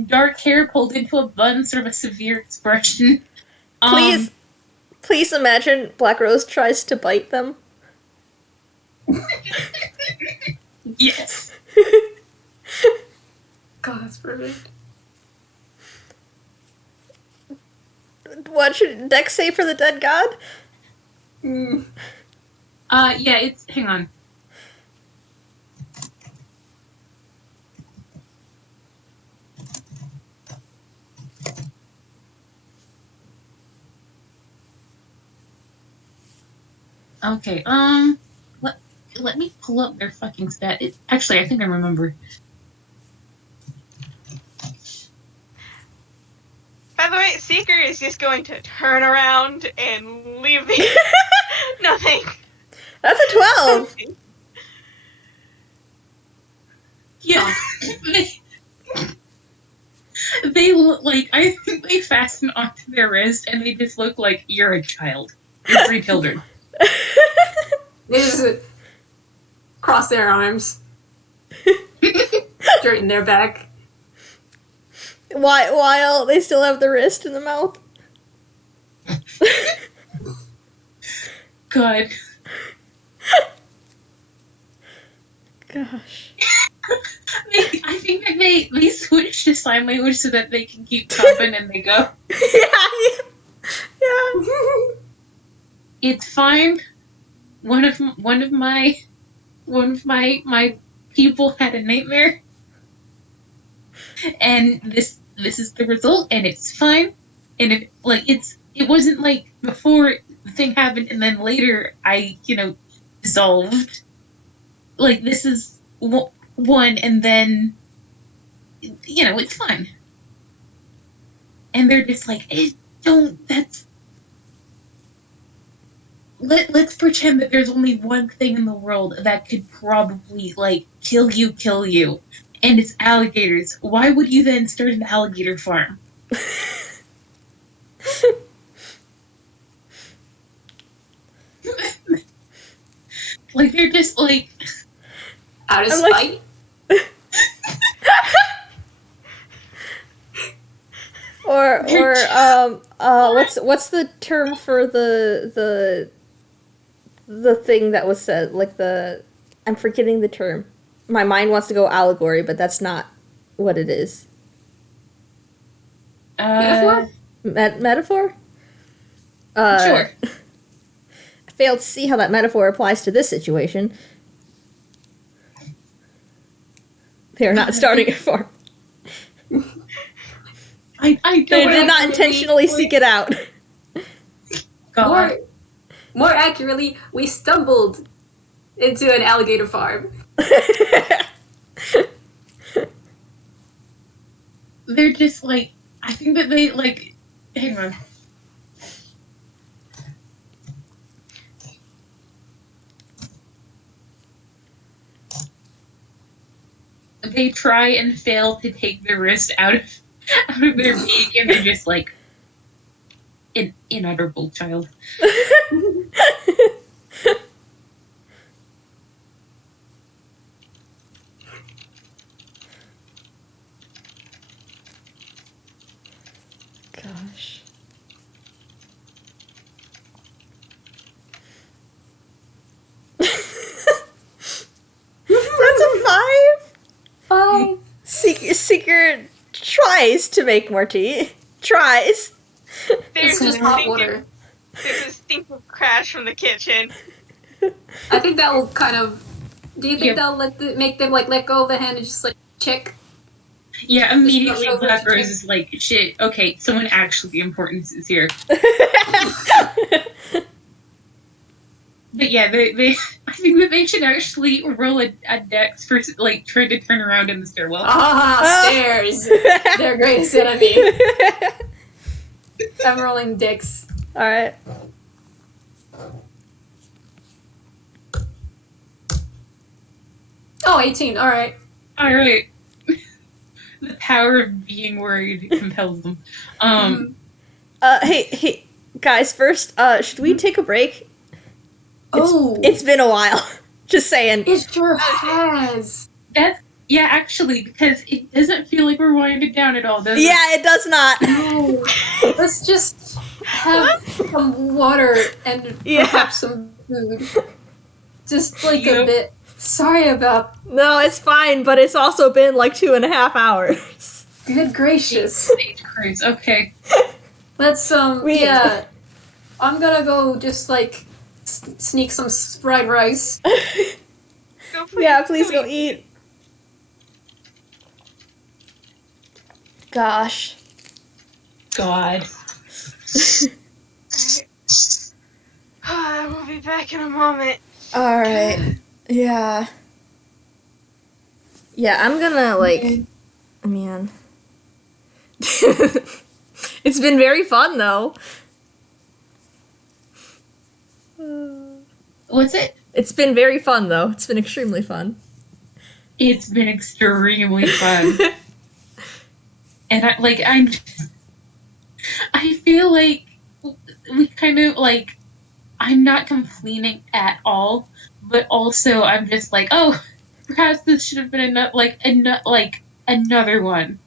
dark hair pulled into a bun, sort of a severe expression. Please imagine Black Rose tries to bite them. Yes. God, that's perfect. What should Dex say for the dead god? Mm. Yeah, hang on. Okay, let me pull up their fucking stat. Actually, I think I remember. By the way, Seeker is just going to turn around and leave the nothing. That's a 12. Yeah. They look like, I think they fasten onto their wrist and they just look like you're a child. You're 3 children. They just cross their arms, straighten their back. While they still have the wrist in the mouth. God. Gosh. I think that they switch to sign language so that they can keep chopping and they go, Yeah. it's fine. One of my people had a nightmare, and this is the result, and it's fine. And it wasn't like before the thing happened and then later I dissolved. Like, this is one, and then it's fine. And they're just like, let's pretend that there's only one thing in the world that could probably, kill you, and it's alligators. Why would you then start an alligator farm? They're just, Out of I'm spite? Or what's the term for the thing that was said? I'm forgetting the term. My mind wants to go allegory, but that's not what it is. Metaphor? Metaphor? Sure. I failed to see how that metaphor applies to this situation. They are not starting a farm. I don't They did not intentionally seek it out. God. More accurately, we stumbled into an alligator farm. They're just I think that they hang on. They try and fail to take the wrist out of their beak, and they're just an inutterable child. Gosh. That's a 5? 5. Seeker tries to make more tea. Tries. There's It's a just hot stinking, water. there's a stinking crash from the kitchen. I think that will kind of... Do you think Yeah. that'll make them let go of the hand and just check? Yeah, immediately Just Black Rose is like, shit, okay, someone actually important is here. But yeah, they I think that they should actually roll a dex for trying to turn around in the stairwell. Stairs! Their greatest enemy. I'm rolling dicks. Alright. Oh, 18, alright. Alright. The power of being worried compels them. Hey, guys, first, should we take a break? Oh! It's been a while. Just saying. It sure has! Yeah, actually, because it doesn't feel like we're winding down at all, does it? Yeah, it does not. No. Let's just have some water and Yeah. perhaps some food. Just a Yeah. bit. Sorry about... No, it's fine, but it's also been 2.5 hours. Good gracious. Jesus Christ, okay. Let's, We- yeah. I'm gonna go just, sneak some fried rice. Go Yeah, please go eat. Gosh. God. We'll be back in a moment. Alright. Yeah. Yeah, I'm gonna, man. It's been very fun, though. What's it? It's been very fun, though. It's been extremely fun. It's been extremely fun. And I feel like we kind of, like, I'm not complaining at all, but also I'm just like, oh, perhaps this should have been another one.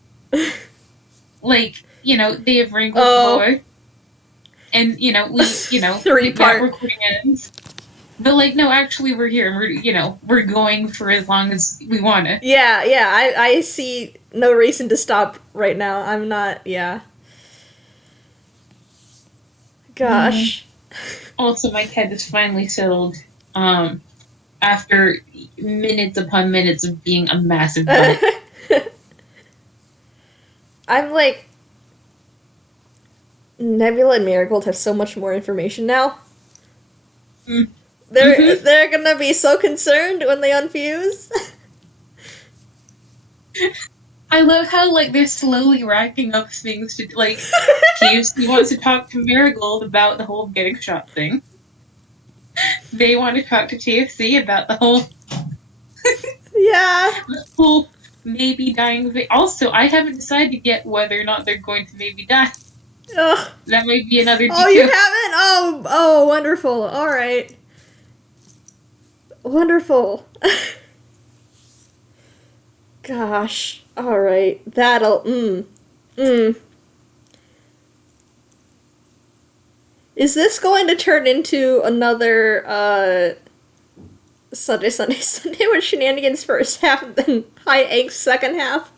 Like, they have wrangled more. And, we, that recording ends. But, like, no, actually, we're here, and we're going for as long as we want to. Yeah, I see no reason to stop right now. I'm not, yeah. Gosh. Also, my cat is finally settled, after minutes upon minutes of being a massive bug. I'm like, Nebula and Marigold have so much more information now. They're gonna be so concerned when they unfuse. I love how, like, they're slowly racking up things to, like, TFC wants to talk to Marigold about the whole getting shot thing. They want to talk to TFC about the whole... Yeah. The whole maybe dying... Also, I haven't decided yet whether or not they're going to maybe die. Ugh. That might be another Oh, you haven't? Oh, wonderful. Alright. Wonderful. Gosh. Alright. That'll... Is this going to turn into another, Sunday with shenanigans first half, and then high angst second half?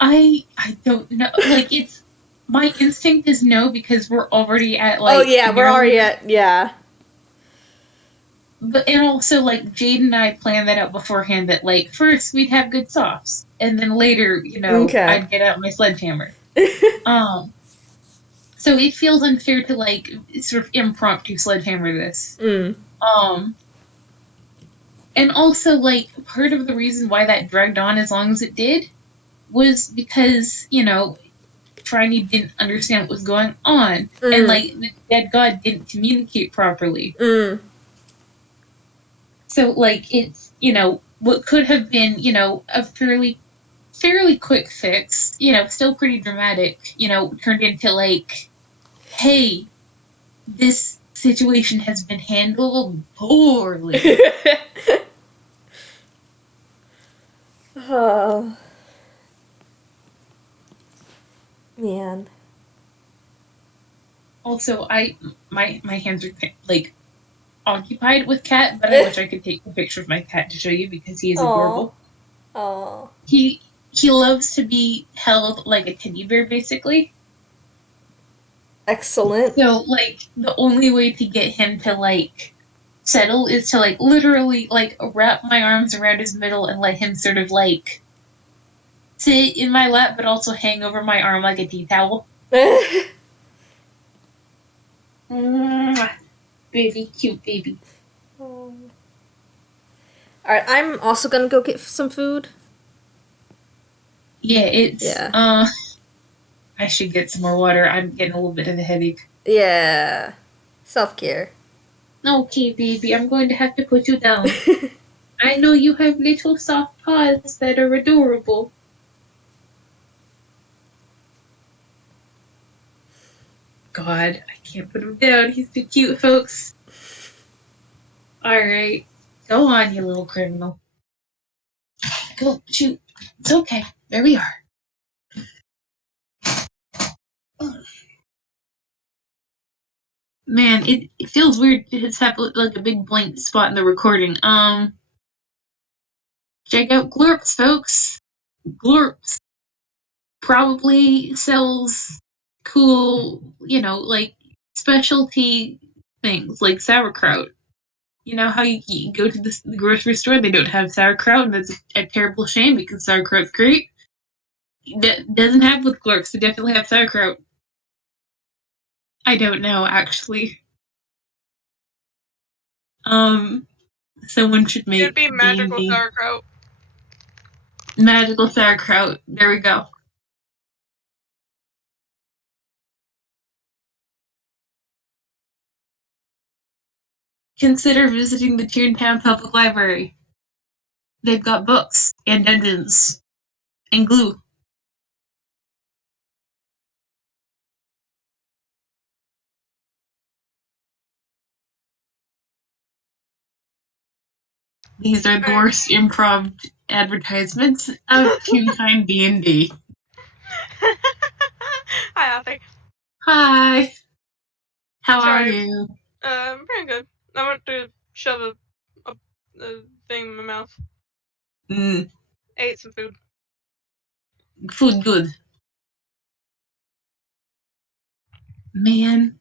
I don't know. Like, it's... My instinct is no, because we're already at, like... Oh, yeah, we're already at... Yeah. And also, like, Jade and I planned that out beforehand, that, like, first we'd have good softs, and then later, I'd get out my sledgehammer. So it feels unfair to, like, sort of impromptu sledgehammer this. And also, like, part of the reason why that dragged on as long as it did was because, Trinity didn't understand what was going on. And, like, the dead god didn't communicate properly. So, like, it's, what could have been, a fairly quick fix, still pretty dramatic, turned into, like, hey, this situation has been handled poorly. Oh. Man. Also, my hands are, like, occupied with cat, but I wish I could take a picture of my cat to show you because he is adorable. Aww. He loves to be held like a teddy bear, basically. Excellent. So, like, the only way to get him to, like, settle is to, like, literally, like, wrap my arms around his middle and let him sort of, like, sit in my lap, but also hang over my arm like a tea towel. Baby, cute baby. Alright, I'm also gonna go get some food. Yeah, I should get some more water. I'm getting a little bit of a headache. Yeah. Self-care. Okay, baby, I'm going to have to put you down. I know you have little soft paws that are adorable. God, I can't put him down. He's too cute, folks. Alright. Go on, you little criminal. Go, shoot. It's okay. There we are. Man, it feels weird to just have, like, a big blank spot in the recording. Check out Glorps, folks. Glorps probably sells cool, like, specialty things, like sauerkraut. You know how you go to the grocery store, they don't have sauerkraut, and that's a terrible shame because sauerkraut's great. That doesn't have with Glorps, they definitely have sauerkraut. I don't know, actually. Someone should make It'd be magical D&D. sauerkraut. Magical sauerkraut. There we go. consider visiting the Toontown Public Library. They've got books and dungeons and glue. These are the worst improv advertisements of Toonkind DnD. Hi, Arthur. Hi. How are Sorry. you? I'm pretty good. I went to shove a thing in my mouth. Ate some food. Food good. Man.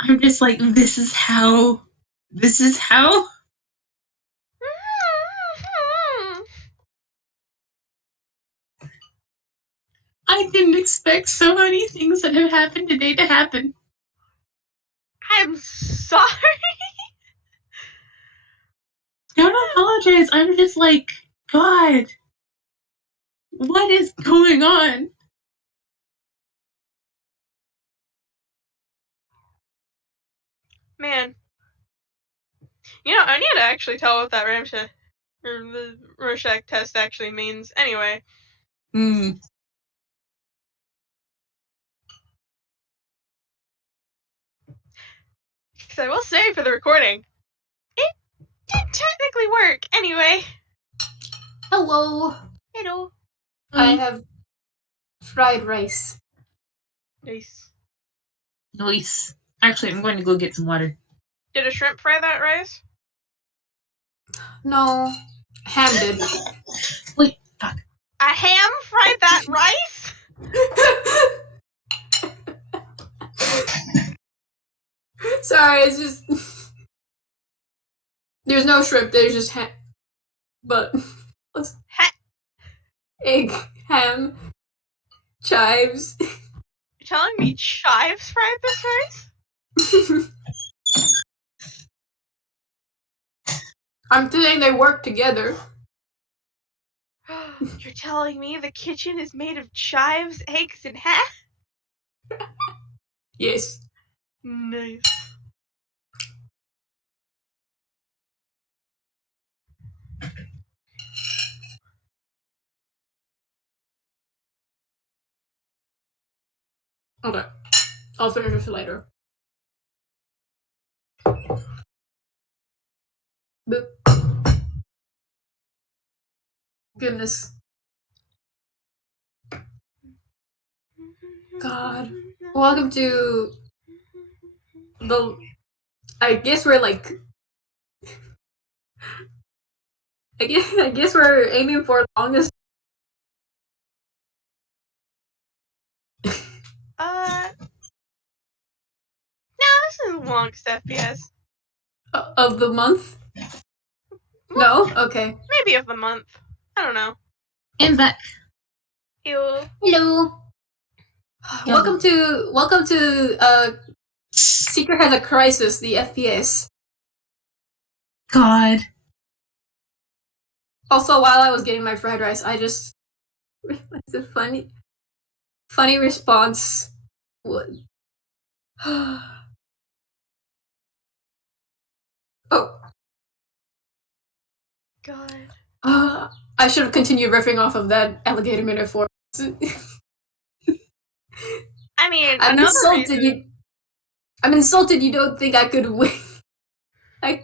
I'm just like, this is how. I didn't expect so many things that have happened today to happen. I'm sorry. Don't apologize. I'm just like, God, what is going on? Man. You know, I need to actually tell what that Ramshack or the Rorschach test actually means. Anyway. Because I will say for the recording, it did technically work. Anyway. Hello. Hello. I have fried rice. Nice. Nice. Actually, I'm going to go get some water. Did a shrimp fry that rice? No, Ham did. Wait, fuck. A ham fried that rice? Sorry, it's just there's no shrimp. There's just ham, but egg, ham, chives. You're telling me chives fried this rice? I'm saying they work together. You're telling me the kitchen is made of chives, eggs, and ham? Yes. Nice. Okay. I'll finish this later. Boop. Goodness. God. Welcome to the... I guess we're like... I guess we're aiming for the longest... No, this is the longest FPS. of the month? No? Okay. Maybe of the month. I don't know. And back. Ew. Hello. Welcome to Secret has a crisis, the FPS. God. Also, while I was getting my fried rice, I just realized a funny response. What? Oh. God. I should have continued riffing off of that alligator metaphor. I mean, I'm another insulted. reason... I'm insulted. You don't think I could win?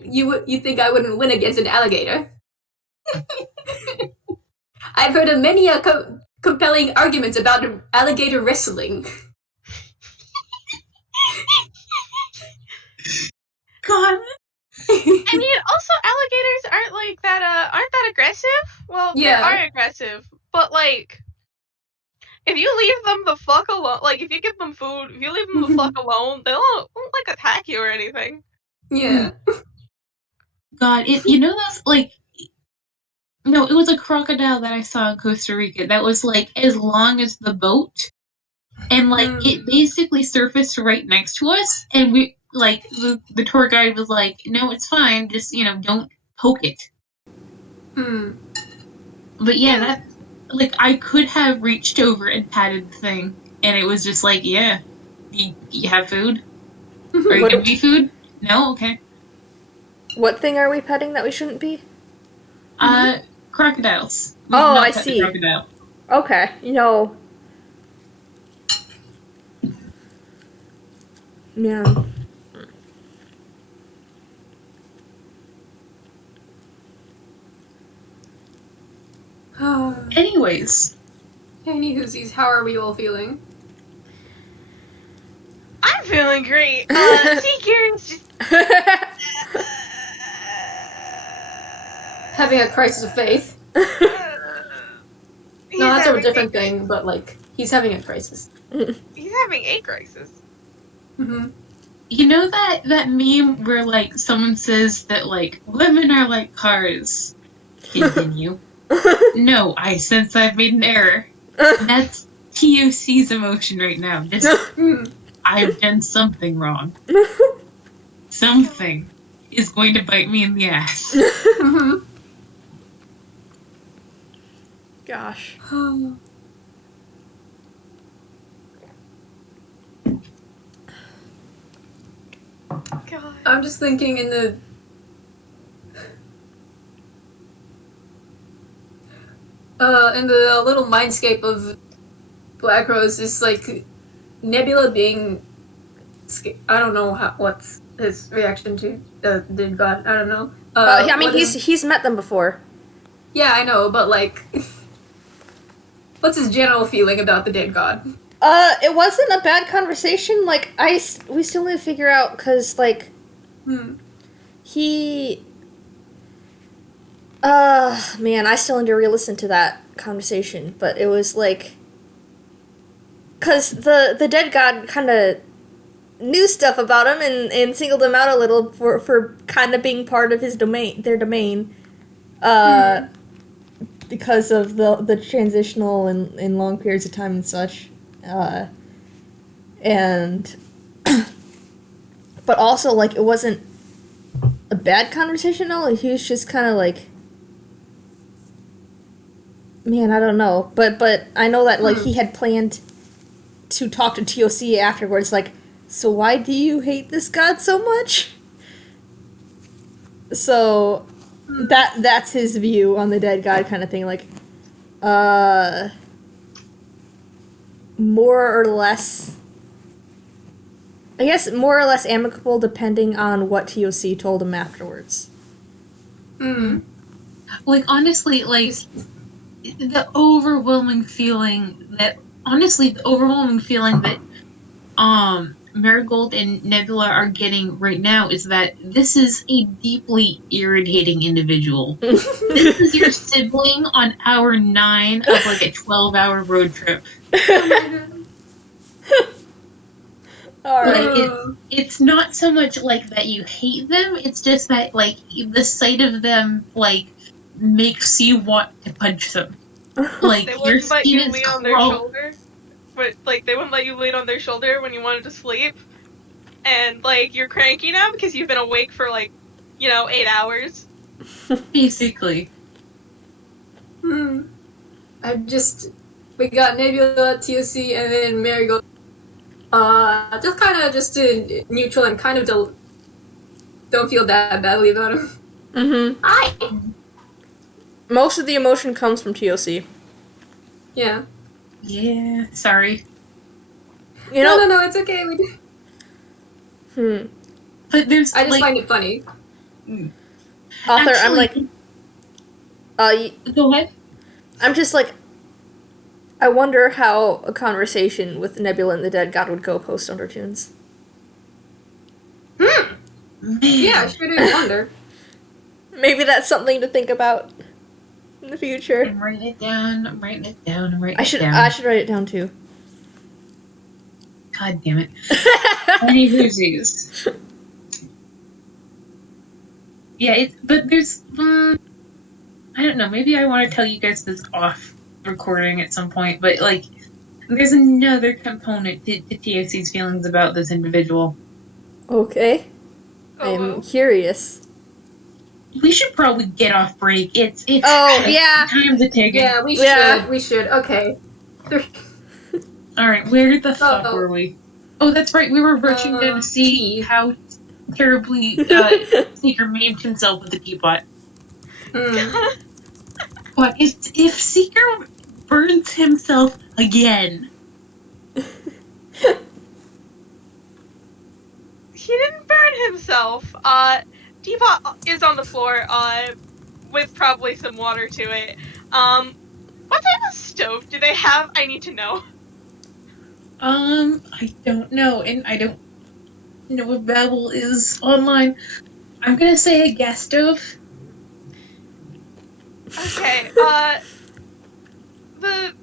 You think I wouldn't win against an alligator? I've heard of many compelling arguments about alligator wrestling. God. I mean, also alligators aren't like that. Aren't that aggressive? Well, Yeah. they are aggressive, but like, if you leave them the fuck alone, like if you give them food, if you leave them the fuck alone, they won't like attack you or anything. Yeah. God, you know that's like... No, it was a crocodile that I saw in Costa Rica that was like as long as the boat, and like it basically surfaced right next to us, and we like the tour guide was like, "No, it's fine, just don't poke it." But yeah, that like I could have reached over and patted the thing, and it was just like, "Yeah, you have food." Are you What- gonna be food? No? Okay. What thing are we petting that we shouldn't be? Crocodiles. We Oh, cannot I pet see. The crocodile. Okay, no. Yeah. Anyways, Any whoosies, how are we all feeling? I'm feeling great. Seekers just Having a crisis of faith. he's No, that's a having different thing, but like, he's having a crisis. He's having a crisis. Mm-hmm. you know that meme where like someone says that like women are like cars. Continue. No, I sense I've made an error. That's TOC's emotion right now. Just I've done something wrong. Something is going to bite me in the ass. Mm-hmm. Gosh. God. I'm just thinking in the little mindscape of Black Rose is like Nebula being I don't know what's his reaction to the god. I don't know. I mean, what is- he's met them before. yeah, I know, but like, what's his general feeling about the dead god? It wasn't a bad conversation. Like, we still need to figure out, because, like, he... man, I still need to re-listen to that conversation, but it was, like... Because the dead god kind of knew stuff about him and singled him out a little for kind of being part of their domain, because of the transitional and long periods of time and such. And but also, like, it wasn't a bad conversation. No, he was just kind of like, man, I don't know, but I know that like he had planned to talk to TOC afterwards. Like, so why do you hate this god so much? So that's his view on the dead god kind of thing. Like, more or less, I guess, more or less amicable, depending on what TOC told him afterwards. Like, honestly, like, the overwhelming feeling that Marigold and Nebula are getting right now is that this is a deeply irritating individual. This is your sibling on hour 9 of like a 12-hour road trip. Alright. Like, it's not so much like that you hate them, it's just that like the sight of them like makes you want to punch them. Like, They your wouldn't let skin you is lean on their shoulder. But like they wouldn't let you lean on their shoulder when you wanted to sleep. And like you're cranky now because you've been awake for like, 8 hours. basically. We got Nebula, TOC, and then Marigold. Just kind of just neutral and kind of don't feel that badly about him. Mm-hmm. Hi! Most of the emotion comes from TOC. Yeah. Yeah, sorry. You know, No, it's okay. But there's I just like, find it funny. Author, I'm actually- like, go ahead. I'm just like, I wonder how a conversation with Nebula and the dead god would go post Undertunes. Man. Yeah, I sure did wonder. Maybe that's something to think about in the future. I'm writing it down. I should write it down too. God damn it. Any Hoosies. Yeah, but there's, I don't know, maybe I want to tell you guys this off recording at some point, but, like, there's another component to TOC's feelings about this individual. Okay. I'm curious. We should probably get off break. It's Oh, yeah. time to take it. Yeah, we should. Okay. Alright, where the fuck Uh-oh. were we? Oh, that's right. We were rushing down to see tea. how terribly Seeker maimed himself with the teapot. But if Seeker burns himself again, He didn't burn himself. Teapot is on the floor, with probably some water to it. What type of stove do they have? I need to know. I don't know, and I don't know if Babel is online. I'm gonna say a gas stove. Okay, the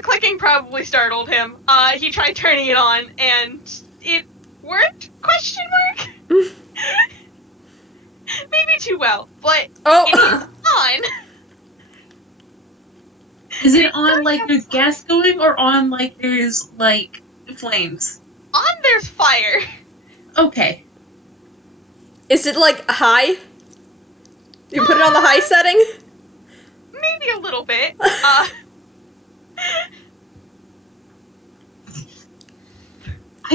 clicking probably startled him. He tried turning it on, and it worked? Question mark? Maybe too well, but Oh! it is on. Is it on like there's gas going, or on like there's like flames? On there's fire. Okay. Is it like high? You put it on the high setting? Maybe a little bit. I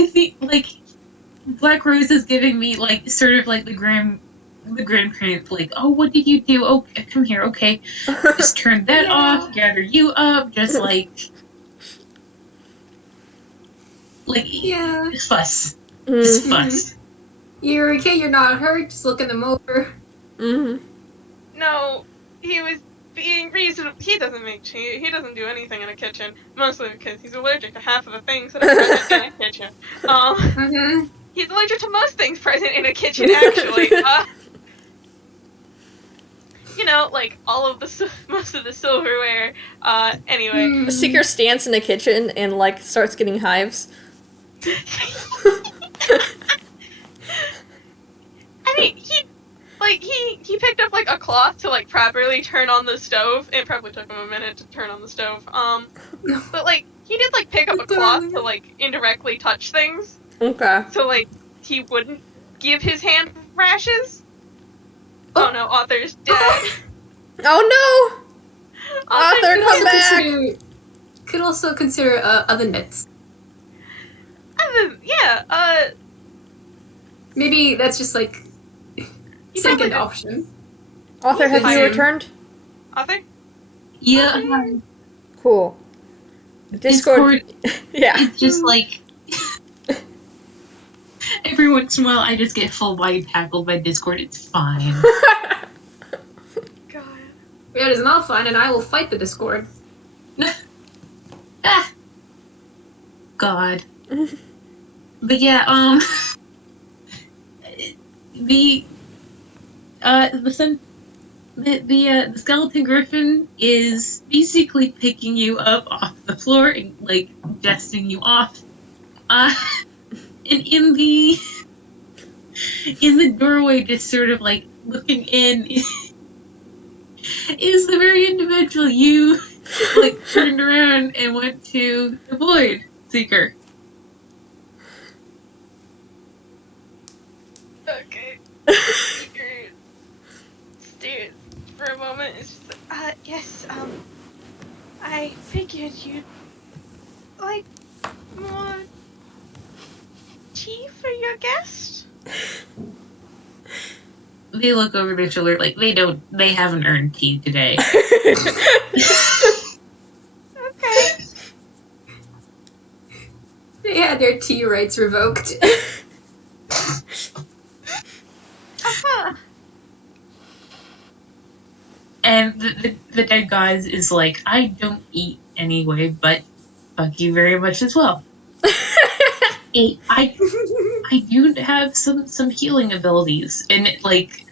think like Black Rose is giving me like sort of like the grandparents like, oh, what did you do? Oh, come here, okay. Just turn that off, gather you up, just just fuss. Just fuss. You're okay, you're not hurt, just looking them over. No, he was being reasonable. He doesn't make cheese. He doesn't do anything in a kitchen. Mostly because he's allergic to half of the things that are present in a kitchen. He's allergic to most things present in a kitchen, actually. You know, like all of the most of the silverware. Anyway. Seeker stands in a kitchen and like starts getting hives. I mean, he picked up like a cloth to like properly turn on the stove. It probably took him a minute to turn on the stove. But like he did like pick up a cloth to like indirectly touch things. Okay. So like he wouldn't give his hand rashes. Oh no, Author's dead. Oh no! Author, come back! Could also consider other nets. Maybe that's just like second option. Author, have you returned? Author? Yeah. Cool. Discord. Yeah. It's just like every once in a while I just get full body tackled by Discord. It's fine. God. It is not fine, and I will fight the Discord. Ah. God. But yeah, the skeleton griffin is basically picking you up off the floor and like dusting you off. And in the doorway, just sort of like looking in, is the very individual you like turned around and went to the Void Seeker. Okay. Stared for a moment. It's just like, yes, I figured you'd like more tea for your guest? They look over their shoulder like they haven't earned tea today. Okay. They had their tea rights revoked. And the dead gods is like, I don't eat anyway, but fuck you very much as well. I do have some healing abilities, and like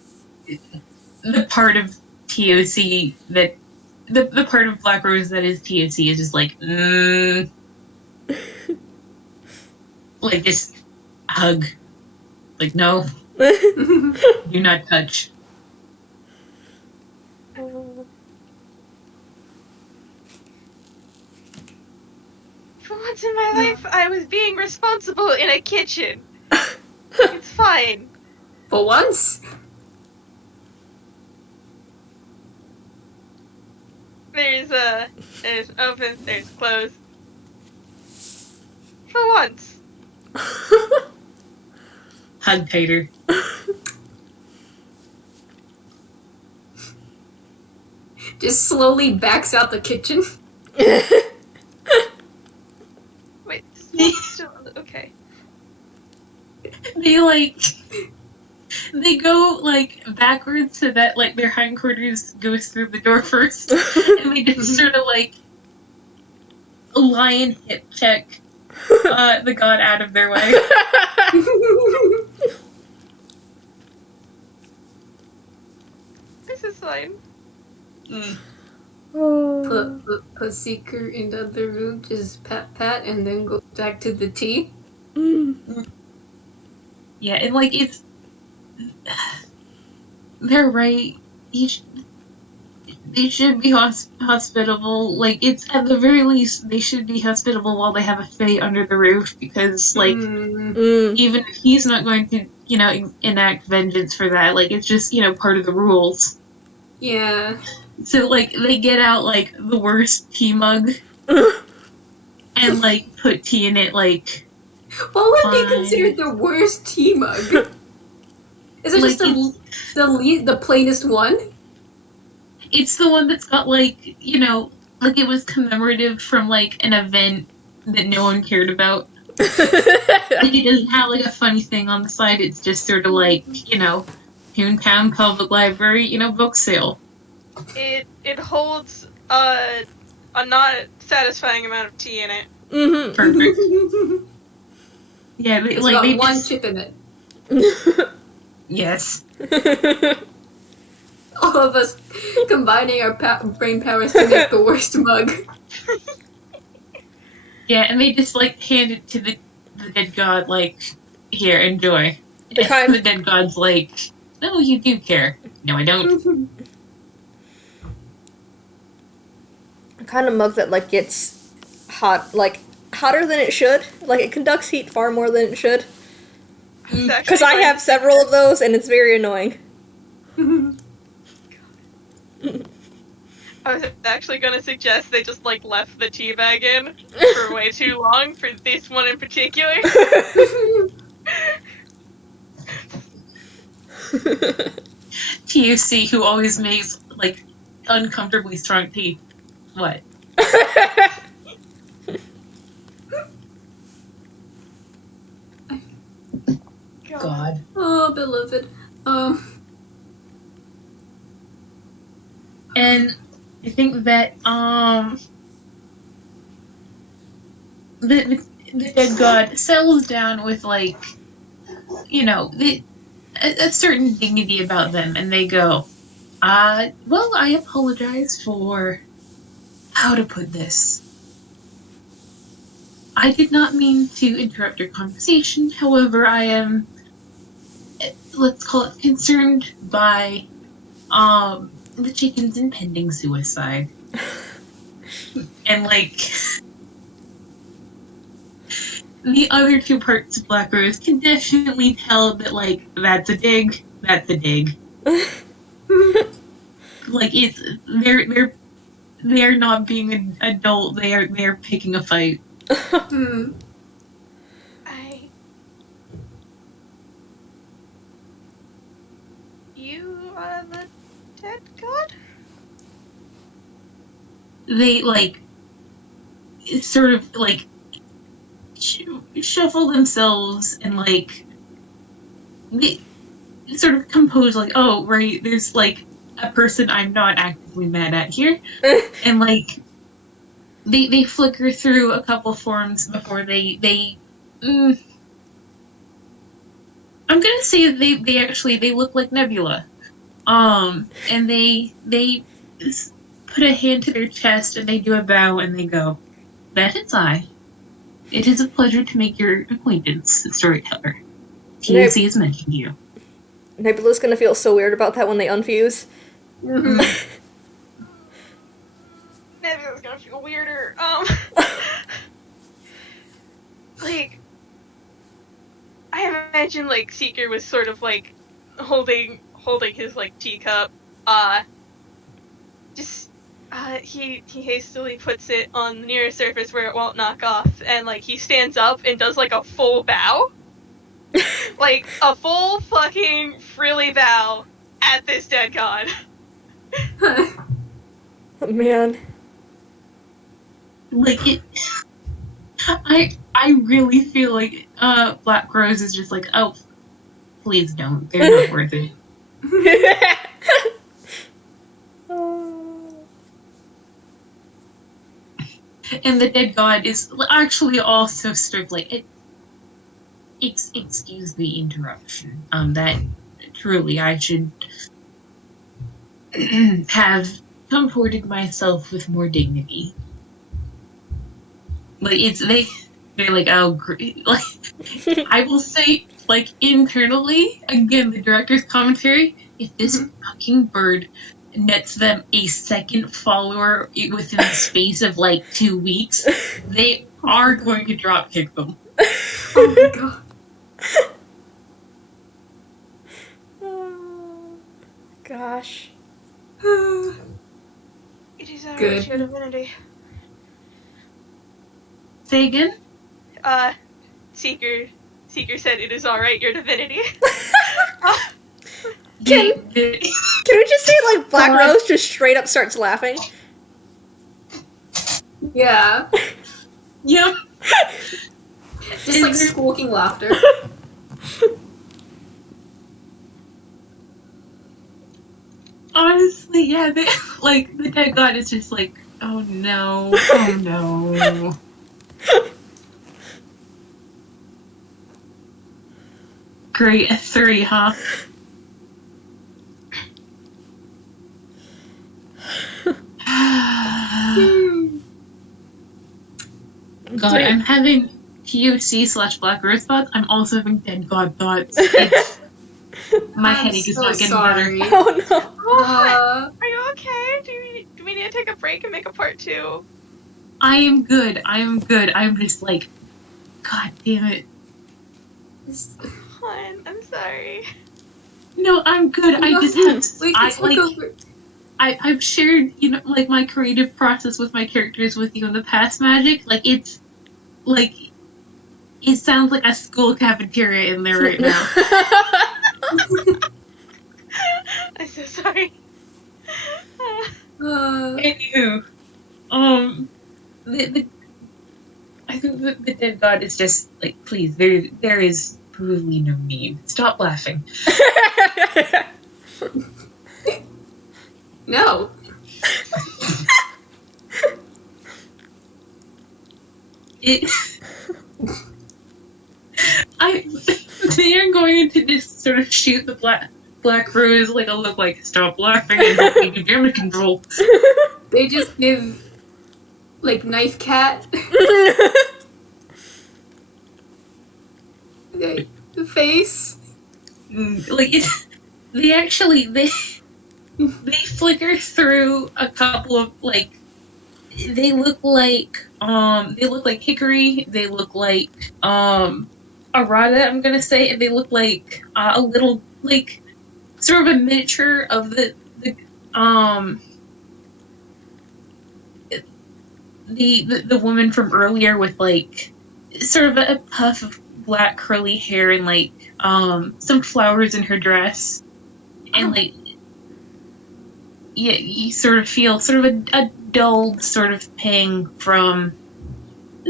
the part of TOC that the part of Black Rose that is TOC is just like like just hug, like no, do not touch. For once in my life, I was being responsible in a kitchen. It's fine. For once? There's open, there's closed. For once. hug tighter. Just slowly backs out the kitchen. Wait, still okay. They go like backwards so that like their hindquarters goes through the door first, and they just sort of like lion hip check the god out of their way. This is fine. Put Seeker in the other room, just pat, and then go back to the tea. Yeah, and like it's they're right. They should be hospitable. Like it's at the very least they should be hospitable while they have a fae under the roof, because like even if he's not going to enact vengeance for that, like it's just part of the rules. Yeah. So like they get out like the worst tea mug and like put tea in it. Like what would be fine. considered the worst tea mug? Is it Like, just the plainest one? It's the one that's got like like it was commemorative from like an event that no one cared about. Like it doesn't have like a funny thing on the side. It's just sort of like Toontown Public Library book sale. It holds a not satisfying amount of tea in it. Perfect. Yeah, It's like got they one just, chip in it. yes. All of us combining our brain powers to make the worst mug. Yeah, and they just like hand it to the dead god, like, here, enjoy. And the dead god's like, no, you do care. No, I don't. The kind of mug that like gets hot, like hotter than it should. Like it conducts heat far more than it should. Because I have several of those, and it's very annoying. I was actually gonna suggest they just like left the tea bag in for way too long for this one in particular. TUC, who always makes like uncomfortably strong tea. What? God. Oh, beloved. And I think that the dead god settles down with like a certain dignity about them, and they go, well, I apologize for how to put this. I did not mean to interrupt your conversation. However, I am, let's call it, concerned by the chicken's impending suicide. And like the other two parts of Black Rose can definitely tell that like that's a dig. Like it's they're not being an adult, they're picking a fight. You are the dead god? They like sort of like shuffle themselves and like they sort of compose like, oh right, there's like a person I'm not actively mad at here. And like they flicker through a couple forms before they I'm gonna say they look like Nebula. And they put a hand to their chest and they do a bow and they go, "That is I. It is a pleasure to make your acquaintance, storyteller. TNC has mentioned you." Nebula's gonna feel so weird about that when they unfuse. Nebula's gonna feel weirder. Like, I imagine like Seeker was sort of like holding his like teacup. He hastily puts it on the nearest surface where it won't knock off, and like he stands up and does like a full bow. Like, a full fucking frilly bow at this dead god. Oh, man. Like it, I really feel like Black Rose is just like, oh, please don't. They're not worth it. And the dead god is actually also sort of like, excuse the interruption. That truly I should have comported myself with more dignity. Like they're like, oh, great. Like I will say, like internally, again, the director's commentary. If this fucking bird nets them a second follower within the space of like 2 weeks, they are going to drop kick them. Oh my god. Oh, gosh. It is alright, Good. your divinity. Say again? Seeker said it is alright, your divinity. Can we just say, like, Black Rose just straight up starts laughing? Yeah. Yep. Just like squawking laughter. Honestly, yeah, like the dead god is just like, oh no, oh no. Great, a 3, huh? God, I'm having POC / Black Rose thoughts. I'm also having dead god thoughts. My headache is not getting better. Oh no. Are you okay? Do we need to take a break and make a part 2? I am good. I'm just like, God damn it. Hon, I'm sorry. No, I'm good. I just have. Wait, it's over. I've shared, like my creative process with my characters with you in the past, Magic. Like it sounds like a school cafeteria in there right now. I'm so sorry. Anywho, I think the dead god is just like, please, there is really no need. Stop laughing. No. They are going to just sort of shoot the Black Rose like a look like, stop laughing and help me do damage control. They just give, like, knife cat. Okay, the face. Like they flicker through a couple of like, they look like hickory, they look like arata, I'm gonna say, and they look like a little, like, sort of a miniature of the woman from earlier with like sort of a puff of black curly hair and like some flowers in her dress, and like, yeah, you sort of feel sort of a dulled sort of pang from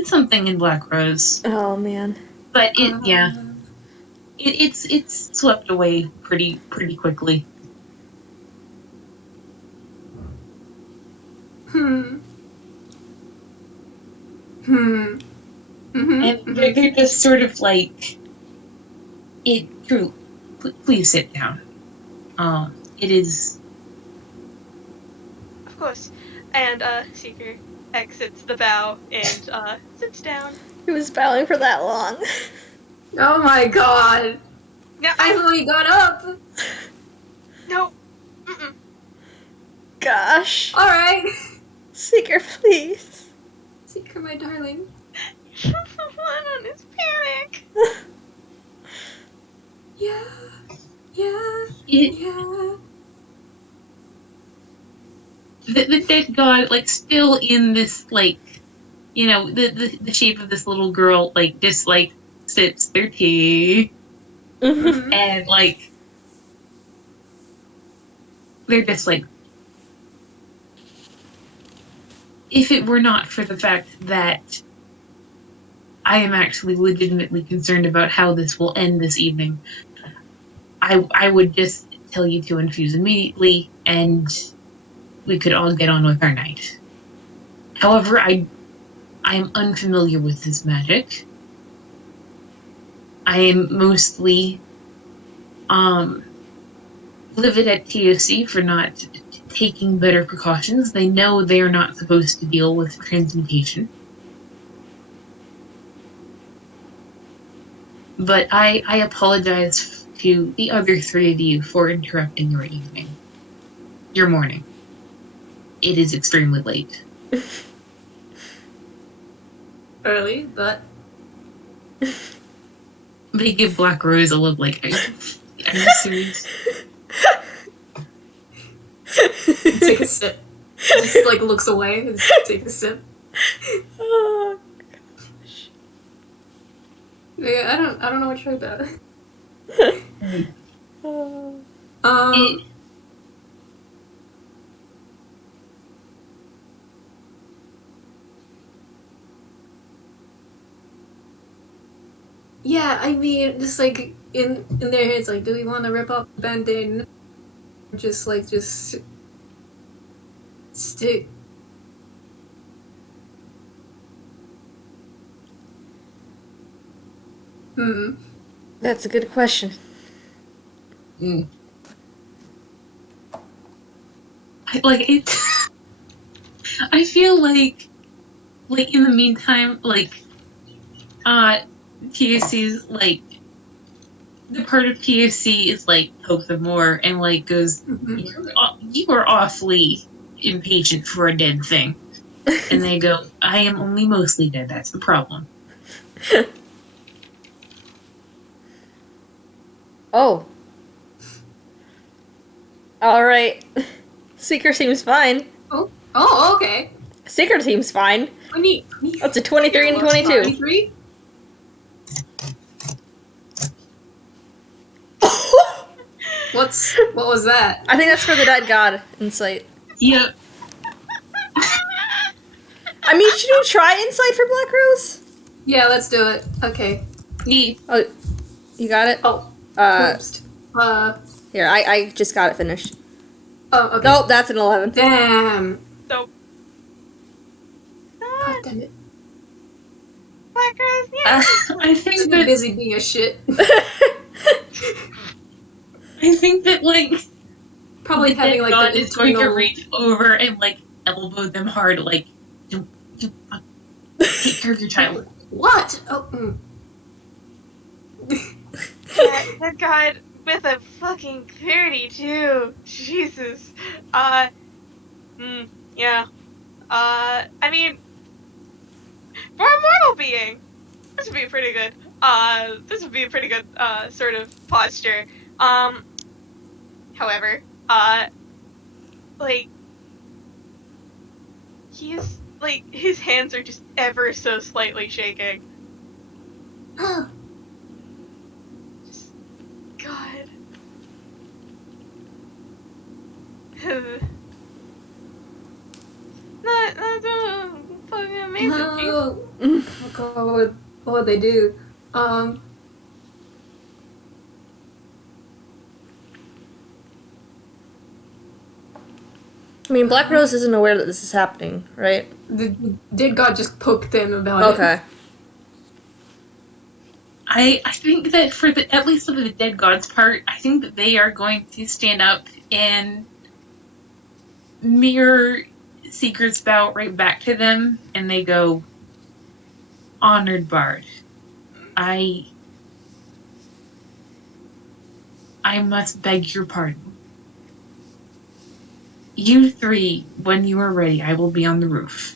something in Black Rose. Oh man. But it's swept away pretty quickly. And they're just sort of like, Drew, please sit down. It is. Of course. And Seeker exits the bow and sits down. He was bowing for that long. Oh my god. Now I thought he got up. No. Mm-mm. Gosh. Alright. Seeker, please. Seeker, my darling. One on his panic. Yeah. The dead god, like, still in this, like, the shape of this little girl, like, just, like, sips their tea, Mhm. And, like, they're just like, if it were not for the fact that I am actually legitimately concerned about how this will end this evening, I would just tell you to infuse immediately, and we could all get on with our night. However, I am unfamiliar with this magic. I am mostly livid at TOC for not taking better precautions. They know they are not supposed to deal with transmutation. But I apologize to the other three of you for interrupting your evening. Your morning. It is extremely late. Early, but They give Black Rose a look like, are you serious? take a sip. Just like looks away and take a sip. Oh, Yeah, I don't know what you're about. oh. Yeah, I mean, just like in their heads, like, do we want to rip off the band-aid? Just stick. Hmm. That's a good question. Mm. Like, it. I feel like in the meantime, like, TAC's, like, the part of TAC is, like, poke them more and, like, goes, you are awfully impatient for a dead thing. And they go, I am only mostly dead, that's the problem. Oh. Alright. Seeker seems fine. Oh, okay. Seeker seems fine. Neat. That's a 23 and 22. 23? What was that? I think that's for the dead god insight. Yep. I mean, should we try insight for Black Rose? Yeah, let's do it. Okay. Yeah. Oh, you got it? Oh. Oops. Oops. Here, I just got it finished. Oh, okay. Nope, that's an 11. Damn. So. God damn it. Black Rose, yeah. I think Too that busy being a shit. like, Probably the having dead like god the is going to internal. reach over and, like, elbow them hard, like, you take care of your child. What? Oh. That god with a fucking 32. Jesus. Yeah. I mean, for a mortal being, this would be pretty good. This would be a pretty good, sort of posture. However, like, he's, like, his hands are just ever so slightly shaking. Just, God. not fucking amazing. No. Oh God, what would they do? I mean, Black Rose isn't aware that this is happening, right? The dead god just poked them about it. Okay. I think that for at least for the dead god's part, I think that they are going to stand up and mirror Seeker's bow right back to them, and they go, Honored Bard, I must beg your pardon. You three, when you are ready, I will be on the roof.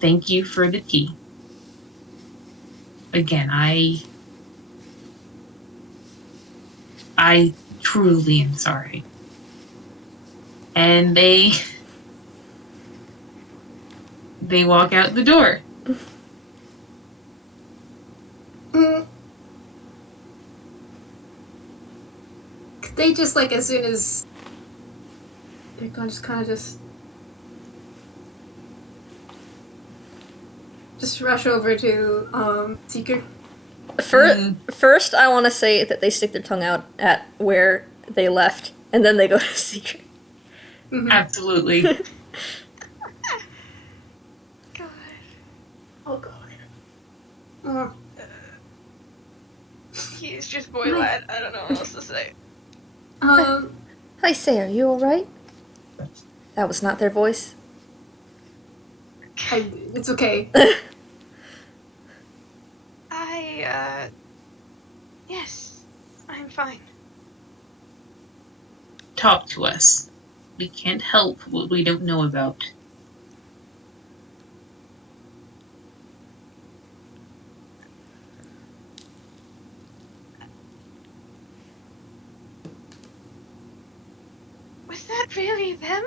Thank you for the tea. Again, I truly am sorry. And they walk out the door. They just, like, as soon as... They're going to just kind of just rush over to, Seeker. First, I want to say that they stick their tongue out at where they left, and then they go to Seeker. Mm-hmm. Absolutely. God. Oh, God. He's just boy lad. I don't know what else to say. I say, are you alright? That was not their voice. It's okay. Yes, I'm fine. Talk to us. We can't help what we don't know about. Was that really them?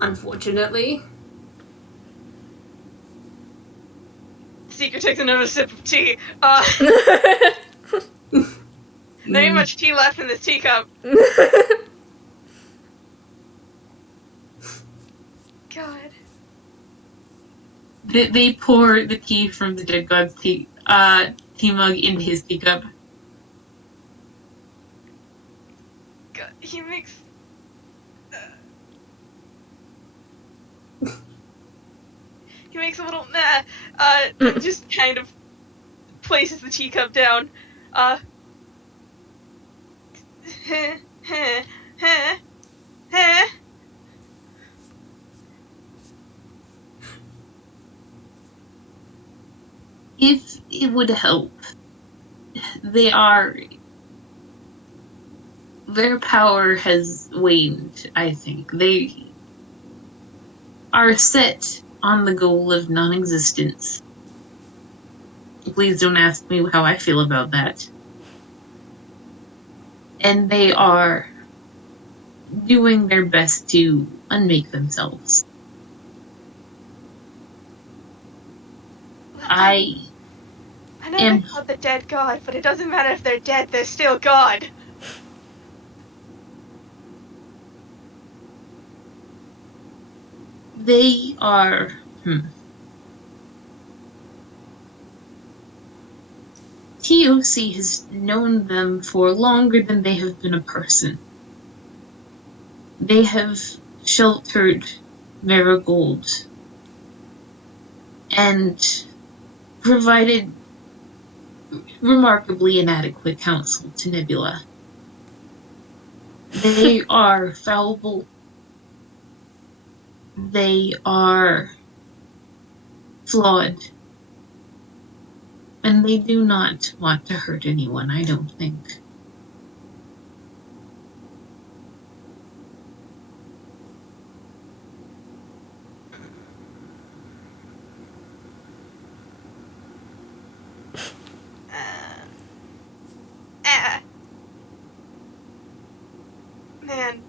Unfortunately. Seeker takes another sip of tea. There ain't much tea left in this teacup. God. They pour the tea from the dead god's tea mug into his teacup. God, he makes... he makes a little just kind of places the teacup down. If it would help, their power has waned, I think. They are set on the goal of non-existence. Please don't ask me how I feel about that. And they are doing their best to unmake themselves. I know they're called the dead god, but it doesn't matter if they're dead, they're still god. They are... TOC has known them for longer than they have been a person. They have sheltered Marigold and provided remarkably inadequate counsel to Nebula. They are fallible. They are flawed. And they do not want to hurt anyone, I don't think. Man.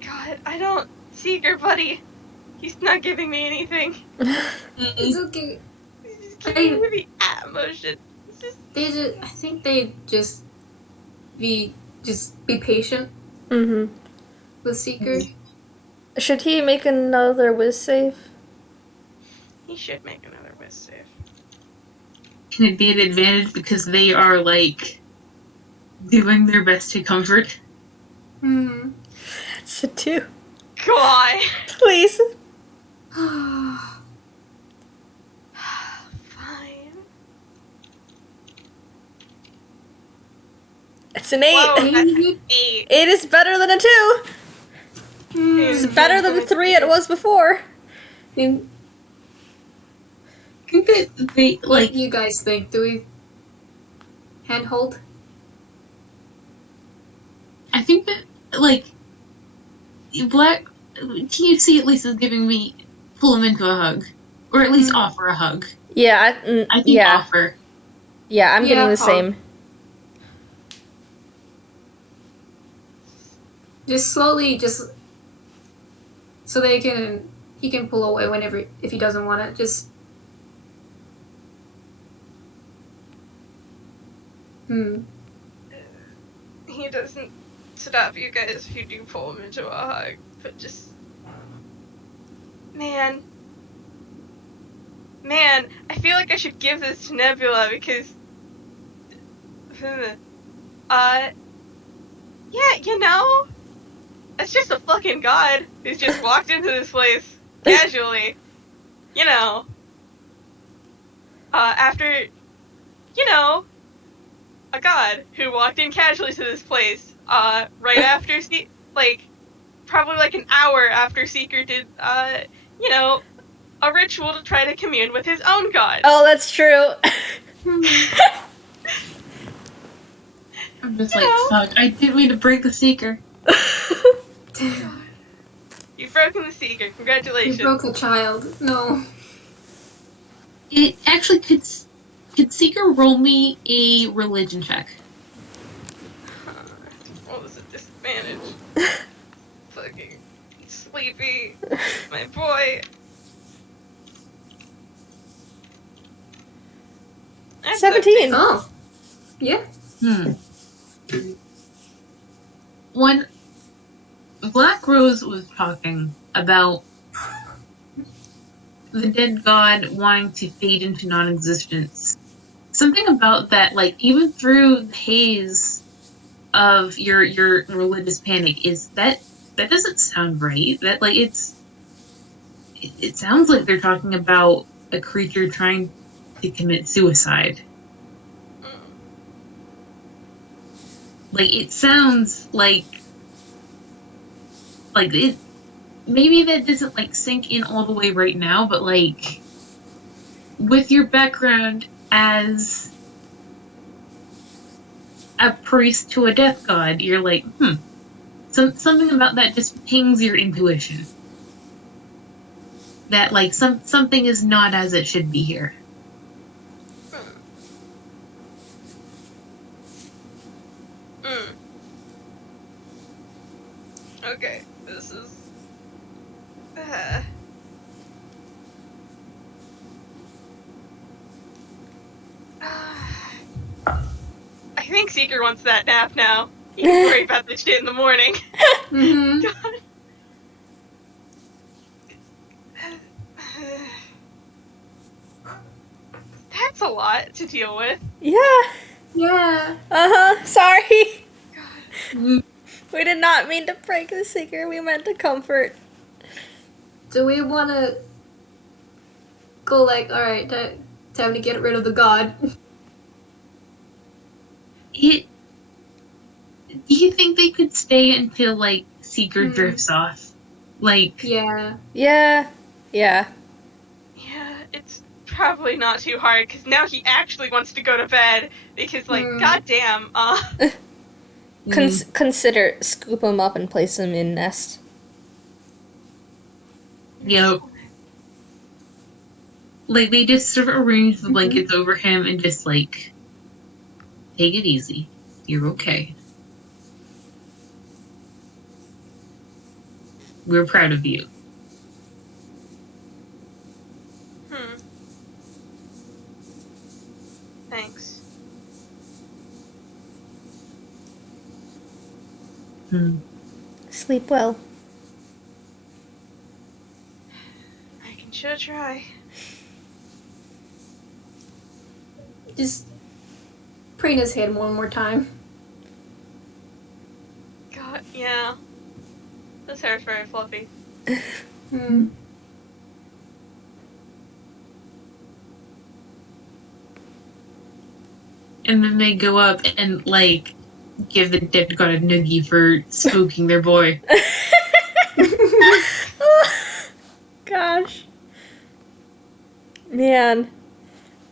God, I don't... Seeker, buddy. He's not giving me anything. It's okay. He's just giving me the emotion. It's just... I think they just be patient with Seeker. Should he make another whiz save? He should make another whiz save. Can it be an advantage because they are, like, doing their best to comfort? That's a 2. God. Please. Fine. It's an 8. Whoa, that's an 8. 8 is better than a 2. It's better than the 3 it was before. And think that they, What like, do you guys think? Do we handhold? I think that, like, Black TFC at least is giving me pull him into a hug. Or at least offer a hug. Yeah, I think yeah. offer. Yeah, I'm getting the hug. same. Just slowly, just so he can pull away whenever if he doesn't want it. Just. He doesn't stop you guys if you do pull him into a hug, but just... Man, I feel like I should give this to Nebula because... Yeah, you know, it's just a fucking god who's just walked into this place casually, you know, after, you know, a god who walked in casually to this place, right after, probably like an hour after Seeker did, you know, a ritual to try to commune with his own god. Oh, that's true. I'm just fuck, I didn't mean to break the Seeker. You've broken the Seeker, congratulations. You broke a child. No. It actually could Seeker roll me a religion check? What was a disadvantage? Fucking sleepy, my boy. That's 17. Oh. Yeah. When Black Rose was talking about the dead god wanting to fade into non-existence, something about that, like, even through the haze of your religious panic, is that doesn't sound right. That, like, it sounds like they're talking about a creature trying to commit suicide. Like, it sounds like it. Maybe that doesn't, like, sink in all the way right now, but, like, with your background as a priest to a death god, you're like, something about that just pings your intuition. That, like, something is not as it should be here. Okay, this is... I think Seeker wants that nap now. He can worry about this shit in the morning. Mm-hmm. God. That's a lot to deal with. Yeah. Yeah. Sorry. God. We did not mean to break the Seeker. We meant to comfort. Do we want to go like, alright, time to get rid of the god? Do you think they could stay until, like, Seeker drifts off? Like... Yeah. Yeah. Yeah, it's probably not too hard, because now he actually wants to go to bed, because, like, goddamn, Consider scoop him up and place him in nest. Yep. Like, they just sort of arrange the blankets over him and just, like, take it easy. You're okay. We're proud of you. Thanks. Sleep well. I can sure try. Just preen his head one more time. God, yeah. This hair's very fluffy. Hmm. And then they go up and, like, give the dead god a noogie for spooking their boy. Gosh. Man.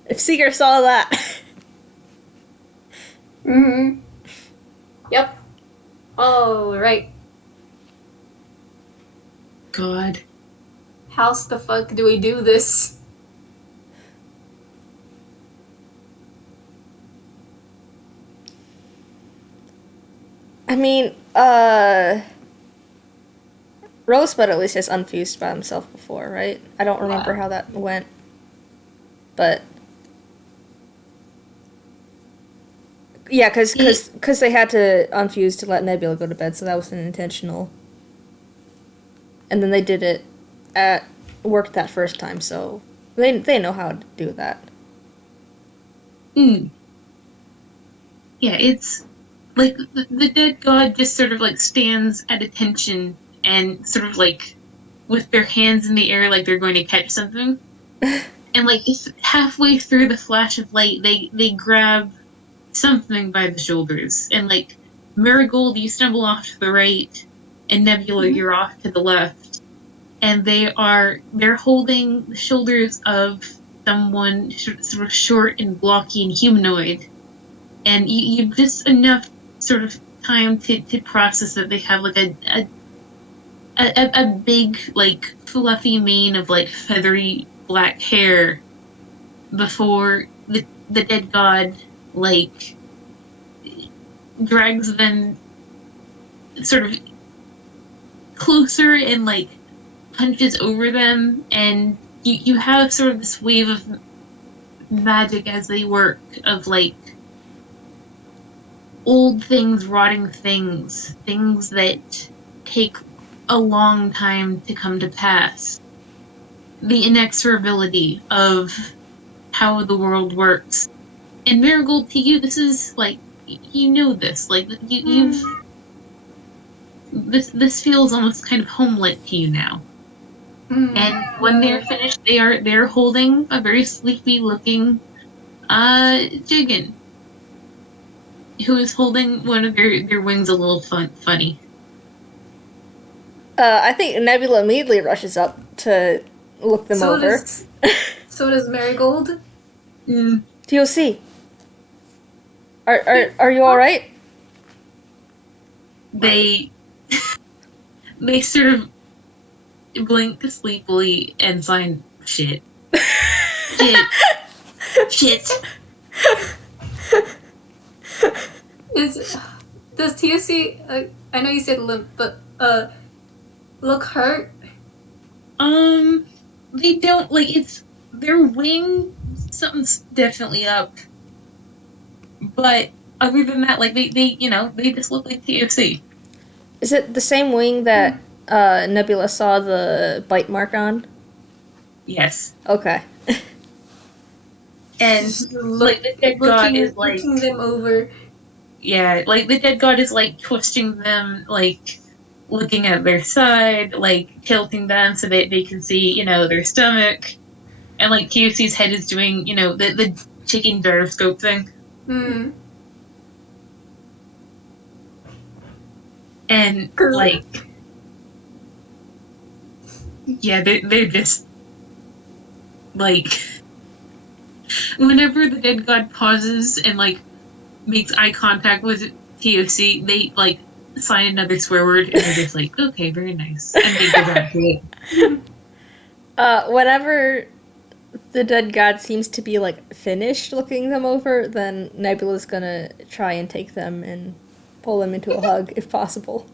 If Seeker saw that. Mm-hmm. Yep. All right. God. How the fuck do we do this? I mean, Rosebud at least has unfused by himself before, right? I don't remember how that went. But yeah, because they had to unfuse to let Nebula go to bed, so that was an intentional. And then they did it worked that first time, so they know how to do that. Yeah, it's like the dead god just sort of like stands at attention and sort of like with their hands in the air like they're going to catch something. And like halfway through the flash of light, they grab something by the shoulders, and like Marigold, you stumble off to the right, and Nebula, you're off to the left, and they're holding the shoulders of someone sort of short and blocky and humanoid, and you just enough sort of time to process that they have like a big like fluffy mane of like feathery black hair before the dead god like drags them sort of closer and like punches over them, and you have sort of this wave of magic as they work of like old things, rotting things that take a long time to come to pass. The inexorability of how the world works. And Marigold, to you, this is like, you know this. Like, you've... This feels almost kind of homelike to you now. And when they're finished, they're holding a very sleepy-looking Jigen, who is holding one of their wings a little funny. I think Nebula immediately rushes up to look them over. So does Marigold. DOC. Are you alright? They sort of blink sleepily and sign shit. Shit. Does TSC, I know you said limp, but look hurt? They don't, like, it's their wing, something's definitely up. But other than that, like, they just look like TFC. Is it the same wing that Nebula saw the bite mark on? Yes. Okay. And, like, the dead god is, like... Looking them over. Yeah, like, the dead god is, like, twisting them, like, looking at their side, like, tilting them so that they can see, their stomach. And, like, TFC's head is doing, the chicken gyroscope thing. And, like... Yeah, they're just... Like... Whenever the dead god pauses and, like, makes eye contact with TOC, they, like, sign another swear word, and they're just like, okay, very nice. And they go back to it. Whenever the dead god seems to be, like, finished looking them over, then Nebula's gonna try and take them and pull them into a hug, if possible.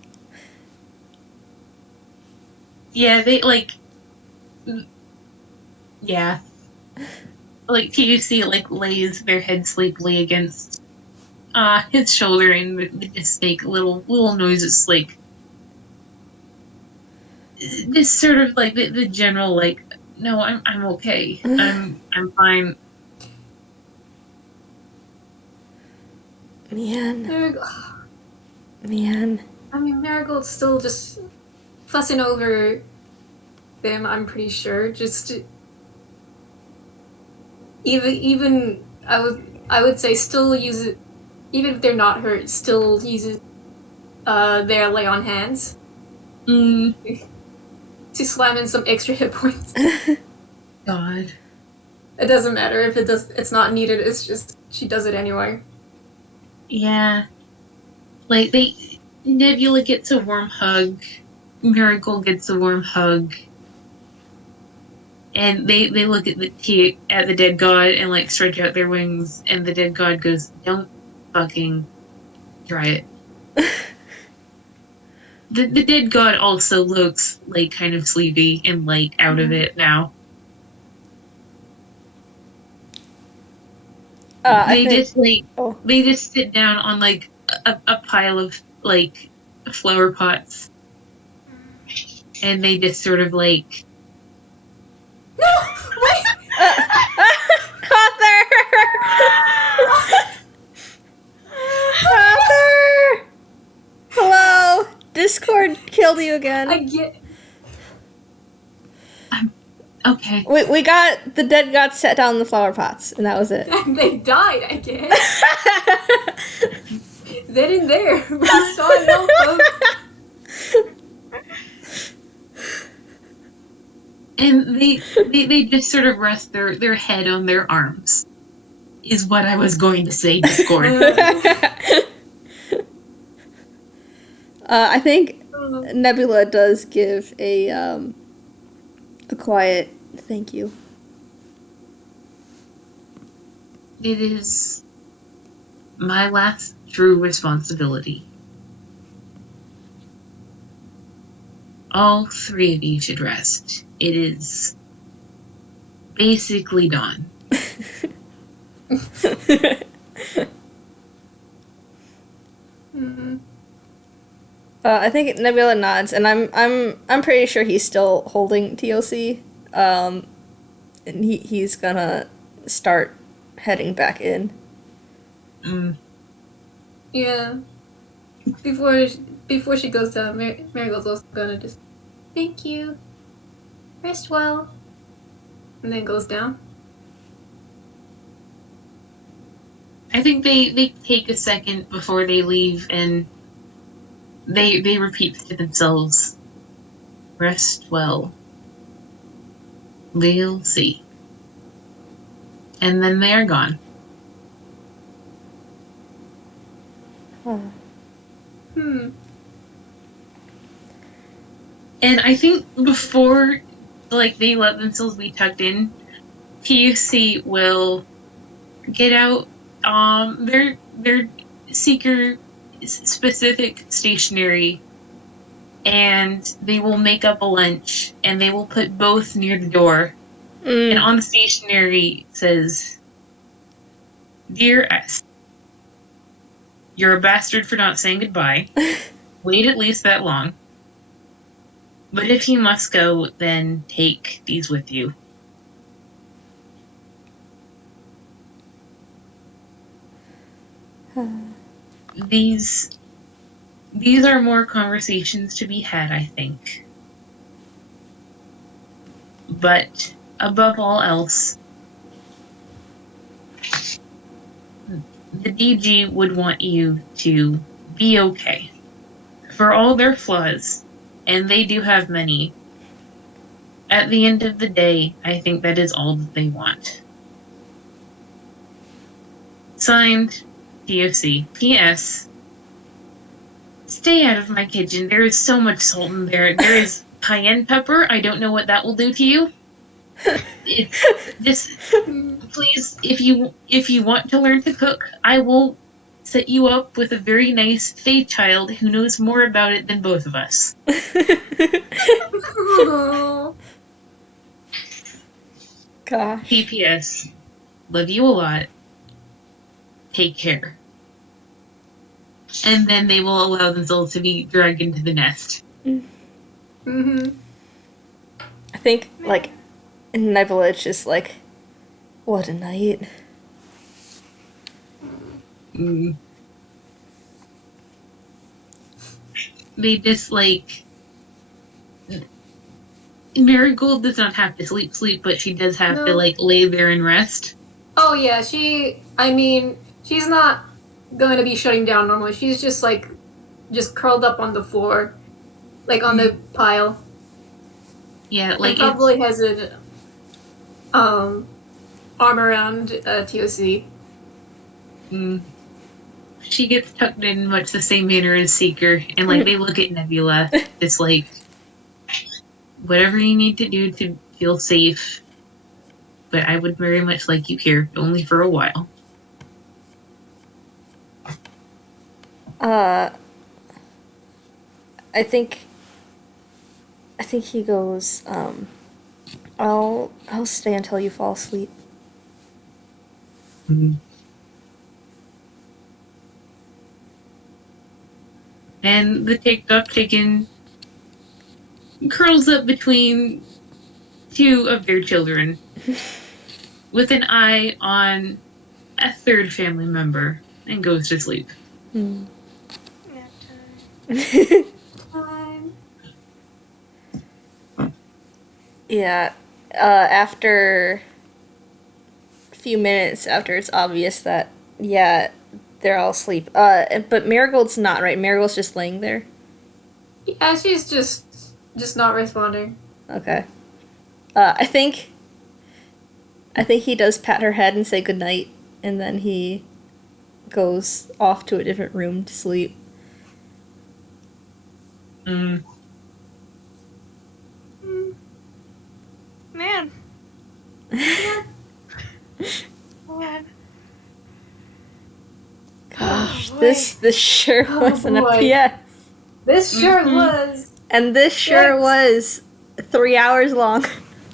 Yeah, they, like... Yeah. Like, TUC, like, lays their head sleepily against his shoulder, and they just make little noises, like... Just sort of, like, the general, like, no, I'm okay. I'm fine. Man. I mean, Marigold's still just fussing over them, I'm pretty sure. Just... Even I would say still use it, even if they're not hurt, still use it, their lay on hands. To slam in some extra hit points. God. It doesn't matter if it's not needed, it's just she does it anyway. Yeah. Like, Nebula gets a warm hug, Marigold gets a warm hug, and they look at the dead god and, like, stretch out their wings, and the dead god goes, "Don't fucking try it." The dead god also looks, like, kind of sleepy and, like, out of it now. They just sit down on, like, a pile of, like, flower pots, and they just sort of, like... No! Wait! Cawthor! Cawthor! Hello! Discord killed you again. I get... Okay. We got the dead god set down the flower pots, and that was it. They died, I guess. They didn't there. We saw it all, folks. And they just sort of rest their head on their arms, is what I was going to say, Discord. I think Nebula does give a quiet thank you. It is my last true responsibility. All three of you should rest. It is basically dawn. I think Nebula nods, and I'm pretty sure he's still holding TOC. And he's gonna start heading back in. Yeah. Before she goes down, Marigold's also gonna just thank you. Rest well. And then goes down. I think they take a second before they leave, and they repeat to themselves, "Rest well. We'll see." And then they are gone. And I think before, like, they let themselves be tucked in, TUC will get out their seeker specific stationery, and they will make up a lunch, and they will put both near the door. And on the stationery it says, "Dear S, you're a bastard for not saying goodbye. Wait at least that long. But if you must go, then take these with you." These are more conversations to be had, I think. But above all else, the DG would want you to be okay. For all their flaws, and they do have many, at the end of the day, I think that is all that they want. Signed, DOC. P.S. Stay out of my kitchen. There is so much salt in there. There is cayenne pepper. I don't know what that will do to you. Just please, if you want to learn to cook, I will set you up with a very nice Fae child who knows more about it than both of us. Gosh. P.P.S. Love you a lot. Take care. And then they will allow themselves to be dragged into the nest. Mm-hmm. I think, like, Nebula is just like, what a night. They just, like... Marigold does not have to sleep, but she does have to, like, lay there and rest. Oh, yeah, she's not going to be shutting down normally. She's just, like, just curled up on the floor, like, on the pile. Yeah, like, and probably has a, arm around TOC. She gets tucked in much the same manner as Seeker, and like they look at Nebula. It's like whatever you need to do to feel safe. But I would very much like you here, only for a while. I think he goes, I'll stay until you fall asleep. And the taken curls up between two of their children, with an eye on a third family member, and goes to sleep. Time. Yeah, after a few minutes after it's obvious that, yeah, they're all asleep. But Marigold's not, right? Marigold's just laying there? Yeah, she's just not responding. Okay. I think he does pat her head and say goodnight, and then he goes off to a different room to sleep. Man. Man. Gosh, boy. this sure wasn't boy. a PS. This sure was. And this sure was 3 hours long.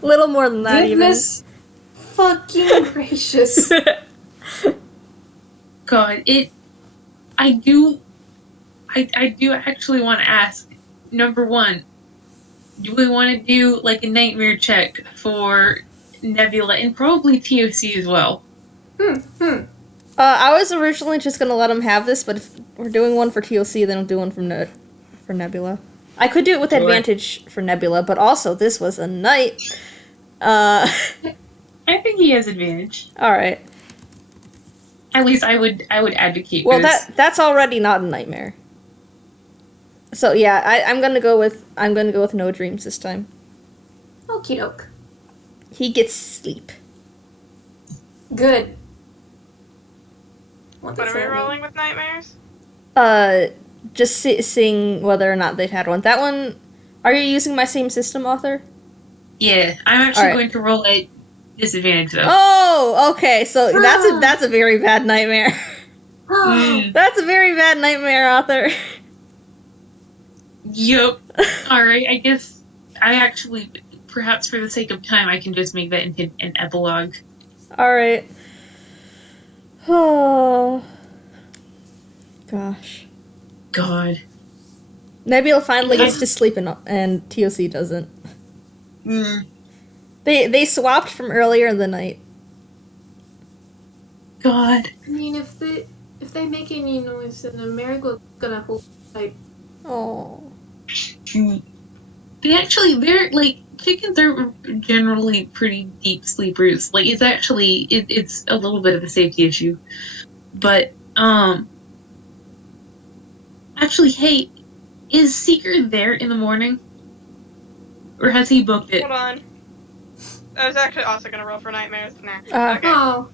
Little more than that, Goodness fucking gracious. God, I do actually want to ask, number one, do we want to do like a nightmare check for Nebula and probably TOC as well? I was originally just gonna let him have this, but if we're doing one for TOC, then I'll do one for Nebula. I could do it with advantage for Nebula, but also this was a night. I think he has advantage. All right. At least I would advocate. Well, that's already not a nightmare. So yeah, I'm gonna go with no dreams this time. Okie doke. He gets sleep. Good. What are we rolling with nightmares? Just seeing whether or not they've had one. That one. Are you using my same system, author? Yeah, I'm actually going to roll at disadvantage though. Oh, okay. So that's a very bad nightmare. That's a very bad nightmare, author. Yup. Alright, I guess I actually, perhaps for the sake of time, I can just make that into an epilogue. Alright. Oh. Gosh. God. Nebula finally gets to sleep and TOC doesn't. They swapped from earlier in the night. God. I mean, if they make any noise, then the Marigold's gonna hold tight. Oh. They're like, chickens are generally pretty deep sleepers. Like, it's actually, it's a little bit of a safety issue. But, actually, hey, is Seeker there in the morning? Or has he booked it? Hold on. I was actually also gonna roll for nightmares. Nah. Okay. Oh.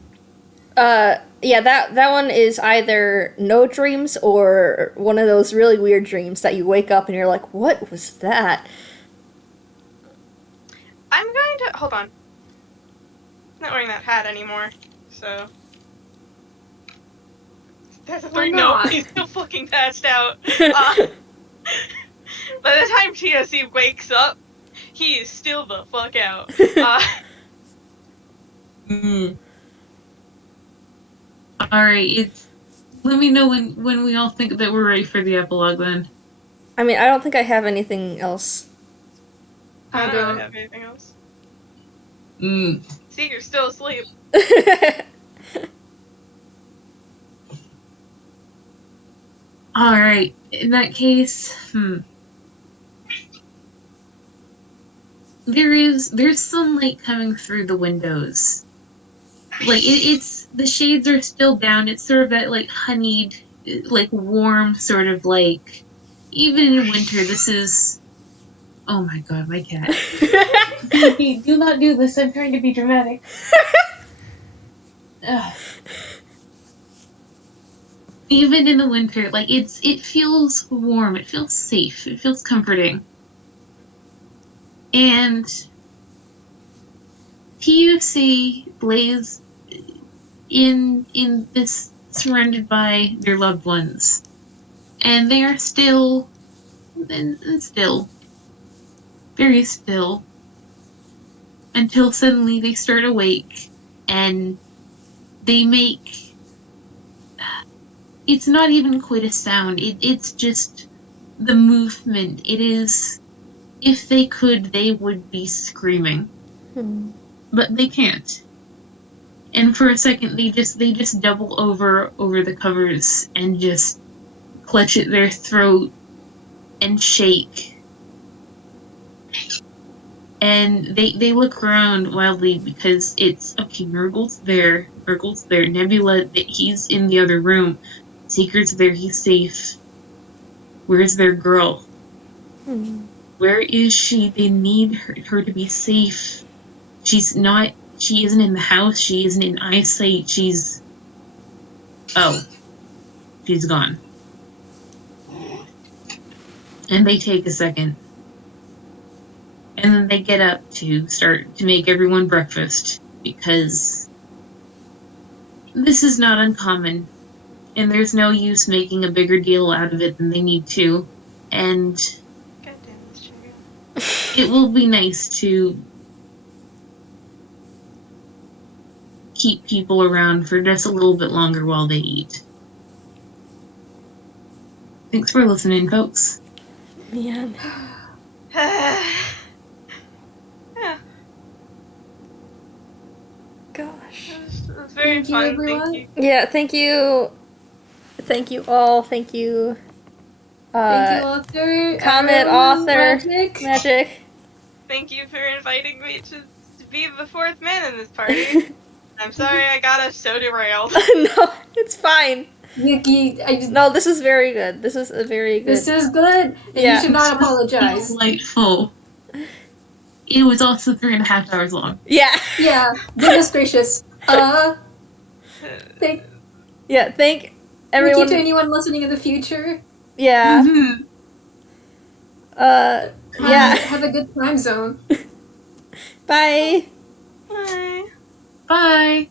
Yeah, that one is either no dreams or one of those really weird dreams that you wake up and you're like, what was that? I'm going to hold on. I'm not wearing that hat anymore, so. That's a three. No, he's still fucking passed out. By the time TSC wakes up, he is still the fuck out. Alright, let me know when we all think that we're ready for the epilogue then. I mean, I don't think I have anything else. I don't have anything else. Seeker's still asleep. Alright, in that case, There's sunlight coming through the windows. Like, it's the shades are still down. It's sort of that, like, honeyed, like, warm sort of, like, even in winter, this is... Oh my god, my cat. Do not do this. I'm trying to be dramatic. Even in the winter, like it feels warm, it feels safe, it feels comforting. And you see Blaze in this, surrounded by their loved ones. And they are still and still. Very still. Until suddenly they start awake and they make, it's not even quite a sound, it's just the movement. It is, if they could, they would be screaming. But they can't. And for a second they just double over the covers and just clutch at their throat and shake. And they look around wildly because it's, okay, Marigold's there, Nebula, he's in the other room, Seeker's there, he's safe. Where's their girl? Where is she? They need her to be safe. She isn't in the house, she isn't in eyesight, she's gone. And they take a second. And then they get up to start to make everyone breakfast, because this is not uncommon, and there's no use making a bigger deal out of it than they need to. And God damn this sugar. it will be nice to keep people around for just a little bit longer while they eat. Thanks for listening, folks. Man. Yeah. Gosh. It was very Thank you, fun. everyone. Thank you. Yeah, thank you. Thank you all. Thank you. Thank you, author. Comet, everyone, author, Magic. Magic. Thank you for inviting me to be the fourth man in this party. I'm sorry I got us so derailed. No, it's fine. Yuki, No, this is very good. This is a very good. this is good, and Yeah. you should not apologize. Delightful. It was also 3.5 hours long. Yeah. Yeah, goodness gracious. Thank Thank you everyone. to anyone listening in the future. Yeah. Mhm. Yeah. Have a good time zone. Bye. Bye. Bye.